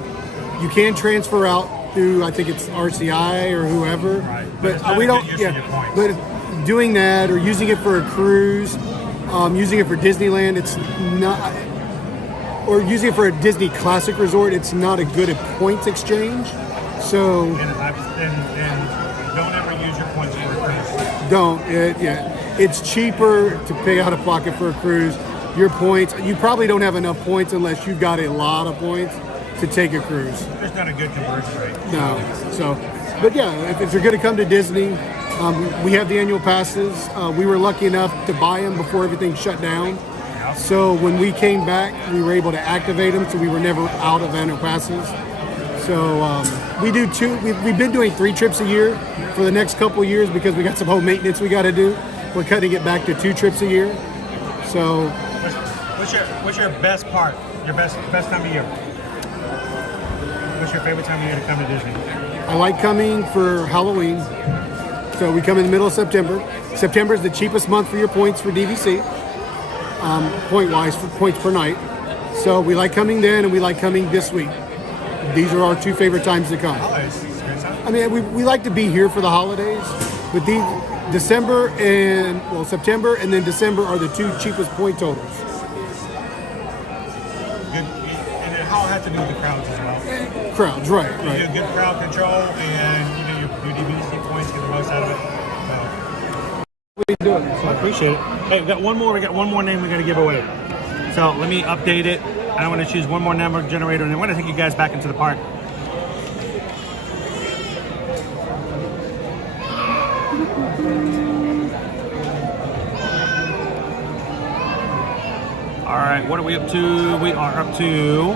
You can transfer out through, I think it's RCI or whoever, right. But we don't. Yeah. But doing that or using it for a cruise, using it for Disneyland, it's not. Or using it for a Disney Classic Resort, it's not a good points exchange. So and don't ever use your points for a cruise. Don't. It's cheaper to pay out of pocket for a cruise. Your points, you probably don't have enough points unless you've got a lot of points to take a cruise. There's not a good conversion rate. No. So, but yeah, if you're going to come to Disney, we have the annual passes. We were lucky enough to buy them before everything shut down. So when we came back, we were able to activate them, so we were never out of annual passes. So we do 2. We've been doing 3 trips a year for the next couple of years because we got some home maintenance we got to do. We're cutting it back to 2 trips a year. So what's your best part? Your best time of year? What's your favorite time of year to come to Disney? I like coming for Halloween. So we come in the middle of September. September is the cheapest month for your points for DVC. Point-wise, for points per night. So we like coming then, and we like coming this week. These are our 2 favorite times to come. I mean, we like to be here for the holidays, but September and then December are the 2 cheapest point totals. Good, and it all has to do with the crowds as well. Crowds, right. You do good crowd control, and your DVC points, get the most out of it. What are you doing? So I appreciate it. Hey, we got one more name we got to give away. So let me update it. I want to choose one more number generator, and I want to take you guys back into the park. All right, what are we up to? We are up to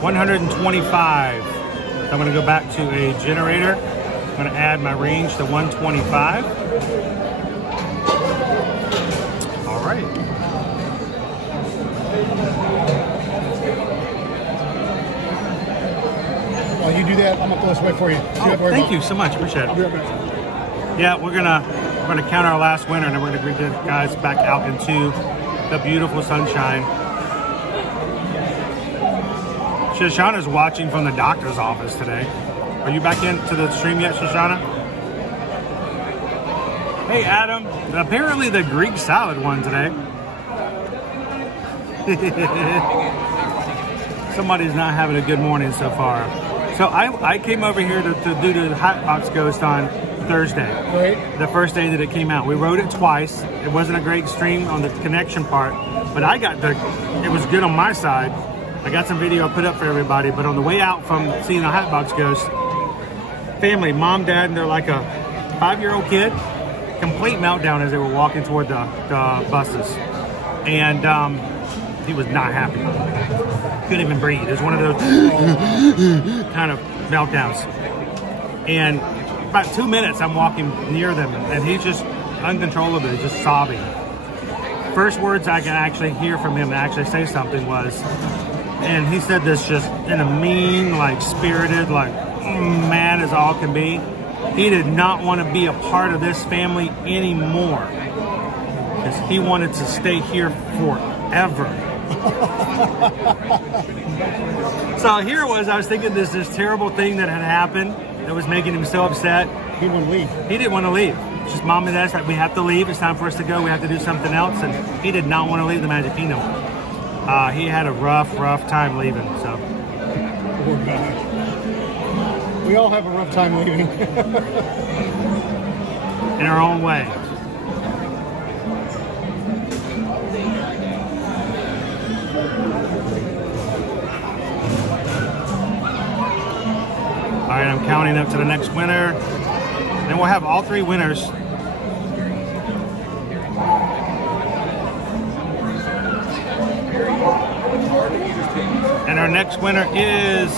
125. I'm going to go back to a generator. I'm going to add my range to 125. All right. do that, I'm gonna throw this away for you. Thank you so much. Appreciate it. I'll be right back. Yeah, we're gonna count our last winner, and then we're gonna bring the guys back out into the beautiful sunshine. Shoshana's watching from the doctor's office today. Are you back into the stream yet, Shoshana? Hey, Adam. Apparently the Greek salad won today. Somebody's not having a good morning so far. So I came over here to do the Hotbox Ghost on Thursday. Right. The first day that it came out. We rode it twice. It wasn't a great stream on the connection part, but it was good on my side. I got some video I put up for everybody, but on the way out from seeing the Hotbox Ghost, family, mom, dad, and they're like a 5-year-old kid, complete meltdown as they were walking toward the buses. And he was not happy. Couldn't even breathe. It was one of those kind of meltdowns. And about 2 minutes, I'm walking near them, and he's just uncontrollably just sobbing. First words I can actually hear from him, actually say something was, and he said this just in a mean, like spirited, like mad as all can be. He did not want to be a part of this family anymore because he wanted to stay here forever. So here it was, I was thinking this terrible thing that had happened that was making him so upset. He didn't want to leave. He didn't want to leave. It's just mom and dad's like, we have to leave. It's time for us to go. We have to do something else. And he did not want to leave the Magic Kingdom. He had a rough time leaving. So. Poor guy. We all have a rough time leaving. In our own way. All right, I'm counting up to the next winner. Then we'll have all 3 winners. And our next winner is...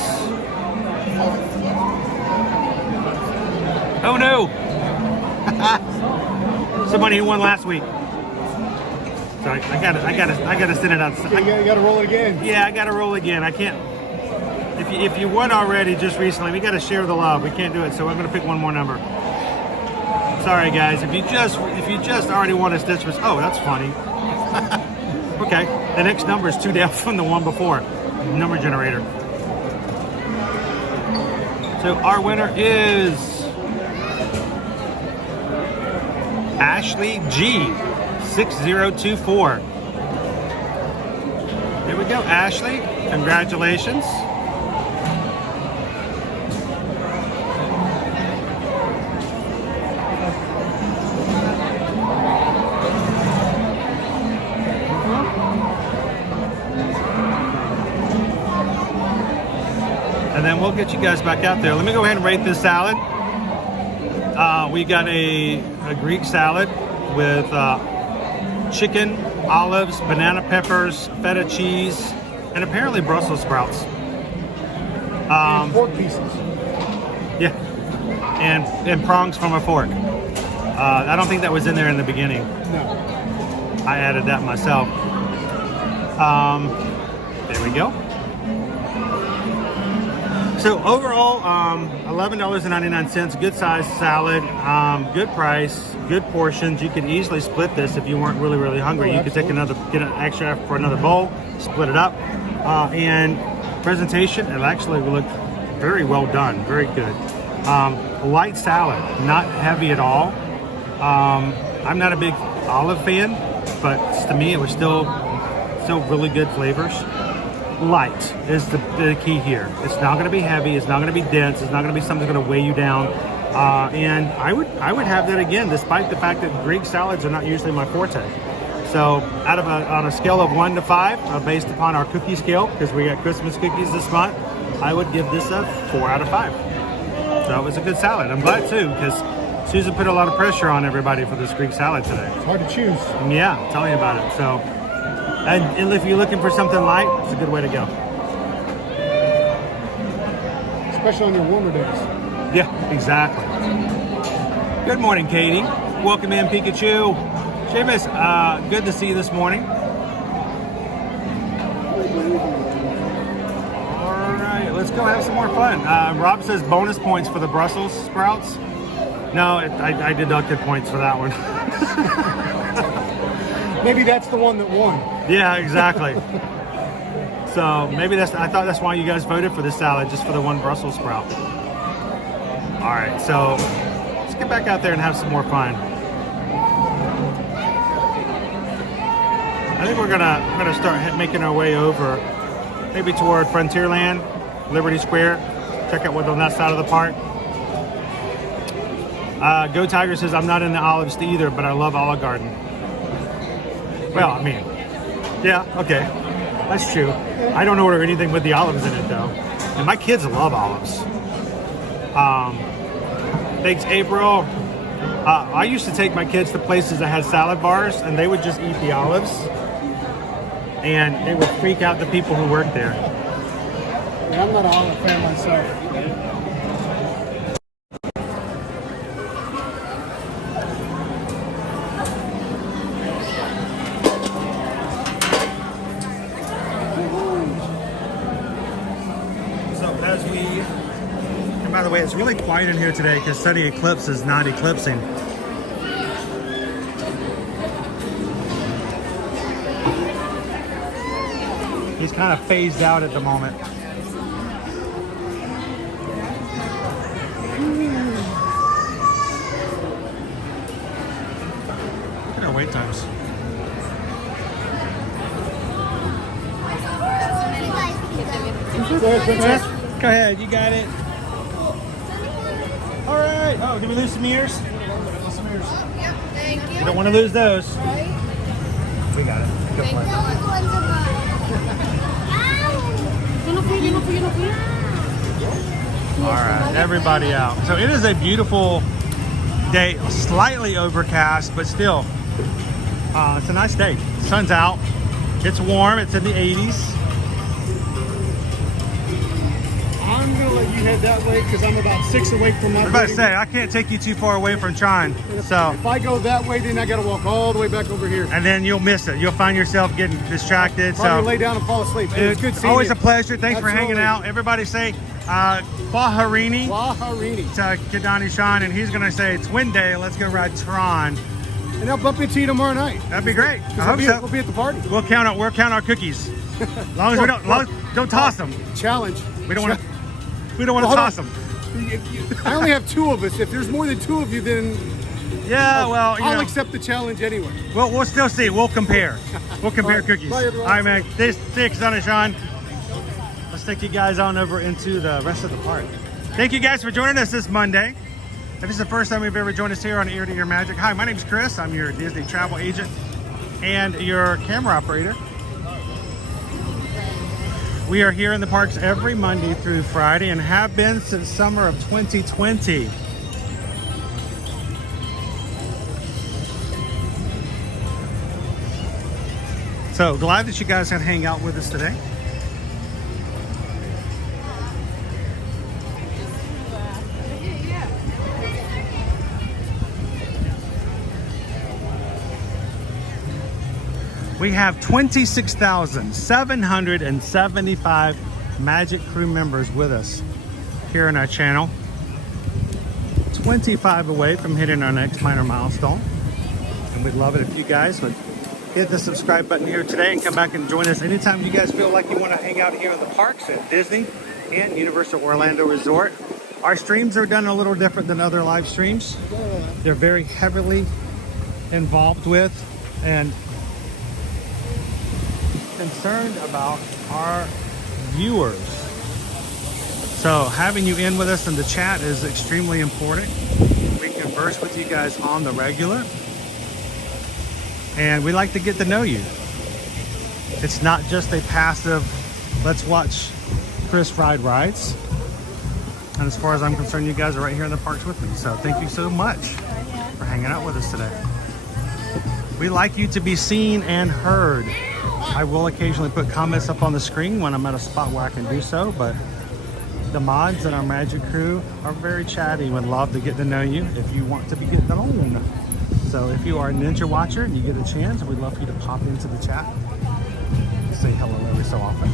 Oh no! Somebody who won last week. Sorry, I gotta send it out. You gotta roll it again. Yeah, I gotta roll again. I can't. If you won already just recently, we gotta share the love. We can't do it, so I'm gonna pick one more number. Sorry guys, if you just already won a Stitchmas. Oh, that's funny. Okay, the next number is 2 down from the one before. Number generator. So our winner is Ashley G 6024. There we go, Ashley. Congratulations. And then we'll get you guys back out there. Let me go ahead and rate this salad. We got a Greek salad with chicken, olives, banana peppers, feta cheese, and apparently Brussels sprouts. And 4 pieces. Yeah, and prongs from a fork. I don't think that was in there in the beginning. No. I added that myself. There we go. So overall, $11.99, good size salad, good price, good portions. You could easily split this if you weren't really hungry. You could get an extra for another bowl, split it up. And presentation, it actually looked very well done, very good. Light salad, not heavy at all. I'm not a big olive fan, but to me it was still really good flavors. Light is the key here. It's not going to be heavy. It's not going to be dense. It's not going to be something that's going to weigh you down. And I would have that again, despite the fact that Greek salads are not usually my forte. So on a scale of 1 to 5, based upon our cookie scale, because we got Christmas cookies this month, I would give this a 4 out of 5. So it was a good salad. I'm glad too, because Susan put a lot of pressure on everybody for this Greek salad today. It's hard to choose. Yeah, tell me about it. So. And if you're looking for something light, it's a good way to go. Especially on your warmer days. Yeah, exactly. Good morning, Katie. Welcome in, Pikachu. Seamus, good to see you this morning. All right, let's go have some more fun. Rob says bonus points for the Brussels sprouts. No, I deducted points for that one. Maybe that's the one that won. Yeah, exactly. So maybe I thought that's why you guys voted for this salad, just for the one Brussels sprout. All right, so let's get back out there and have some more fun. I think we're gonna start making our way over, maybe toward Frontierland, Liberty Square. Check out what's on that side of the park. Go Tiger says, I'm not in the olives either, but I love Olive Garden. Well, I mean, yeah, okay, that's true. I don't order anything with the olives in it though. And my kids love olives. Thanks, April. I used to take my kids to places that had salad bars and they would just eat the olives. And it would freak out the people who work there. Yeah, I'm not an olive fan myself. And by the way, it's really quiet in here today because Sunny Eclipse is not eclipsing. He's kind of phased out at the moment. Look at our wait times. Go ahead, you got it. All right. Oh, can we lose some ears? Some ears. Yep, thank you. You don't want to lose those. Right? We got it. Go for it. All right, everybody out. So it is a beautiful day, slightly overcast, but still, it's a nice day. Sun's out. It's warm. It's in the 80s. I'm gonna let you head that way because I'm about 6 away from my. I was about to say I can't take you too far away from Tron. So if I go that way, then I got to walk all the way back over here. And then you'll miss it. You'll find yourself getting distracted. Probably so lay down and fall asleep. Hey, it's good seeing always you. a pleasure. Thanks for Absolutely. hanging out. Everybody say Kwaharini. Kwaharini. To Kadani Sean, and he's gonna say Twin Day. Let's go ride Tron. And I'll bump into you tomorrow night. That'd be great. I hope so. We'll be at the party. We'll count our cookies. As long as we don't toss them. Challenge. We don't want to toss them. I only have 2 of us. If there's more than 2 of you, then I'll accept the challenge anyway. We'll still see. We'll compare. We'll compare cookies. Bye, All right, man. Thanks, Sonny Sean. Let's take you guys on over into the rest of the park. Thank you guys for joining us this Monday. If this is the first time you've ever joined us here on Ear to Ear Magic, hi, my name's Chris. I'm your Disney travel agent and your camera operator. We are here in the parks every Monday through Friday and have been since summer of 2020. So glad that you guys can hang out with us today. We have 26,775 Magic Crew members with us here on our channel. 25 away from hitting our next minor milestone. And we'd love it if you guys would hit the subscribe button here today and come back and join us anytime you guys feel like you want to hang out here in the parks at Disney and Universal Orlando Resort. Our streams are done a little different than other live streams. They're very heavily involved with and concerned about our viewers. So having you in with us in the chat is extremely important. We converse with you guys on the regular and we like to get to know you. It's not just a passive, let's watch Chris ride rides. And as far as I'm concerned, you guys are right here in the parks with me. So thank you so much for hanging out with us today. We like you to be seen and heard. I will occasionally put comments up on the screen when I'm at a spot where I can do so, but the mods and our Magic Crew are very chatty and would love to get to know you if you want to be getting known. So if you are a Ninja Watcher and you get a chance, we'd love for you to pop into the chat. Say hello every so often.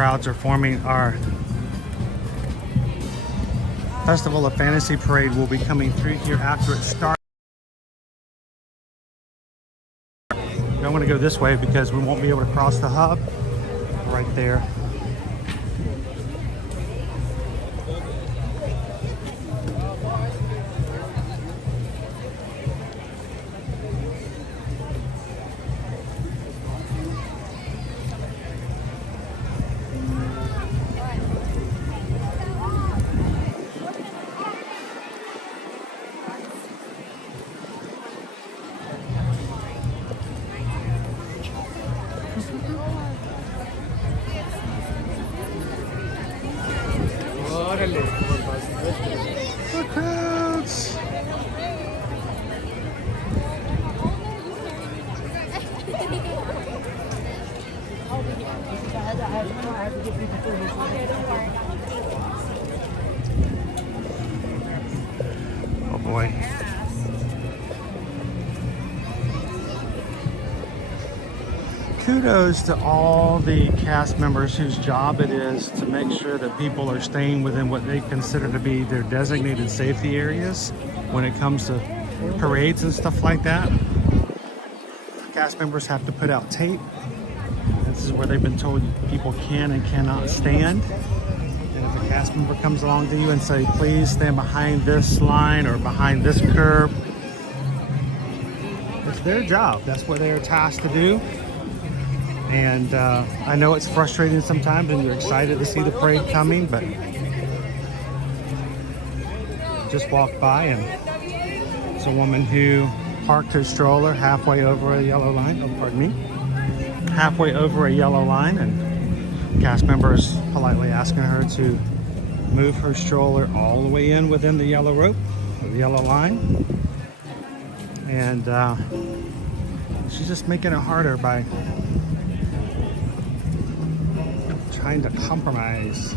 crowds are forming. Our Festival of Fantasy Parade will be coming through here after it starts. I want to go this way because we won't be able to cross the hub right there. The crowds. Oh boy. Kudos to all the cast members whose job it is to make sure that people are staying within what they consider to be their designated safety areas when it comes to parades and stuff like that. Cast members have to put out tape. This is where they've been told people can and cannot stand. And if a cast member comes along to you and say, please stand behind this line or behind this curb, it's their job. That's what they're tasked to do. And I know it's frustrating sometimes and you're excited to see the parade coming, but just walked by and it's a woman who parked her stroller halfway over a yellow line. Oh, pardon me. Halfway over a yellow line, and cast members politely asking her to move her stroller all the way in within the yellow rope, or the yellow line. And she's just making it harder by trying to compromise.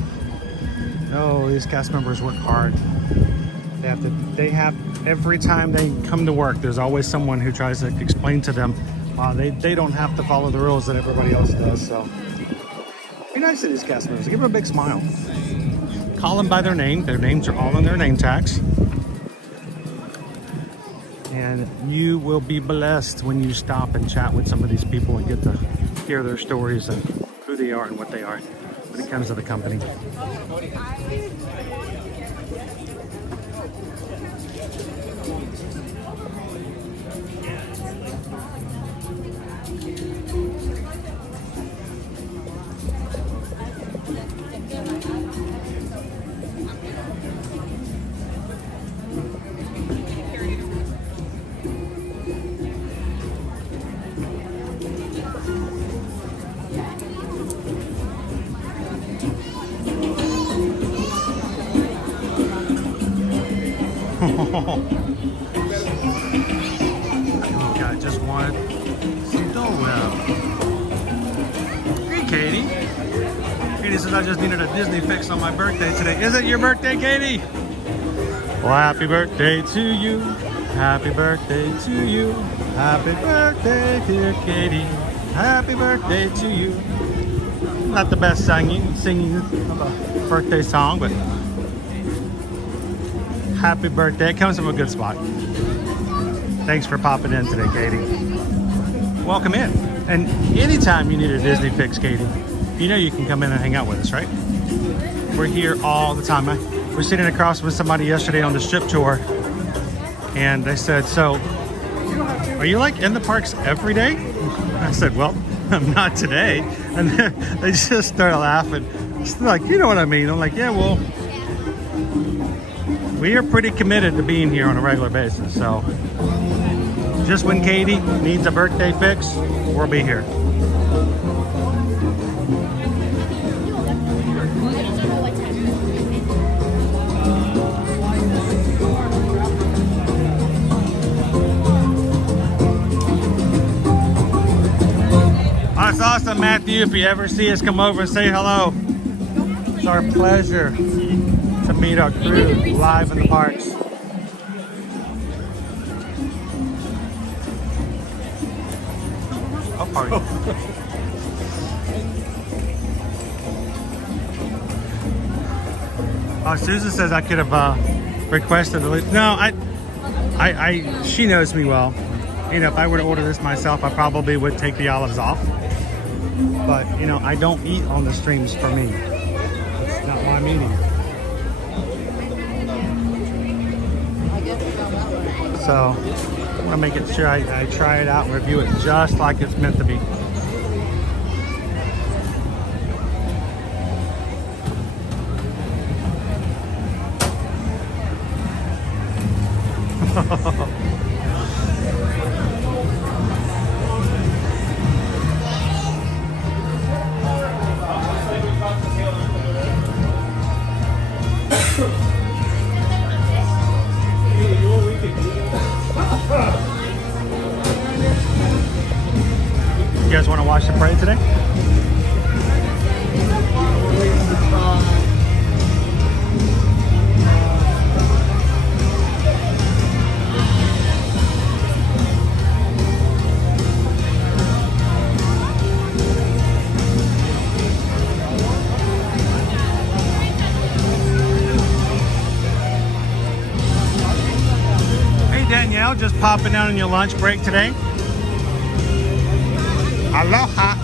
No, these cast members work hard. They have every time they come to work, there's always someone who tries to explain to them they don't have to follow the rules that everybody else does. So be nice to these cast members. Give them a big smile. Call them by their name. Their names are all on their name tags. And you will be blessed when you stop and chat with some of these people and get to hear their stories and who they are and what they are when it comes to the company. I just want Stowell. Hey, Katie. Katie says I just needed a Disney fix on my birthday today. Is it your birthday, Katie? Well, happy birthday to you. Happy birthday to you. Happy birthday, dear Katie. Happy birthday to you. Not the best singing of a birthday song, but happy birthday. It comes from a good spot. Thanks for popping in today, Katie. Welcome in. And anytime you need a Disney fix, Katie, you know you can come in and hang out with us, right? We're here all the time. We're sitting across with somebody yesterday on the strip tour, and they said, so, are you like in the parks every day? I said, well, I'm not today. And they just started laughing. It's like, you know what I mean? I'm like, yeah, well, we are pretty committed to being here on a regular basis. So just when Katie needs a birthday fix, we'll be here. That's awesome, Matthew. If you ever see us, come over and say hello. It's our pleasure to meet our crew live in the parks. Oh, party. Oh, Susan says I could have requested the leaf. No, she knows me well. You know, if I were to order this myself, I probably would take the olives off. But, you know, I don't eat on the streams for me. It's not why I'm eating. So, I want to make it sure I try it out and review it just like it's meant to be. You guys want to watch the parade today? Hey Danielle, just popping out on your lunch break today. Aloha.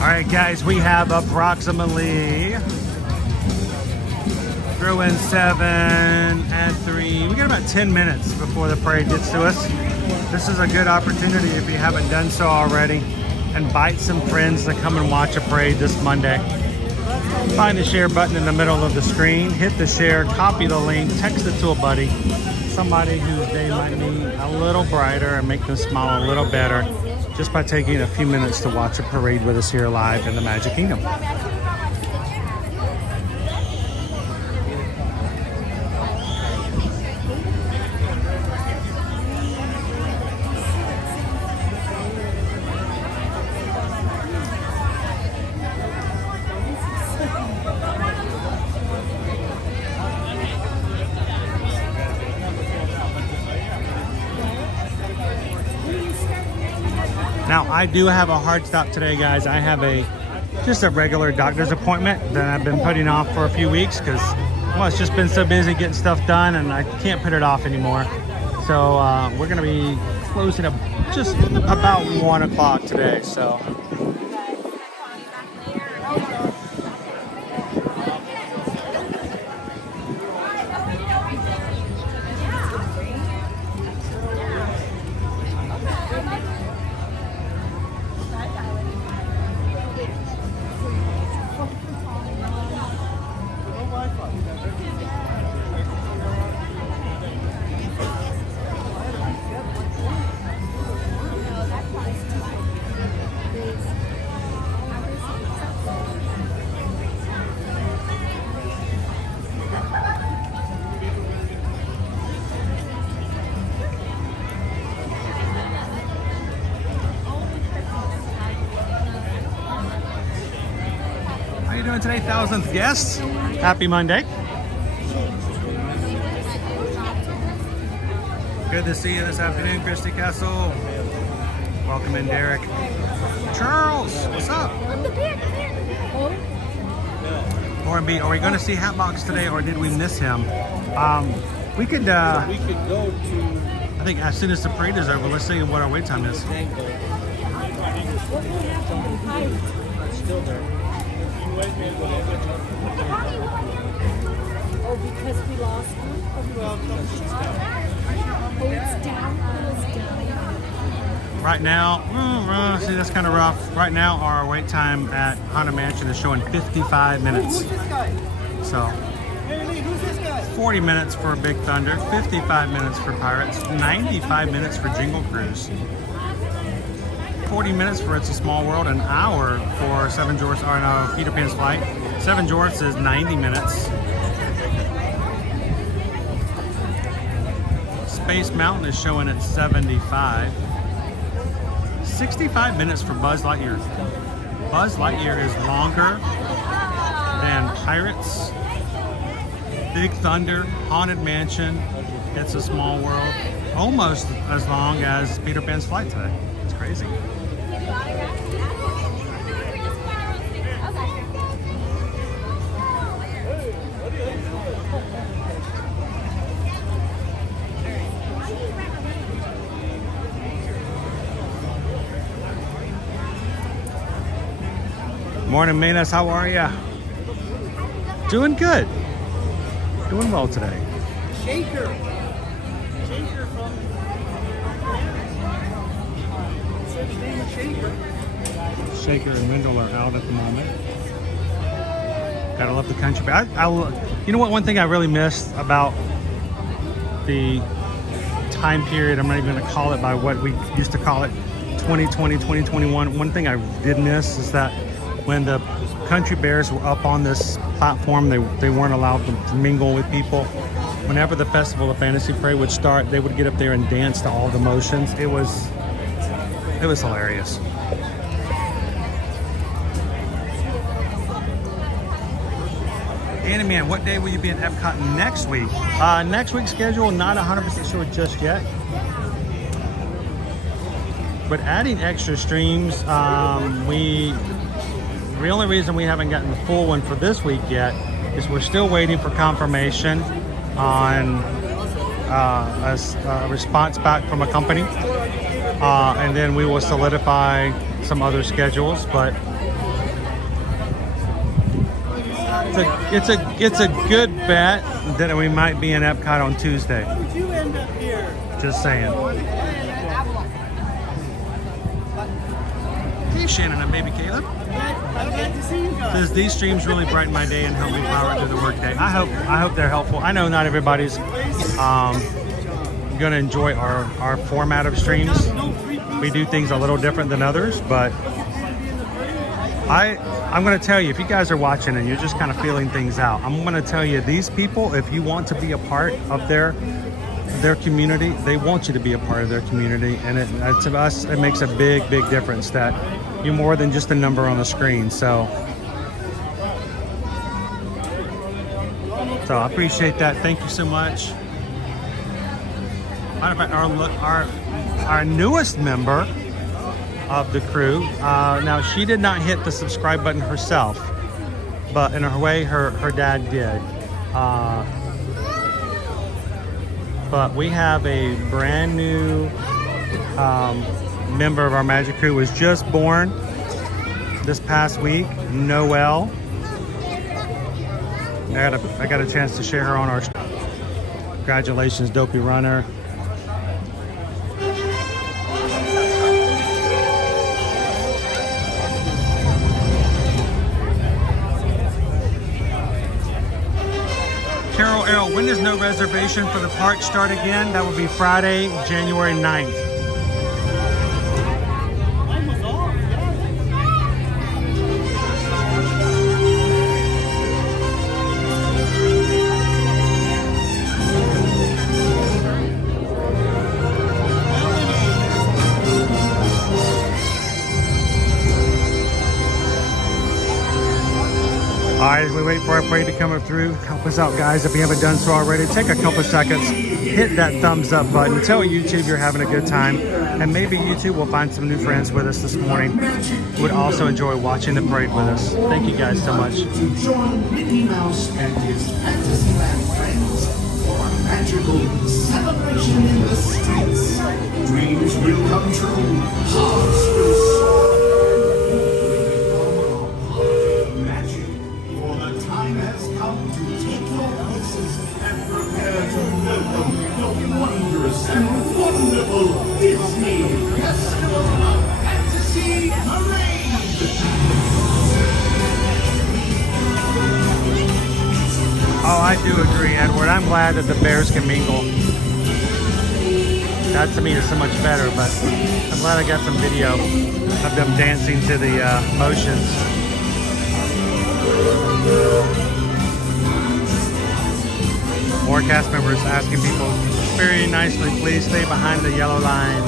All right, guys, we have approximately throw in 7 and 3. We got about 10 minutes before the parade gets to us. This is a good opportunity if you haven't done so already. Invite some friends to come and watch a parade this Monday. Find the share button in the middle of the screen, hit the share, copy the link, text it to a buddy. Somebody whose day might be a little brighter and make them smile a little better just by taking a few minutes to watch a parade with us here live in the Magic Kingdom. Now, I do have a hard stop today, guys. I have just a regular doctor's appointment that I've been putting off for a few weeks because, well, it's just been so busy getting stuff done and I can't put it off anymore. So we're going to be closing up just about 1 o'clock today. So. Doing today, 1000th guest. Happy Monday. Good to see you this afternoon, Christy Castle. Welcome in, Derek. Charles, what's up? R&B, are we going to see Hatbox today, or did we miss him? We could go to. I think as soon as the parade is over, let's see what our wait time is. It's still there. Oh, because we lost one? Oh, it's down. Right now, see, that's kind of rough. Right now, our wait time at Haunted Mansion is showing 55 minutes. So, 40 minutes for Big Thunder, 55 minutes for Pirates, 95 minutes for Jingle Cruise. 40 minutes for It's a Small World, an hour for Seven Dwarfs, or no, Peter Pan's Flight. Seven Dwarfs is 90 minutes. Space Mountain is showing at 75. 65 minutes for Buzz Lightyear. Buzz Lightyear is longer than Pirates, Big Thunder, Haunted Mansion, It's a Small World. Almost as long as Peter Pan's Flight today. It's crazy. Morning, Minas. How are ya? Doing good. Doing well today. Shaker. Shaker from. Said his name is Shaker. Shaker and Wendell are out at the moment. Gotta love the country. You know what? One thing I really missed about the time period, I'm not even going to call it by what we used to call it, 2020, 2021. One thing I did miss is that when the country bears were up on this platform, they weren't allowed to mingle with people. Whenever the Festival of Fantasy Parade would start, they would get up there and dance to all the motions. It was hilarious. Andy Man, what day will you be in Epcot next week? Next week's schedule, not 100% sure just yet. But adding extra streams, the only reason we haven't gotten the full one for this week yet is we're still waiting for confirmation on a response back from a company. And then we will solidify some other schedules, but it's a good bet that we might be in Epcot on Tuesday. How did you end up here? Just saying. Hey Shannon and baby Caleb. I'm glad to see you guys. These streams really brighten my day and help me power through the workday. I hope they're helpful. I know not everybody's gonna enjoy our format of streams. We do things a little different than others, but I'm going to tell you, if you guys are watching and you're just kind of feeling things out, I'm going to tell you, these people, if you want to be a part of their community, they want you to be a part of their community. And to us, it makes a big, big difference that you're more than just a number on the screen. So I appreciate that. Thank you so much. Matter of fact, our newest member of the crew. Now, she did not hit the subscribe button herself, but in her way, her dad did. But we have a brand new member of our Magic crew, was just born this past week, Noelle. I got a chance to share her on our. Congratulations, Dopey Runner. Carol Errol, when does no reservation for the park start again? That will be Friday, January 9th. All right, as we wait for our parade to come through, help us out, guys. If you haven't done so already, take a couple seconds, hit that thumbs up button, tell YouTube you're having a good time, and maybe YouTube will find some new friends with us this morning who would also enjoy watching the parade with us. Thank you guys so much. To join Mickey Mouse and his Fantasyland friends for a magical celebration in the streets. Dreams will come true, hearts will soar. Time has come to take your places and prepare to welcome the wondrous and wonderful Disney Festival of Fantasy Parade! Oh, I do agree, Edward. I'm glad that the bears can mingle. That to me is so much better, but I'm glad I got some video of them dancing to the motions. More cast members asking people very nicely, please stay behind the yellow line.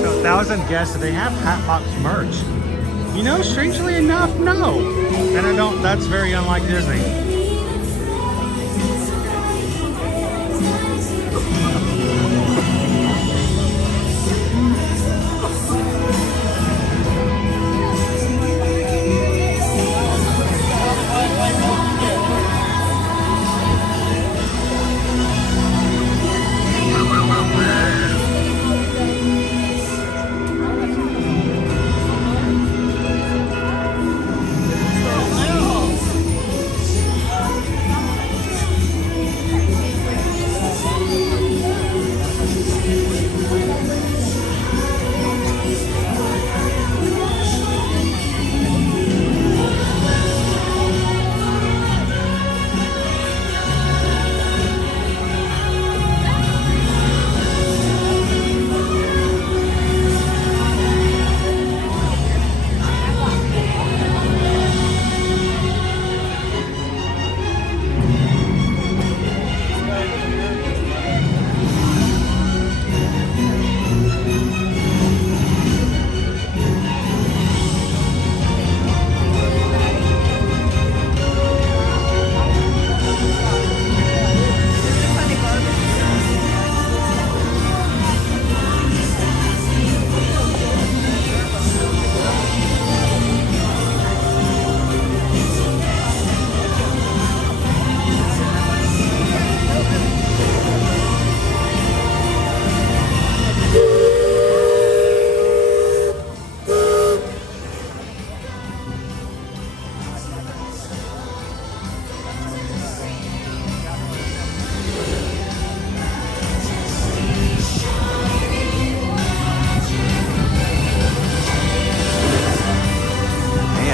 So 1,000 guests, do they have Hatbox merch? You know, strangely enough, no. And I don't, that's very unlike Disney.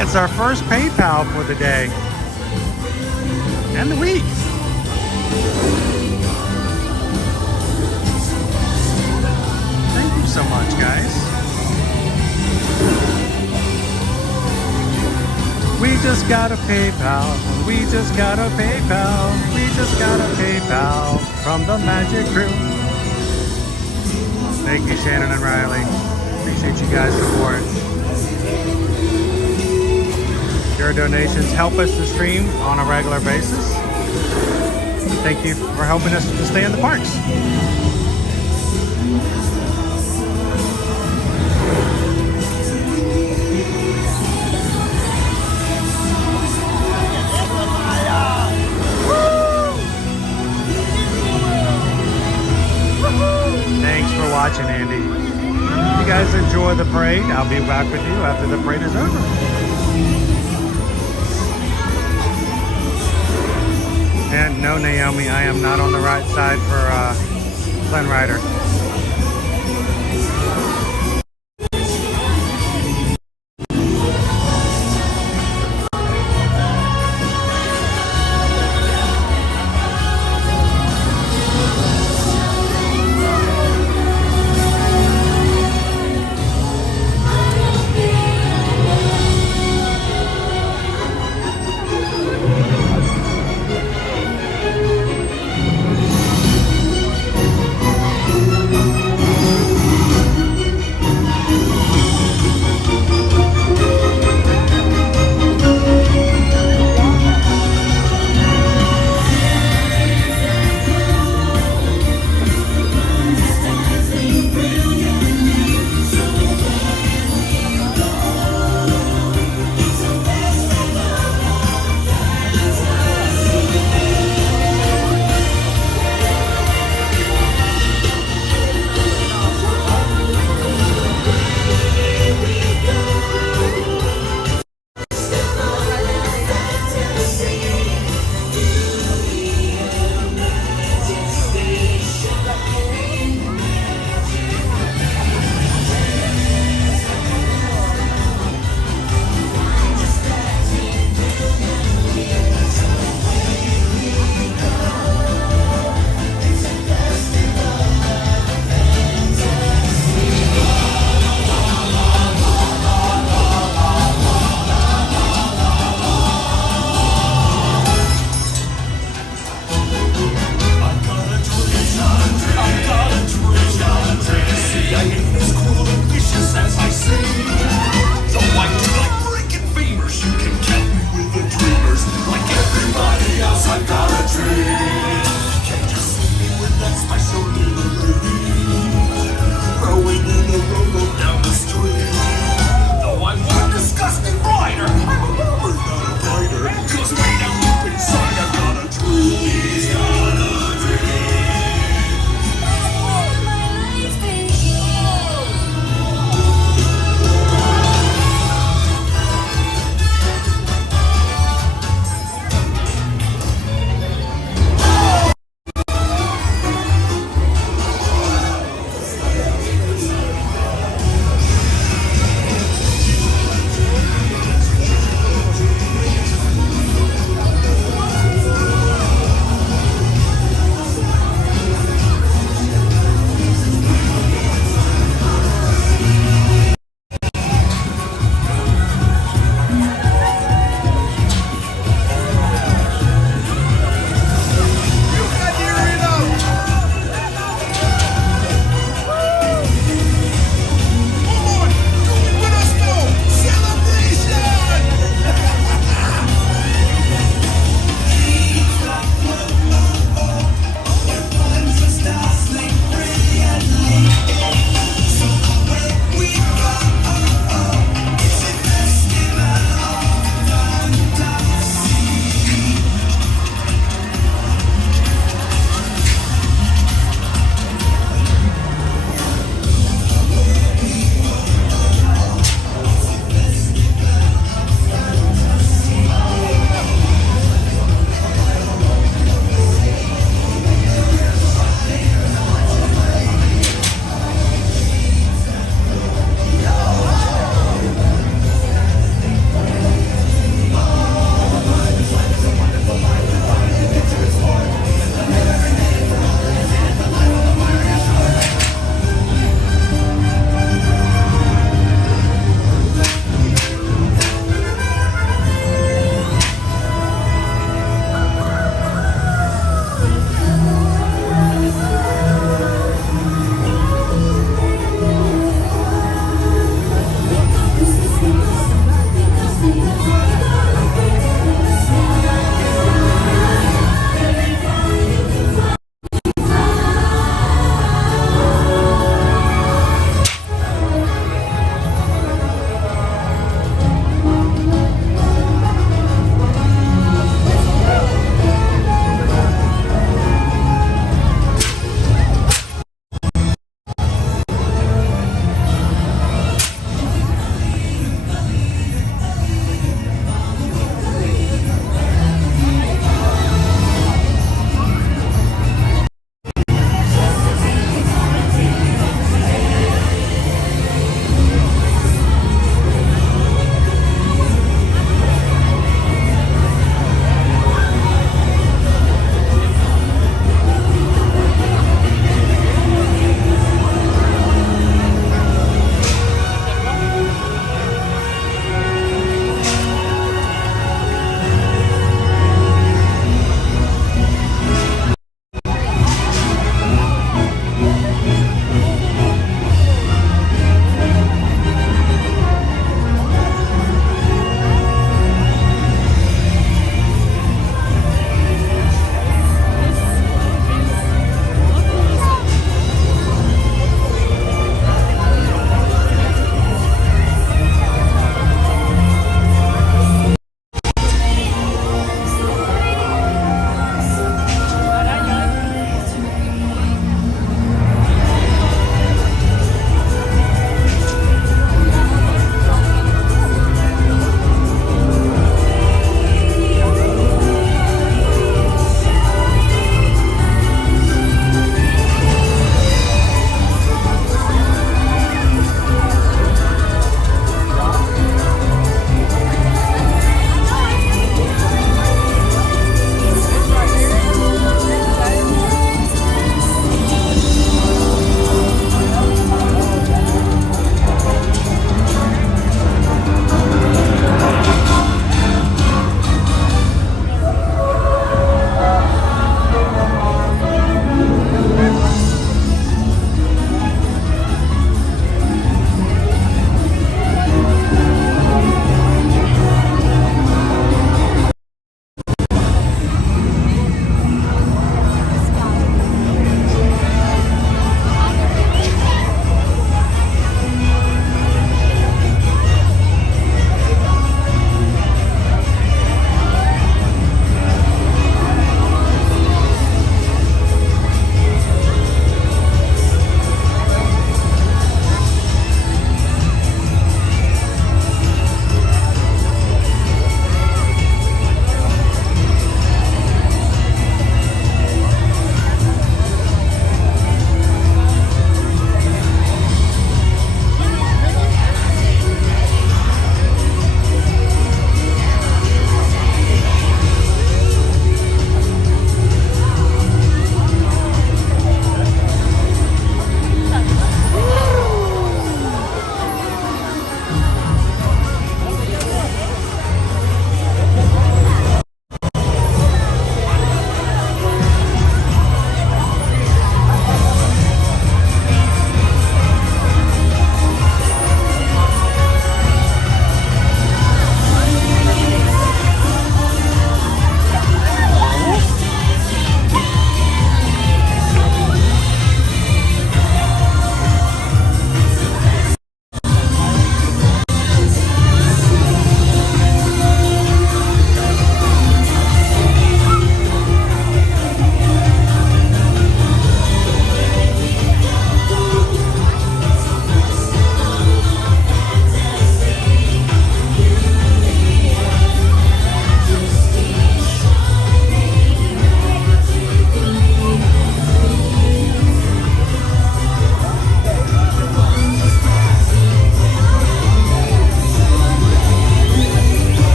it's our first PayPal for the day and the week. Thank you so much, guys. We just got a PayPal. We just got a PayPal. We just got a PayPal from the Magic Crew. Thank you, Shannon and Riley. Appreciate you guys' support. Your donations help us to stream on a regular basis. Thank you for helping us to stay in the parks. Thanks for watching, Andy. You guys enjoy the parade. I'll be back with you after the parade is over. And no, Naomi, I am not on the right side for Glen Rider.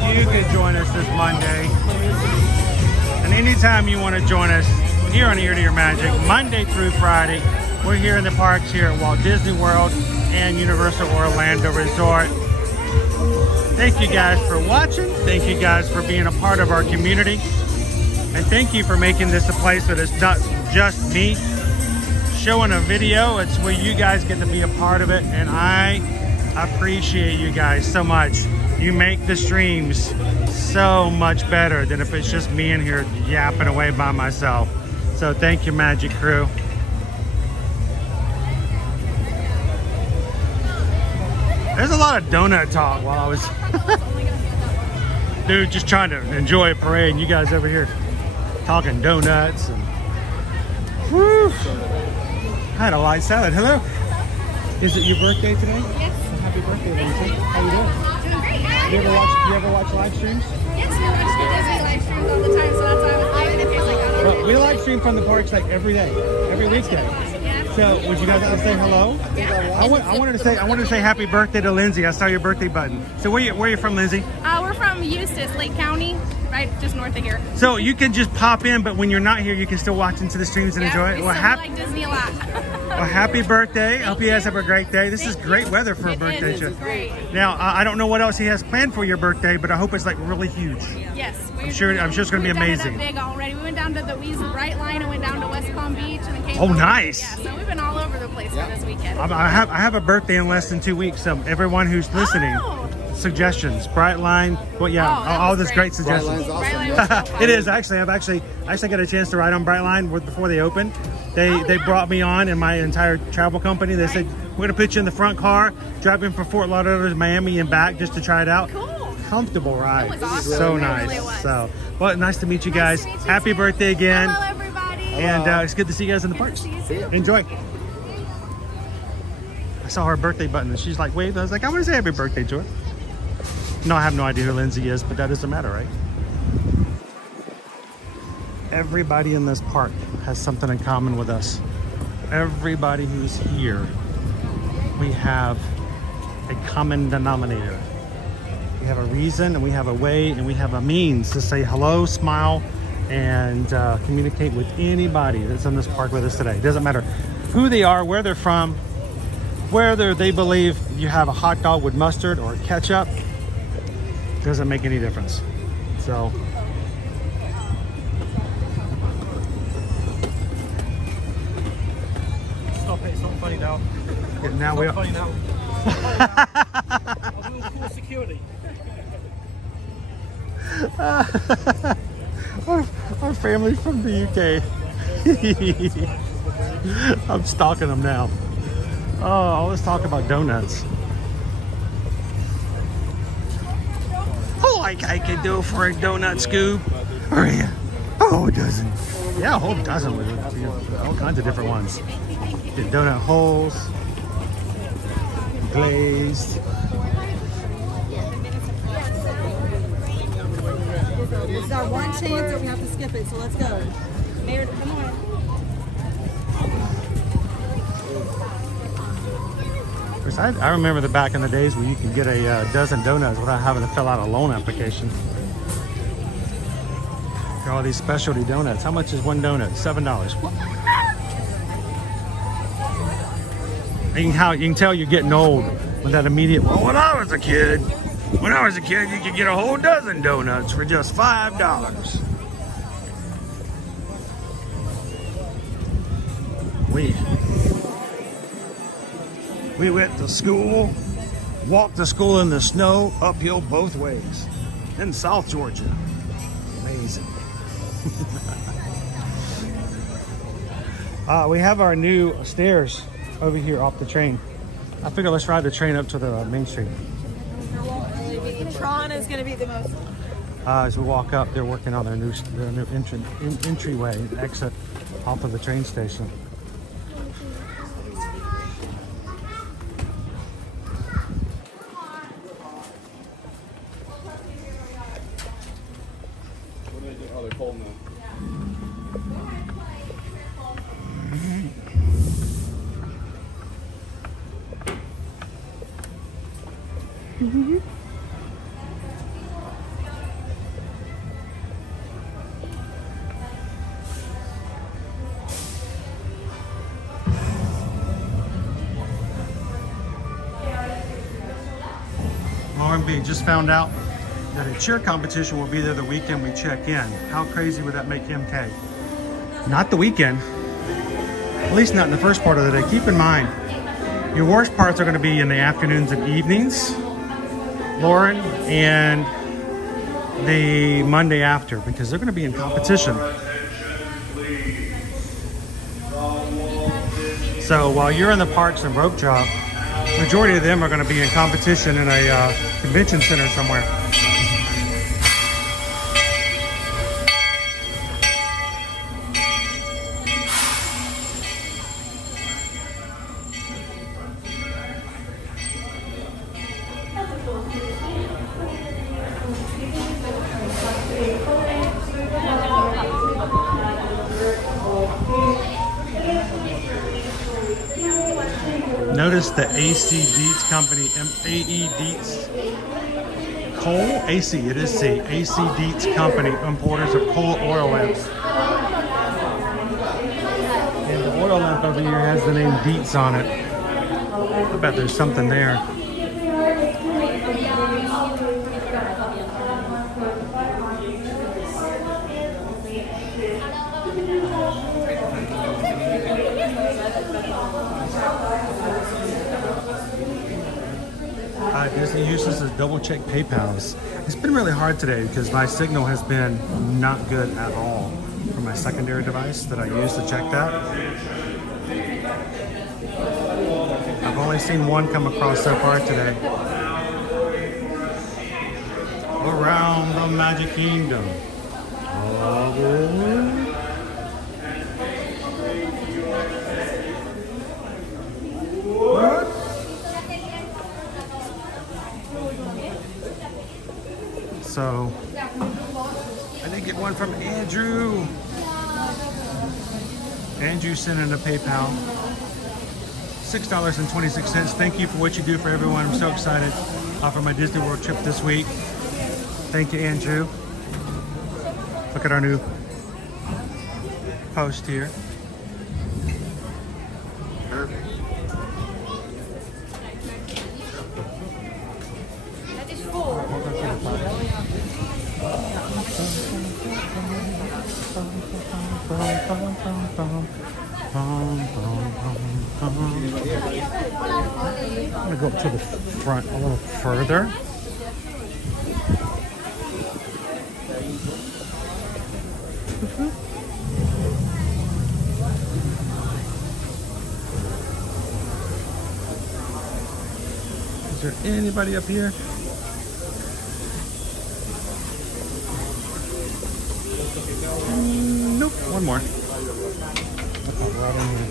you could join us this Monday. And anytime you want to join us here on Ear to Your Magic, Monday through Friday, we're here in the parks here at Walt Disney World and Universal Orlando Resort. Thank you guys for watching. Thank you guys for being a part of our community. And thank you for making this a place that is not just me showing a video. It's where you guys get to be a part of it. And I appreciate you guys so much. You make the streams so much better than if it's just me in here yapping away by myself. So thank you, Magic Crew. There's a lot of donut talk while I was dude, just trying to enjoy a parade, and you guys over here talking donuts and whew. I had a light salad. Hello. Is it your birthday today? Yes. Happy birthday, Lindsay. How you doing? Doing great. You ever watch live streams? Yes, we watch the Disney live streams all the time, so that's why I was doing it in case I got Well, we live stream from the parks like every day, every weekday. So would you guys like to say hello? Yeah. I wanted to say happy birthday to Lindsay. I saw your birthday button. So where you from, Lindsay? We're from Eustis, Lake County, right just north of here. So you can just pop in, but when you're not here, you can still watch into the streams and enjoy it. We Well, still like Disney a lot. well, happy birthday. I hope you guys have a great day. This is great weather for a birthday show. It's great. Now, I don't know what else he has planned for your birthday, but I hope it's like really huge. Yes. I'm sure it's going to be amazing. We've done it big already. We went down to the Weasel Bright Line and went down to West Palm Beach and then came Oh, home. nice. Yeah, so we've been all over the place for this weekend. I have a birthday in less than 2 weeks, so everyone who's listening, suggestions, Bright Line, well, yeah, all this great suggestions. It is actually. I actually got a chance to ride on Bright Line before they opened. They brought me on and my entire travel company. They said we're gonna put you in the front car, drive in from Fort Lauderdale to Miami and back just to try it out. Cool. Comfortable ride. That was awesome. So It nice. really was. So, well, nice to meet you guys. Happy birthday again. Hello, everybody. And it's good to see you guys in the parks. Enjoy. I saw her birthday button and she's like, wait. I was like, I want to say happy birthday to her. No, I have no idea who Lindsay is, but that doesn't matter, right? Everybody in this park has something in common with us. Everybody who's here, we have a common denominator. We have a reason and we have a way and we have a means to say hello, smile, and communicate with anybody that's in this park with us today. It doesn't matter who they are, where they're from, whether they believe you have a hot dog with mustard or ketchup, doesn't make any difference. So Stop it, it's not funny now. yeah, now we It's are. not funny now. I'll do full security. Our family's from the UK. I'm stalking them now. Oh, let's talk about donuts. Like I could do for a donut scoop. Or a whole dozen. Yeah, a whole dozen with it. You know, all kinds of different ones. Get donut holes, glazed. This is our one chance or we have to skip it, so let's go. Mayor, come on. I remember back in the days when you could get a dozen donuts without having to fill out a loan application. All these specialty donuts. How much is one donut? $7. You can tell you're getting old with that immediate. Well, when I was a kid, you could get a whole dozen donuts for just $5. We went to school, walked to school in the snow, uphill both ways, in South Georgia. Amazing. We have our new stairs over here off the train. I figure let's ride the train up to the Main Street. Tron is going to be the most. As we walk up, they're working on their new entryway, exit off of the train station. Oh, they're cold now. Lauren B just found out that a cheer competition will be there the weekend we check in. How crazy would that make MK? Not the weekend, at least not in the first part of the day. Keep in mind, your worst parts are going to be in the afternoons and evenings, Lauren, and the Monday after, because they're going to be in competition. So while you're in the parks and rope drop, majority of them are going to be in competition in a convention center somewhere. Notice the AC Dietz Company, AE Dietz Coal? AC, it is C. AC Dietz Company, importers of coal oil lamps. And the oil lamp over here has the name Dietz on it. I bet there's something there. Disney uses to double check PayPals. It's been really hard today because my signal has been not good at all from my secondary device that I use to check that. I've only seen one come across so far today. Around the Magic Kingdom. What? So, I did get one from Andrew. Andrew sent in a PayPal. $6.26. Thank you for what you do for everyone. I'm so excited for my Disney World trip this week. Thank you, Andrew. Look at our new post here. Perfect. I'm gonna go up to the front a little further. Is there anybody up here? Nope, one more. Right in here.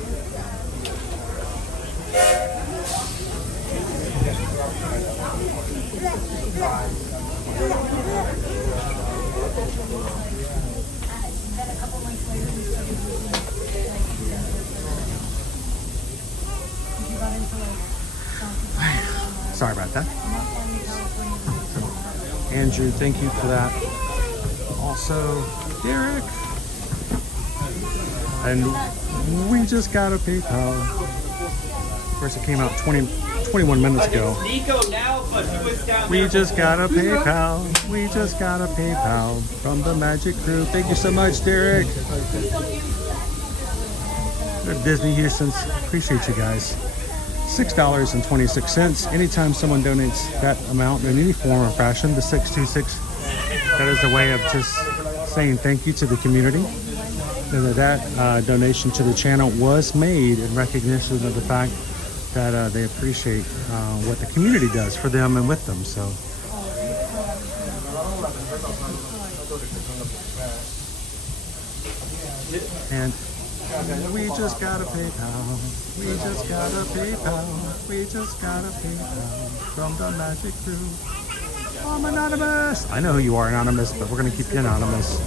Sorry about that. Andrew, thank you for that. Also, Derek. And we just got a PayPal. Of course, it came out 21 minutes ago. We just got a PayPal. We just got a PayPal from the Magic Crew. Thank you so much, Derek. Disney Houston's. Appreciate you guys. $6.26. Anytime someone donates that amount in any form or fashion, the 626, that is a way of just saying thank you to the community. And that donation to the channel was made in recognition of the fact that they appreciate what the community does for them and with them. So, and we just got a PayPal. We just got a PayPal. We just got a PayPal from the Magic Crew. I'm anonymous. I know who you are, anonymous, but we're going to keep you anonymous.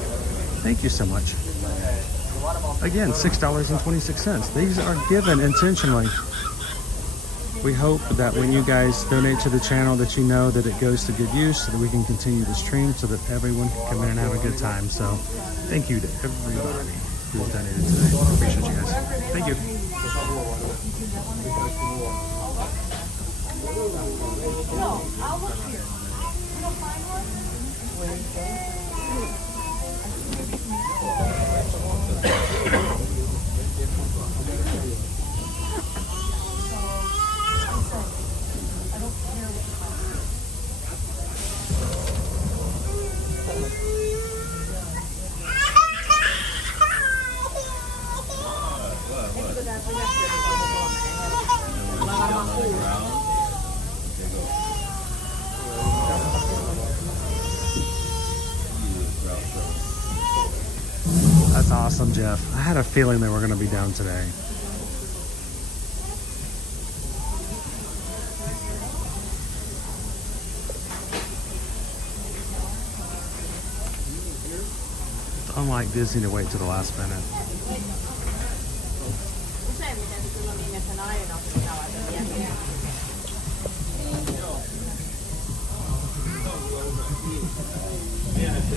Thank you so much. Again, $6.26. These are given intentionally. We hope that when you guys donate to the channel that you know that it goes to good use so that we can continue the stream so that everyone can come in and have a good time. So thank you to everybody who donated today. Appreciate you guys. Thank you. No, I'll look here. You don't find one? That's awesome, Jeff. I had a feeling they were going to be down today. It's unlike Disney to wait till the last minute.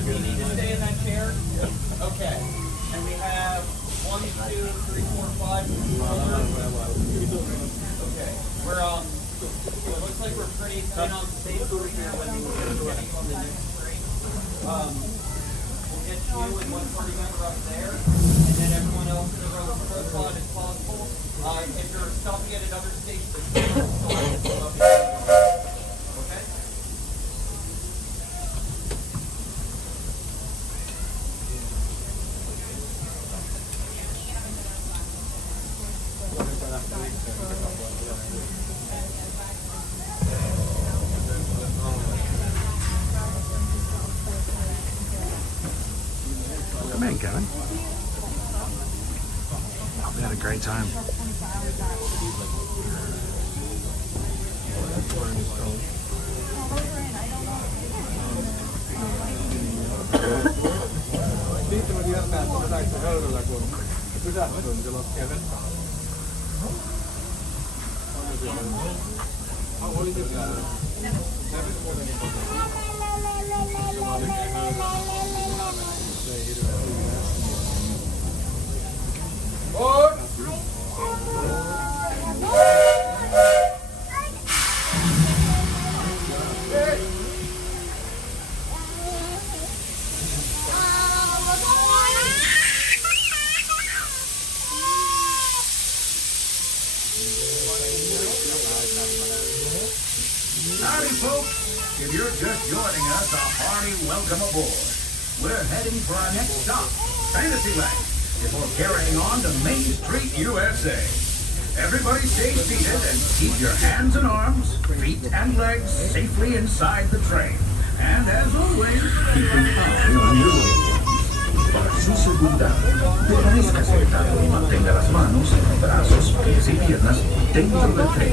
You need to stay in that chair? Okay. And we have 1, 2, 3, 4, 5. Okay. We're it looks like we're pretty thin on space over here when we get you on the next screen. We'll get you and one party member up there, and then everyone else in the row as close as possible. If you're stopping at another station, okay? Come in, Kevin. We had a great time. Howdy, folks. If you're just joining us, a hearty welcome aboard. We're heading for our next stop, Fantasyland, before carrying on to Mainstreet, USA. Everybody stay seated and keep your hands and arms, feet and legs safely inside the train. And as always, keep an eye on your way. Para su seguridad, permanezca sentado y mantenga las manos, brazos, pies y piernas dentro del tren.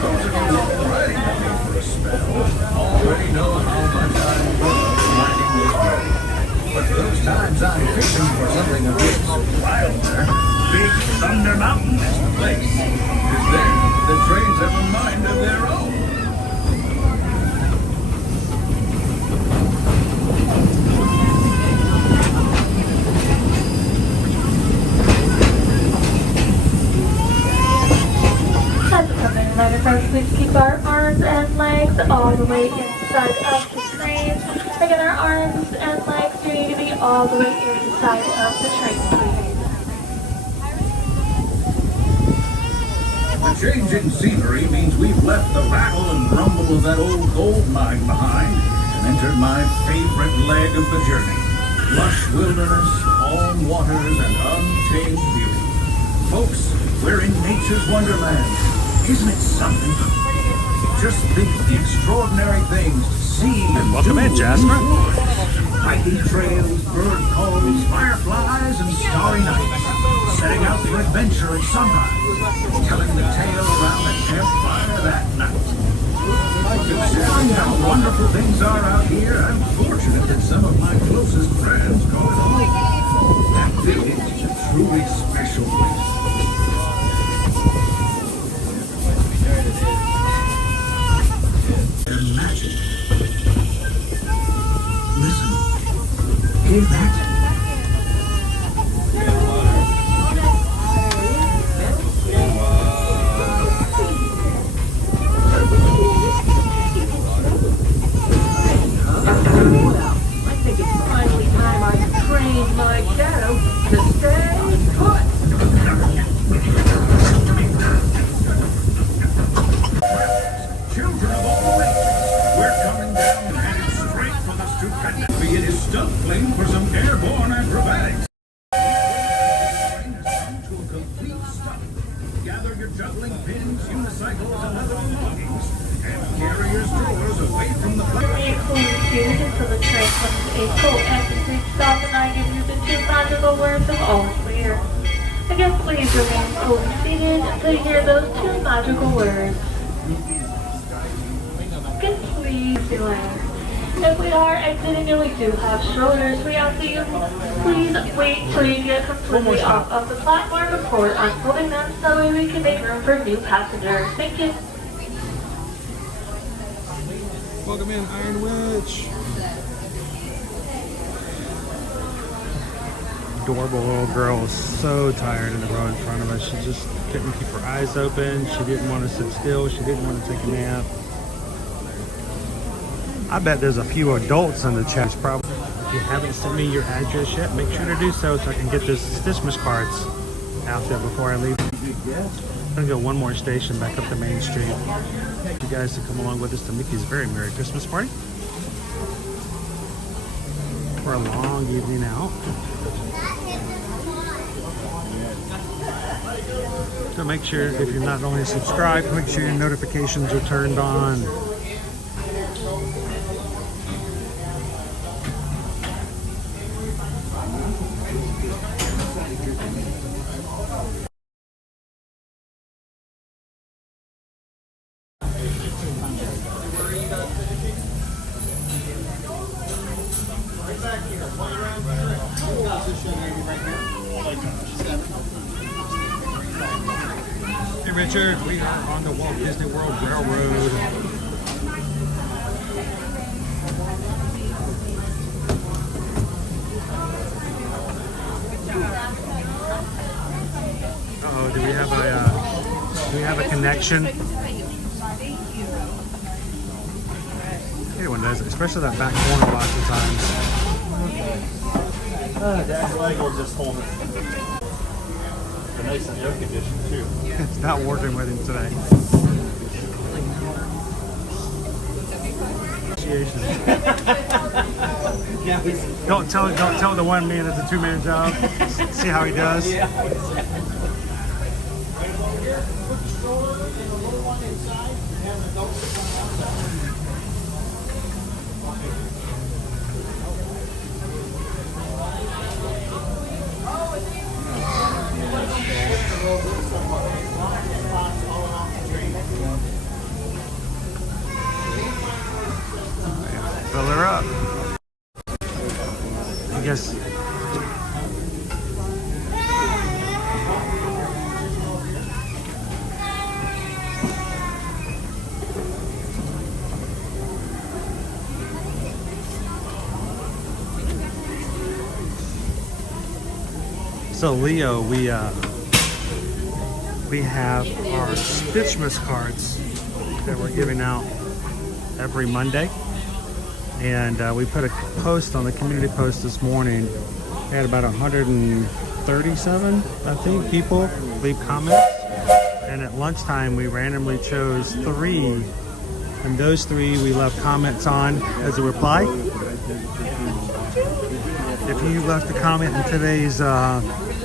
Those of you who have already been here for a spell already know how much I love riding this road. But those times I'm fishing for something a bit wilder, Big Thunder Mountain is the place. Because there, the trains have a mind of their own. Please keep our arms and legs all the way inside of the train. Again, our arms and legs do need to be all the way inside of the train, please. The change in scenery means we've left the rattle and rumble of that old gold mine behind and entered my favorite leg of the journey. Lush wilderness, calm waters, and untamed beauty. Folks, we're in nature's wonderland. Isn't it something? Just think of the extraordinary things to see and Welcome in, Jasper. Hiking trails, bird calls, fireflies, and starry nights. Setting out for adventure at sunrise. Telling the tale around a campfire that night. Considering how wonderful things are out here, I'm fortunate that some of my closest friends call it home. That village is a truly special place. Magic. Listen. Hear that? gather your juggling pins, unicycles, and other belongings, and carry your strollers away from the Remain fully seated until the train comes to a full Ambersweet stop, and I give you the 2 magical words of all clear. Again, please remain fully seated until you hear those 2 magical words. Again, please relax. If we are exiting and we do have strollers, we ask that you please wait till you get completely off of the platform before unfolding them, so that way we can make room for new passengers. Thank you. Welcome in, Iron Witch. Adorable little girl is so tired in the row in front of us. She just couldn't keep her eyes open. She didn't want to sit still. She didn't want to take a nap. I bet there's a few adults in the chat. Probably. If you haven't sent me your address yet, make sure to do so I can get those Christmas cards out there before I leave. I'm gonna go one more station back up to Main Street. You guys to come along with us to Mickey's very Merry Christmas party for a long evening out. So make sure, if you're not only subscribed, make sure your notifications are turned on. Hey Richard, we are on the Walt Disney World Railroad. Uh-oh, do we have a connection? Everyone does, especially that back corner lots of times. Dad's leg will just hold it. They're nice and air conditioned too. It's not working with him today. Don't tell the one man it's a 2-man job. See how he does. Fill her up. I guess. So Leo, we have our Stitchmas cards that we're giving out every Monday. And we put a post on the community post this morning. We had about 137, I think, people leave comments. And at lunchtime, we randomly chose 3. And those 3 we left comments on as a reply. If you left a comment in today's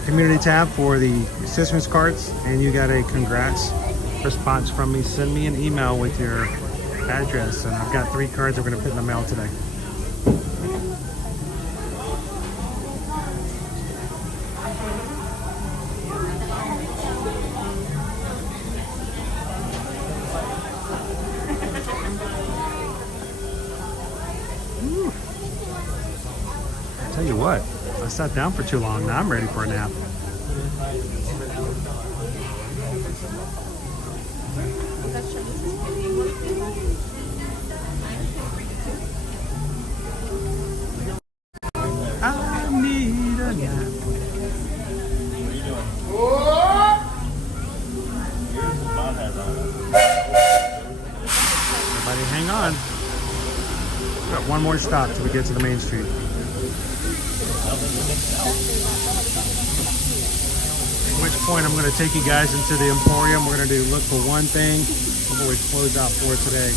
community tab for the Christmas cards and you got a congrats response from me, send me an email with your address, and I've got 3 cards we're going to put in the mail today. I tell you what, I sat down for too long. Now I'm ready for a nap. I need a nap. Everybody hang on. We've got one more stop till we get to the Main Street. At which point I'm going to take you guys into the Emporium. We're going to look for one thing before we close out for today.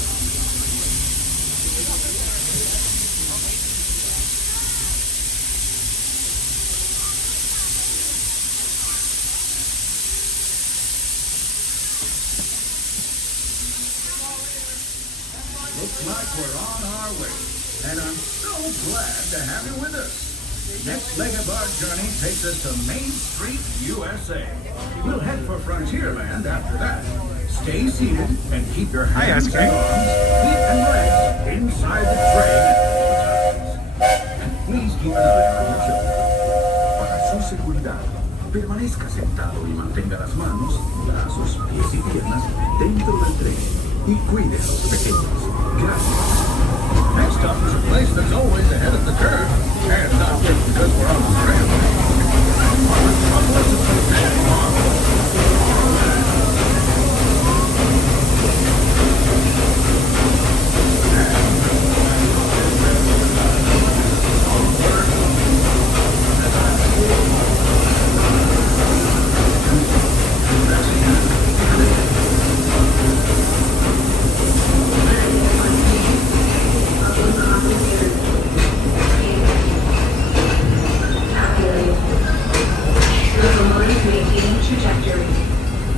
looks like we're on our way, and I'm so glad to have you with us. Next leg of our journey takes us to Mainstreet, USA. We'll head for Frontierland after that. Stay seated and keep your hands and arms, feet and legs inside the train at all times. And please keep an eye on your children. Para su seguridad, permanezca sentado y mantenga las manos, brazos, pies y piernas dentro del tren y cuide a los pequeños. Gracias. Next stop is a place that's always ahead of the curve, and not just because we're on the trail.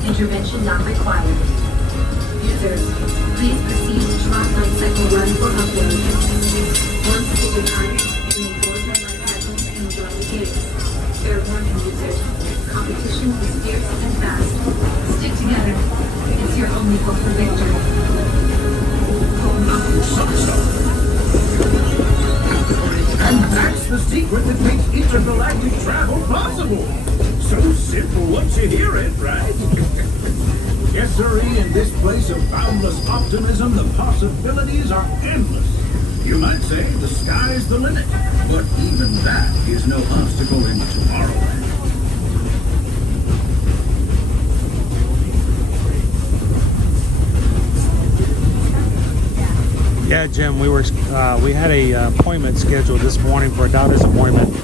Intervention not required. Users, please proceed to try light cycle run for upload. Once figured time, you may board your light cycle and enjoy the games. Fair warning, users. Competition is fierce and fast. Stick together. It's your only hope for victory. And that's the secret that makes intergalactic travel possible. So simple once you hear it, right? Yes, sirree, in this place of boundless optimism, the possibilities are endless. You might say the sky's the limit, but even that is no obstacle in Tomorrowland. Yeah, Jim, we had a appointment scheduled this morning for a doctor's appointment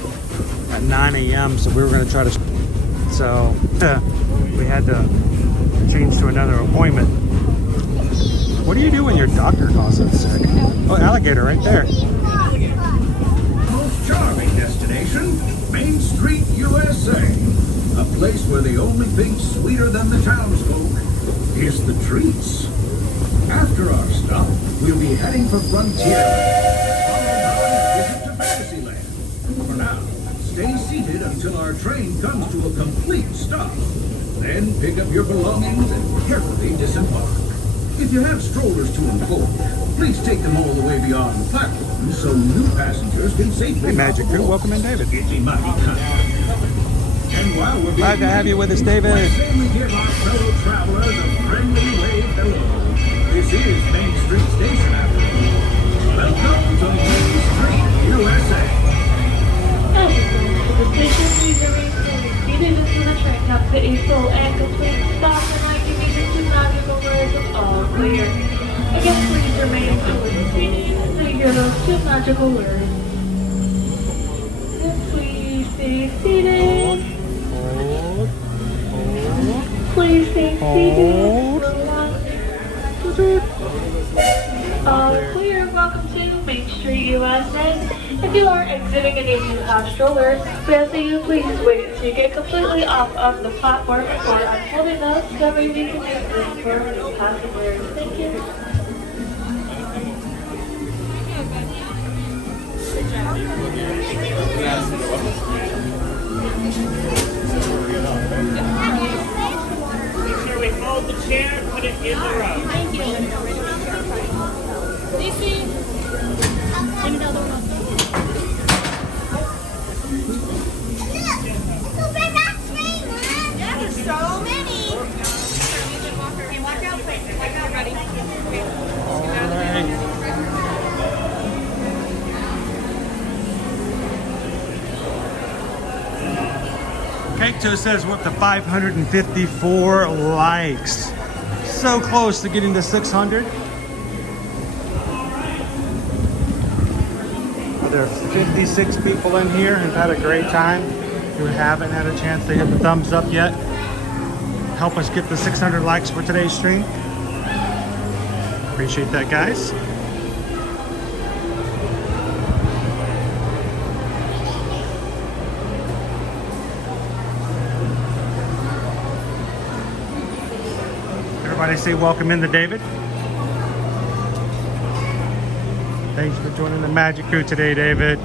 at 9 a.m. So we were going to try to. So we had to change to another appointment. What do you do when your doctor calls in sick? Oh, alligator right there. Most charming destination, Mainstreet, USA. A place where the only thing sweeter than the townsfolk is the treats. After our stop, we'll be heading for Frontierland, followed by a visit to Fantasyland. For now, stay seated until our train comes to a complete stop. Then pick up your belongings and carefully disembark. If you have strollers to unfold, please take them all the way beyond the platform so new passengers can safely. Hey, Magic Crew, welcome in, David. It'd be mighty kind. And while we're glad to have you with us, David. we give our fellow travelers a friendly wave hello. This is Mainstreet Station after all. Welcome to Mainstreet, USA. Everyone to the station, please remain seated until the train comes to a full and complete stop, and I give you the two magical words of all clear. Again, please remain fully seated until you hear those two magical words. And please stay seated. Please stay seated. All clear. Welcome to Mainstreet, USA. If you are exiting and you have strollers, we ask that you please wait until you get completely off of the platform before unfolding those, so that way we can make room for new passengers. Thank you. Make sure we hold the chair, put it in the row. Thank you. Lizzie. Yeah, there's so many. Walk out, please. Walk out, ready? Cake Toe says we're up to 554 likes. So close to getting to 600. There are 56 people in here who've had a great time. If you haven't had a chance to hit the thumbs up yet, help us get the 600 likes for today's stream. Appreciate that, guys. Everybody say welcome in to David. Thanks for joining the Magic Crew today, David.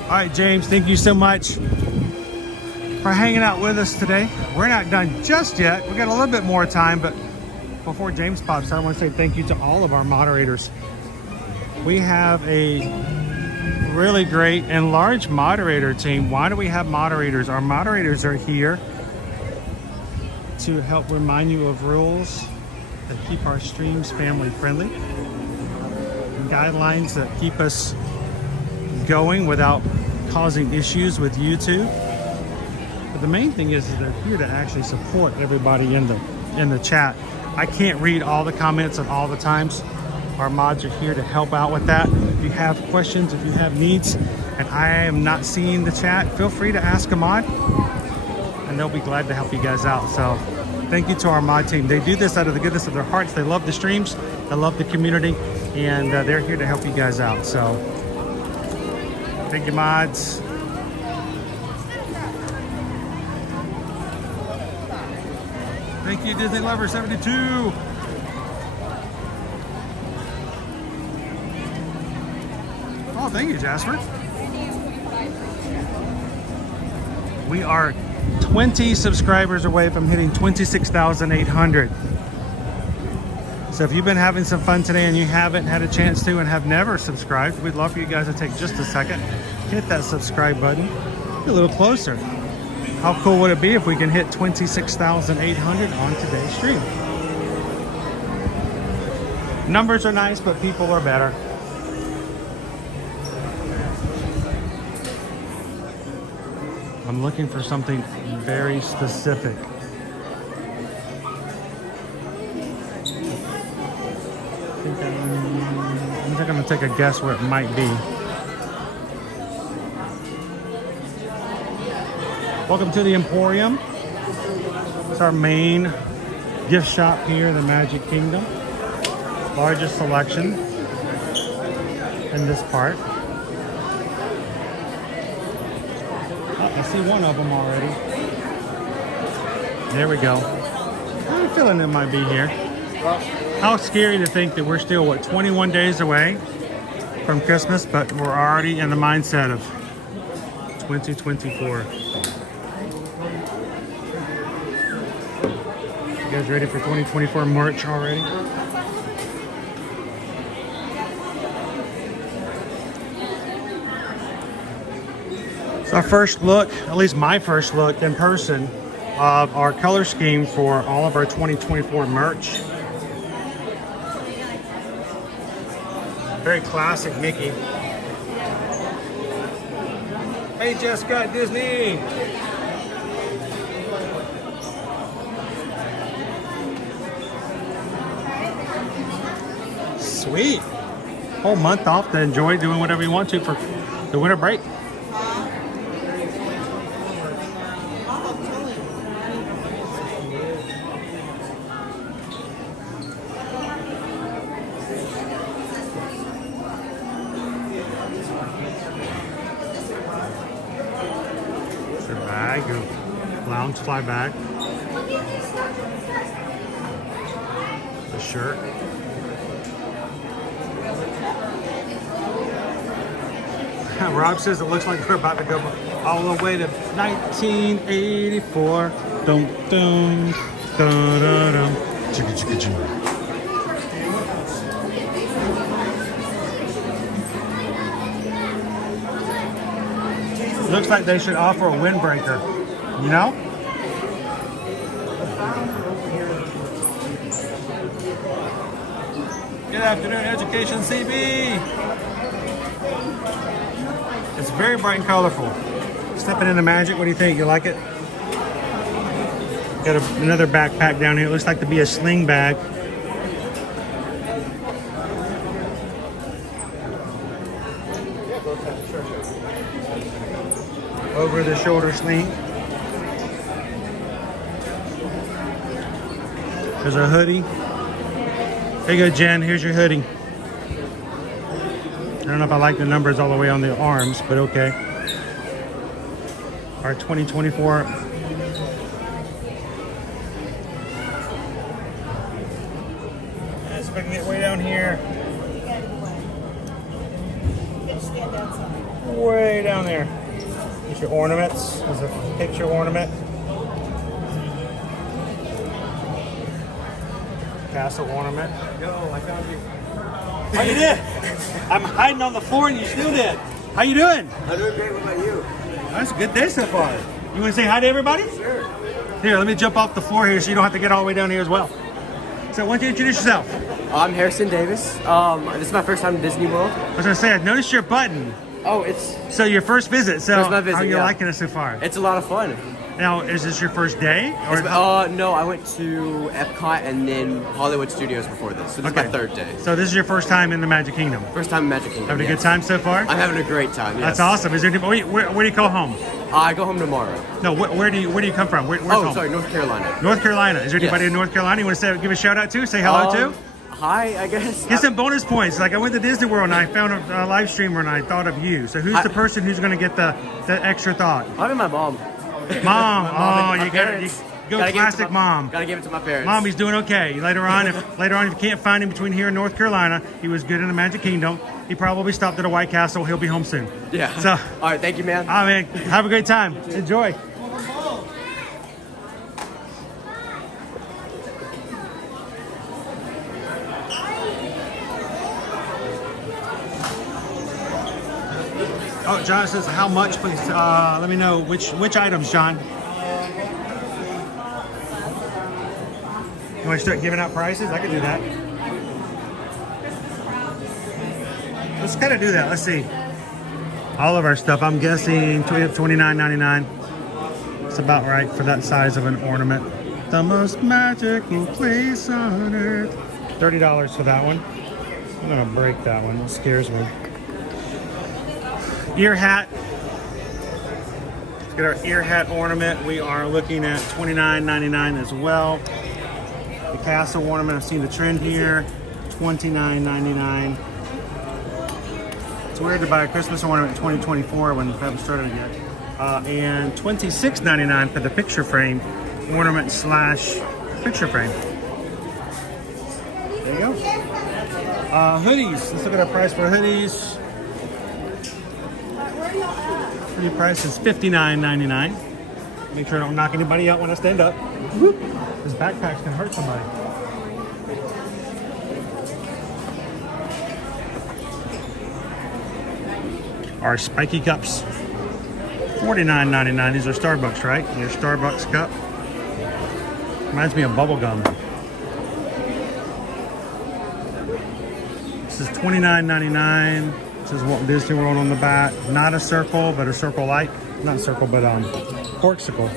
All right, James, thank you so much for hanging out with us today. We're not done just yet. We got a little bit more time, but before James pops out, I want to say thank you to all of our moderators. We have a really great and large moderator team. Why do we have moderators? Our moderators are here to help remind you of rules that keep our streams family friendly, and guidelines that keep us going without causing issues with YouTube. But the main thing is they're here to actually support everybody in the chat. I can't read all the comments at all the times. Our mods are here to help out with that. If you have questions, if you have needs, and I am not seeing the chat, feel free to ask a mod, and they'll be glad to help you guys out. So thank you to our mod team. They do this out of the goodness of their hearts. They love the streams, they love the community, and they're here to help you guys out. So thank you, mods. Thank you, Disney Lover 72. Oh, thank you, Jasper. We are 20 subscribers away from hitting 26,800. So if you've been having some fun today and you haven't had a chance to and have never subscribed, we'd love for you guys to take just a second, hit that subscribe button, get a little closer. How cool would it be if we can hit 26,800 on today's stream? Numbers are nice, but people are better. I'm looking for something very specific. I'm just gonna take a guess where it might be. Welcome to the Emporium. It's our main gift shop here in the Magic Kingdom. Largest selection in this part. Oh, I see one of them already. There we go. I'm feeling it might be here. How scary to think that we're still, what, 21 days away from Christmas, but we're already in the mindset of 2024. You guys ready for 2024 March already? It's our first look, at least my first look in person, of our color scheme for all of our 2024 merch. Very classic Mickey. Hey Jessica, Disney! Sweet. Whole month off to enjoy doing whatever you want to for the winter break. It's a bag of lounge fly bag. The shirt. Rob says it looks like we're about to go all the way to 1984. Dum dum dum dum dum. Chicka chicka chicka. Looks like they should offer a windbreaker, you know? Good afternoon, Education CB. It's very bright and colorful. Stepping into magic, what do you think? You like it? Got another backpack down here. It looks like to be a sling bag. Over the shoulder sling. There's a hoodie. Here you go, Jen. Here's your hoodie. I don't know if I like the numbers all the way on the arms, but okay. our 2024. Let's see if I can get way down here. Way down there. Get your ornaments. There's a picture ornament. Castle ornament. Yo, I found you. How you did? I'm hiding on the floor and you still did. How you doing? I'm doing great. What about you? That's a good day so far. You want to say hi to everybody? Sure. Here, let me jump off the floor here so you don't have to get all the way down here as well. So why don't you introduce yourself? I'm Harrison Davis. This is my first time in Disney World. I was going to say, I noticed your button. Oh, it's... So your first visit. So First my visit, how are you yeah. liking it so far? It's a lot of fun. Now, is this your first day? Or No, I went to Epcot and then Hollywood Studios before this. So this is my third day. So this is your first time in the Magic Kingdom? First time in Magic Kingdom, Having a yes. good time so far? I'm having a great time, yes. That's awesome. Is there, where do you go home? I go home tomorrow. No, where do you come from? Where's Oh, home? sorry, North Carolina. North Carolina. Is there anybody Yes. in North Carolina you want to give a shout out to? Say hello to? Hi, I guess. Get some bonus points. Like I went to Disney World and I found a live streamer and I thought of you. So who's the person who's going to get the extra thought? Probably my mom. Mom. My Oh, you got to go Gotta give it to classic mom. Gotta give it to my parents. Mom, he's doing okay. Later on, if you can't find him between here and North Carolina, he was good in the Magic Kingdom. He probably stopped at a White Castle. He'll be home soon. Yeah. So, all right, thank you, man. Oh man, have a great time. Enjoy. Oh, John says, how much, please? Let me know which items, John. You want to start giving out prices? I can do that. Let's kind of do that. Let's see. All of our stuff, I'm guessing $29.99. It's about right for that size of an ornament. The most magical place on earth. $30 for that one. I'm gonna break that one. It scares me. Ear hat. Let's get our ear hat ornament. We are looking at $29.99 as well. The castle ornament, I've seen the trend here, $29.99. It's weird to buy a Christmas ornament in 2024 when we haven't started yet. And $26.99 for the picture frame ornament slash picture frame. There you go. Hoodies. Let's look at our price for hoodies. Hoodie price is $59.99. Make sure I don't knock anybody out when I stand up. This backpack can hurt somebody. Our spiky cups, $49.99. These are Starbucks, right? Your Starbucks cup. Reminds me of bubble gum. This is $29.99. This is Walt Disney World on the back. Not a circle, but a circle like. Not a circle, but corksicle.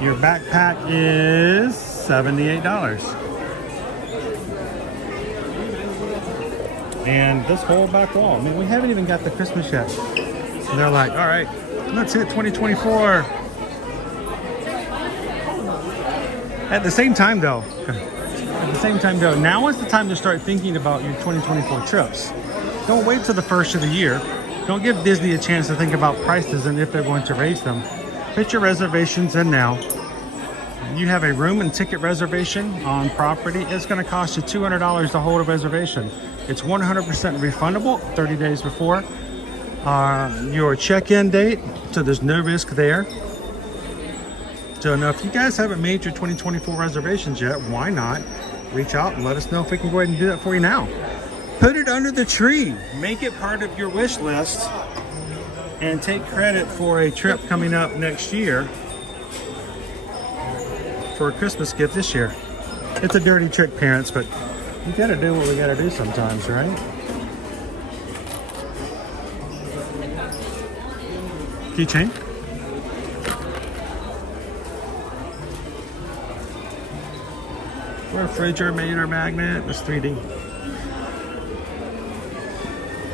Your backpack is $78. And this whole back wall. I mean, we haven't even got the Christmas yet. And they're like, all right, let's hit 2024. At the same time though, now is the time to start thinking about your 2024 trips. Don't wait till the first of the year. Don't give Disney a chance to think about prices and if they're going to raise them. Put your reservations in now. You have a room and ticket reservation on property, it's going to cost you $200 to hold a reservation. It's 100% refundable 30 days before your check-in date, so there's no risk there. So now if you guys haven't made your 2024 reservations yet, why not reach out and let us know if we can go ahead and do that for you now. Put it under the tree. Make it part of your wish list and take credit for a trip coming up next year for a Christmas gift this year. It's a dirty trick, parents, but you gotta do what we gotta do sometimes, right? Keychain. Refrigerator magnet. That's 3D.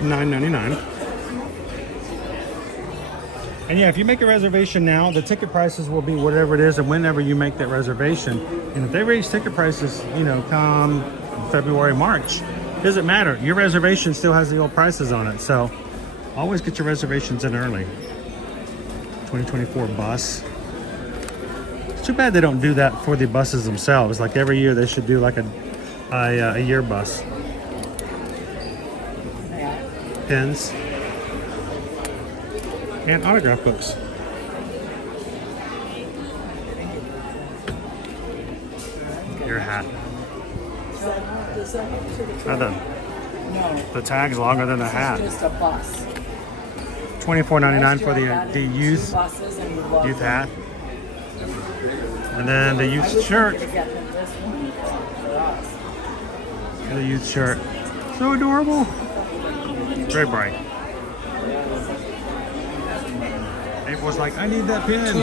$9.99. And yeah, if you make a reservation now, the ticket prices will be whatever it is and whenever you make that reservation. And if they raise ticket prices, you know, come February, March, doesn't matter. Your reservation still has the old prices on it. So Always get your reservations in early. 2024 bus. It's too bad they don't do that for the buses themselves. Like every year they should do like a year bus. Pens. And autograph books. Your hat. The tag's longer than the hat. Just a bus. $24.99 for the youth hat. And then the youth shirt. The youth shirt. So adorable. Very bright. April's like, I need that pin.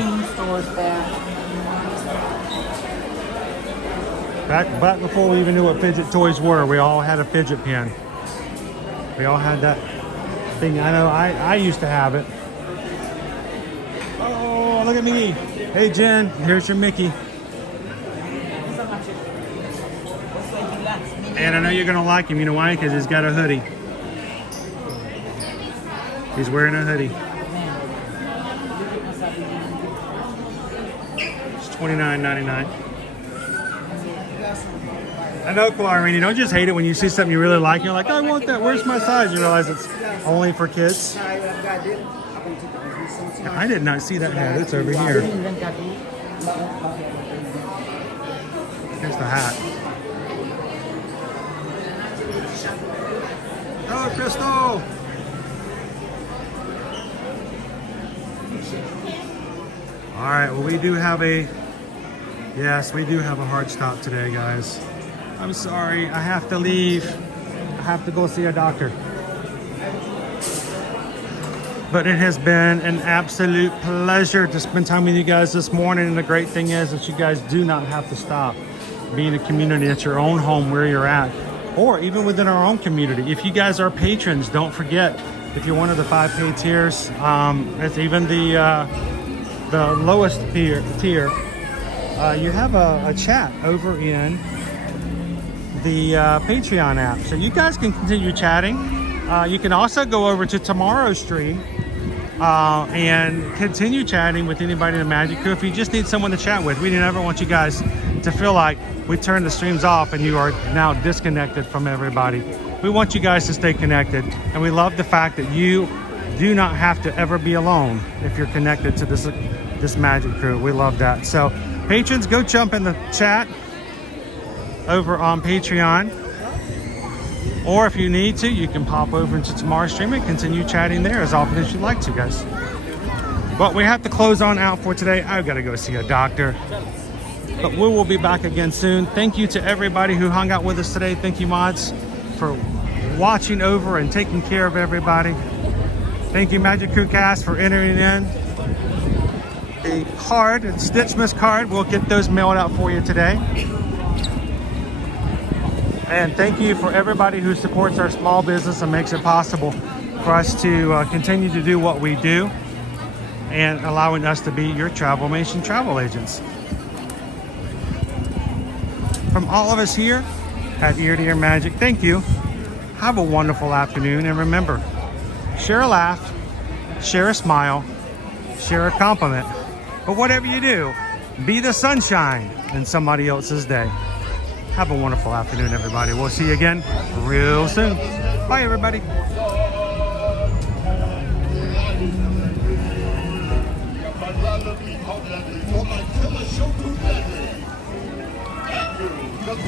Back before we even knew what fidget toys were, we all had a fidget pin. We all had that thing. I know I used to have it. Oh, look at me. Hey, Jen, here's your Mickey. And I know you're going to like him. You know why? Because he's got a hoodie. He's wearing a hoodie. It's $29.99. I know, Clarini, don't just hate it when you see something you really like. You're like, I want that. Where's my size? You realize it's only for kids. I did not see that hat. It's over here. Here's the hat. Oh, Crystal! All right, well, we do have a hard stop today, guys. I'm sorry, I have to leave. I have to go see a doctor. But it has been an absolute pleasure to spend time with you guys this morning. And the great thing is that you guys do not have to stop being a community at your own home where you're at, or even within our own community. If you guys are patrons, don't forget, if you're one of the 5 paid tiers, it's even the lowest tier, you have a chat over in the Patreon app, so you guys can continue chatting. You can also go over to tomorrow's stream and continue chatting with anybody in the Magic Crew if you just need someone to chat with. We never want you guys to feel like we turn the streams off and you are now disconnected from everybody. We want you guys to stay connected, and we love the fact that you do not have to ever be alone if you're connected to this Magic Crew. We love that. So patrons, go jump in the chat over on Patreon, or if you need to, you can pop over into tomorrow's stream and continue chatting there as often as you'd like to, guys. But we have to close on out for today. I've got to go see a doctor, but we will be back again soon. Thank you to everybody who hung out with us today. Thank you, mods, for watching over and taking care of everybody. Thank you, Magic Crew Cast, for entering in a card, a Stitchmas card. We'll get those mailed out for you today. And thank you for everybody who supports our small business and makes it possible for us to continue to do what we do, and allowing us to be your Travelmation travel agents. From all of us here at Ear to Ear Magic, thank you. Have a wonderful afternoon, and remember, share a laugh, share a smile, share a compliment, but whatever you do, be the sunshine in somebody else's day. Have a wonderful afternoon, everybody. We'll see you again real soon. Bye, everybody. Because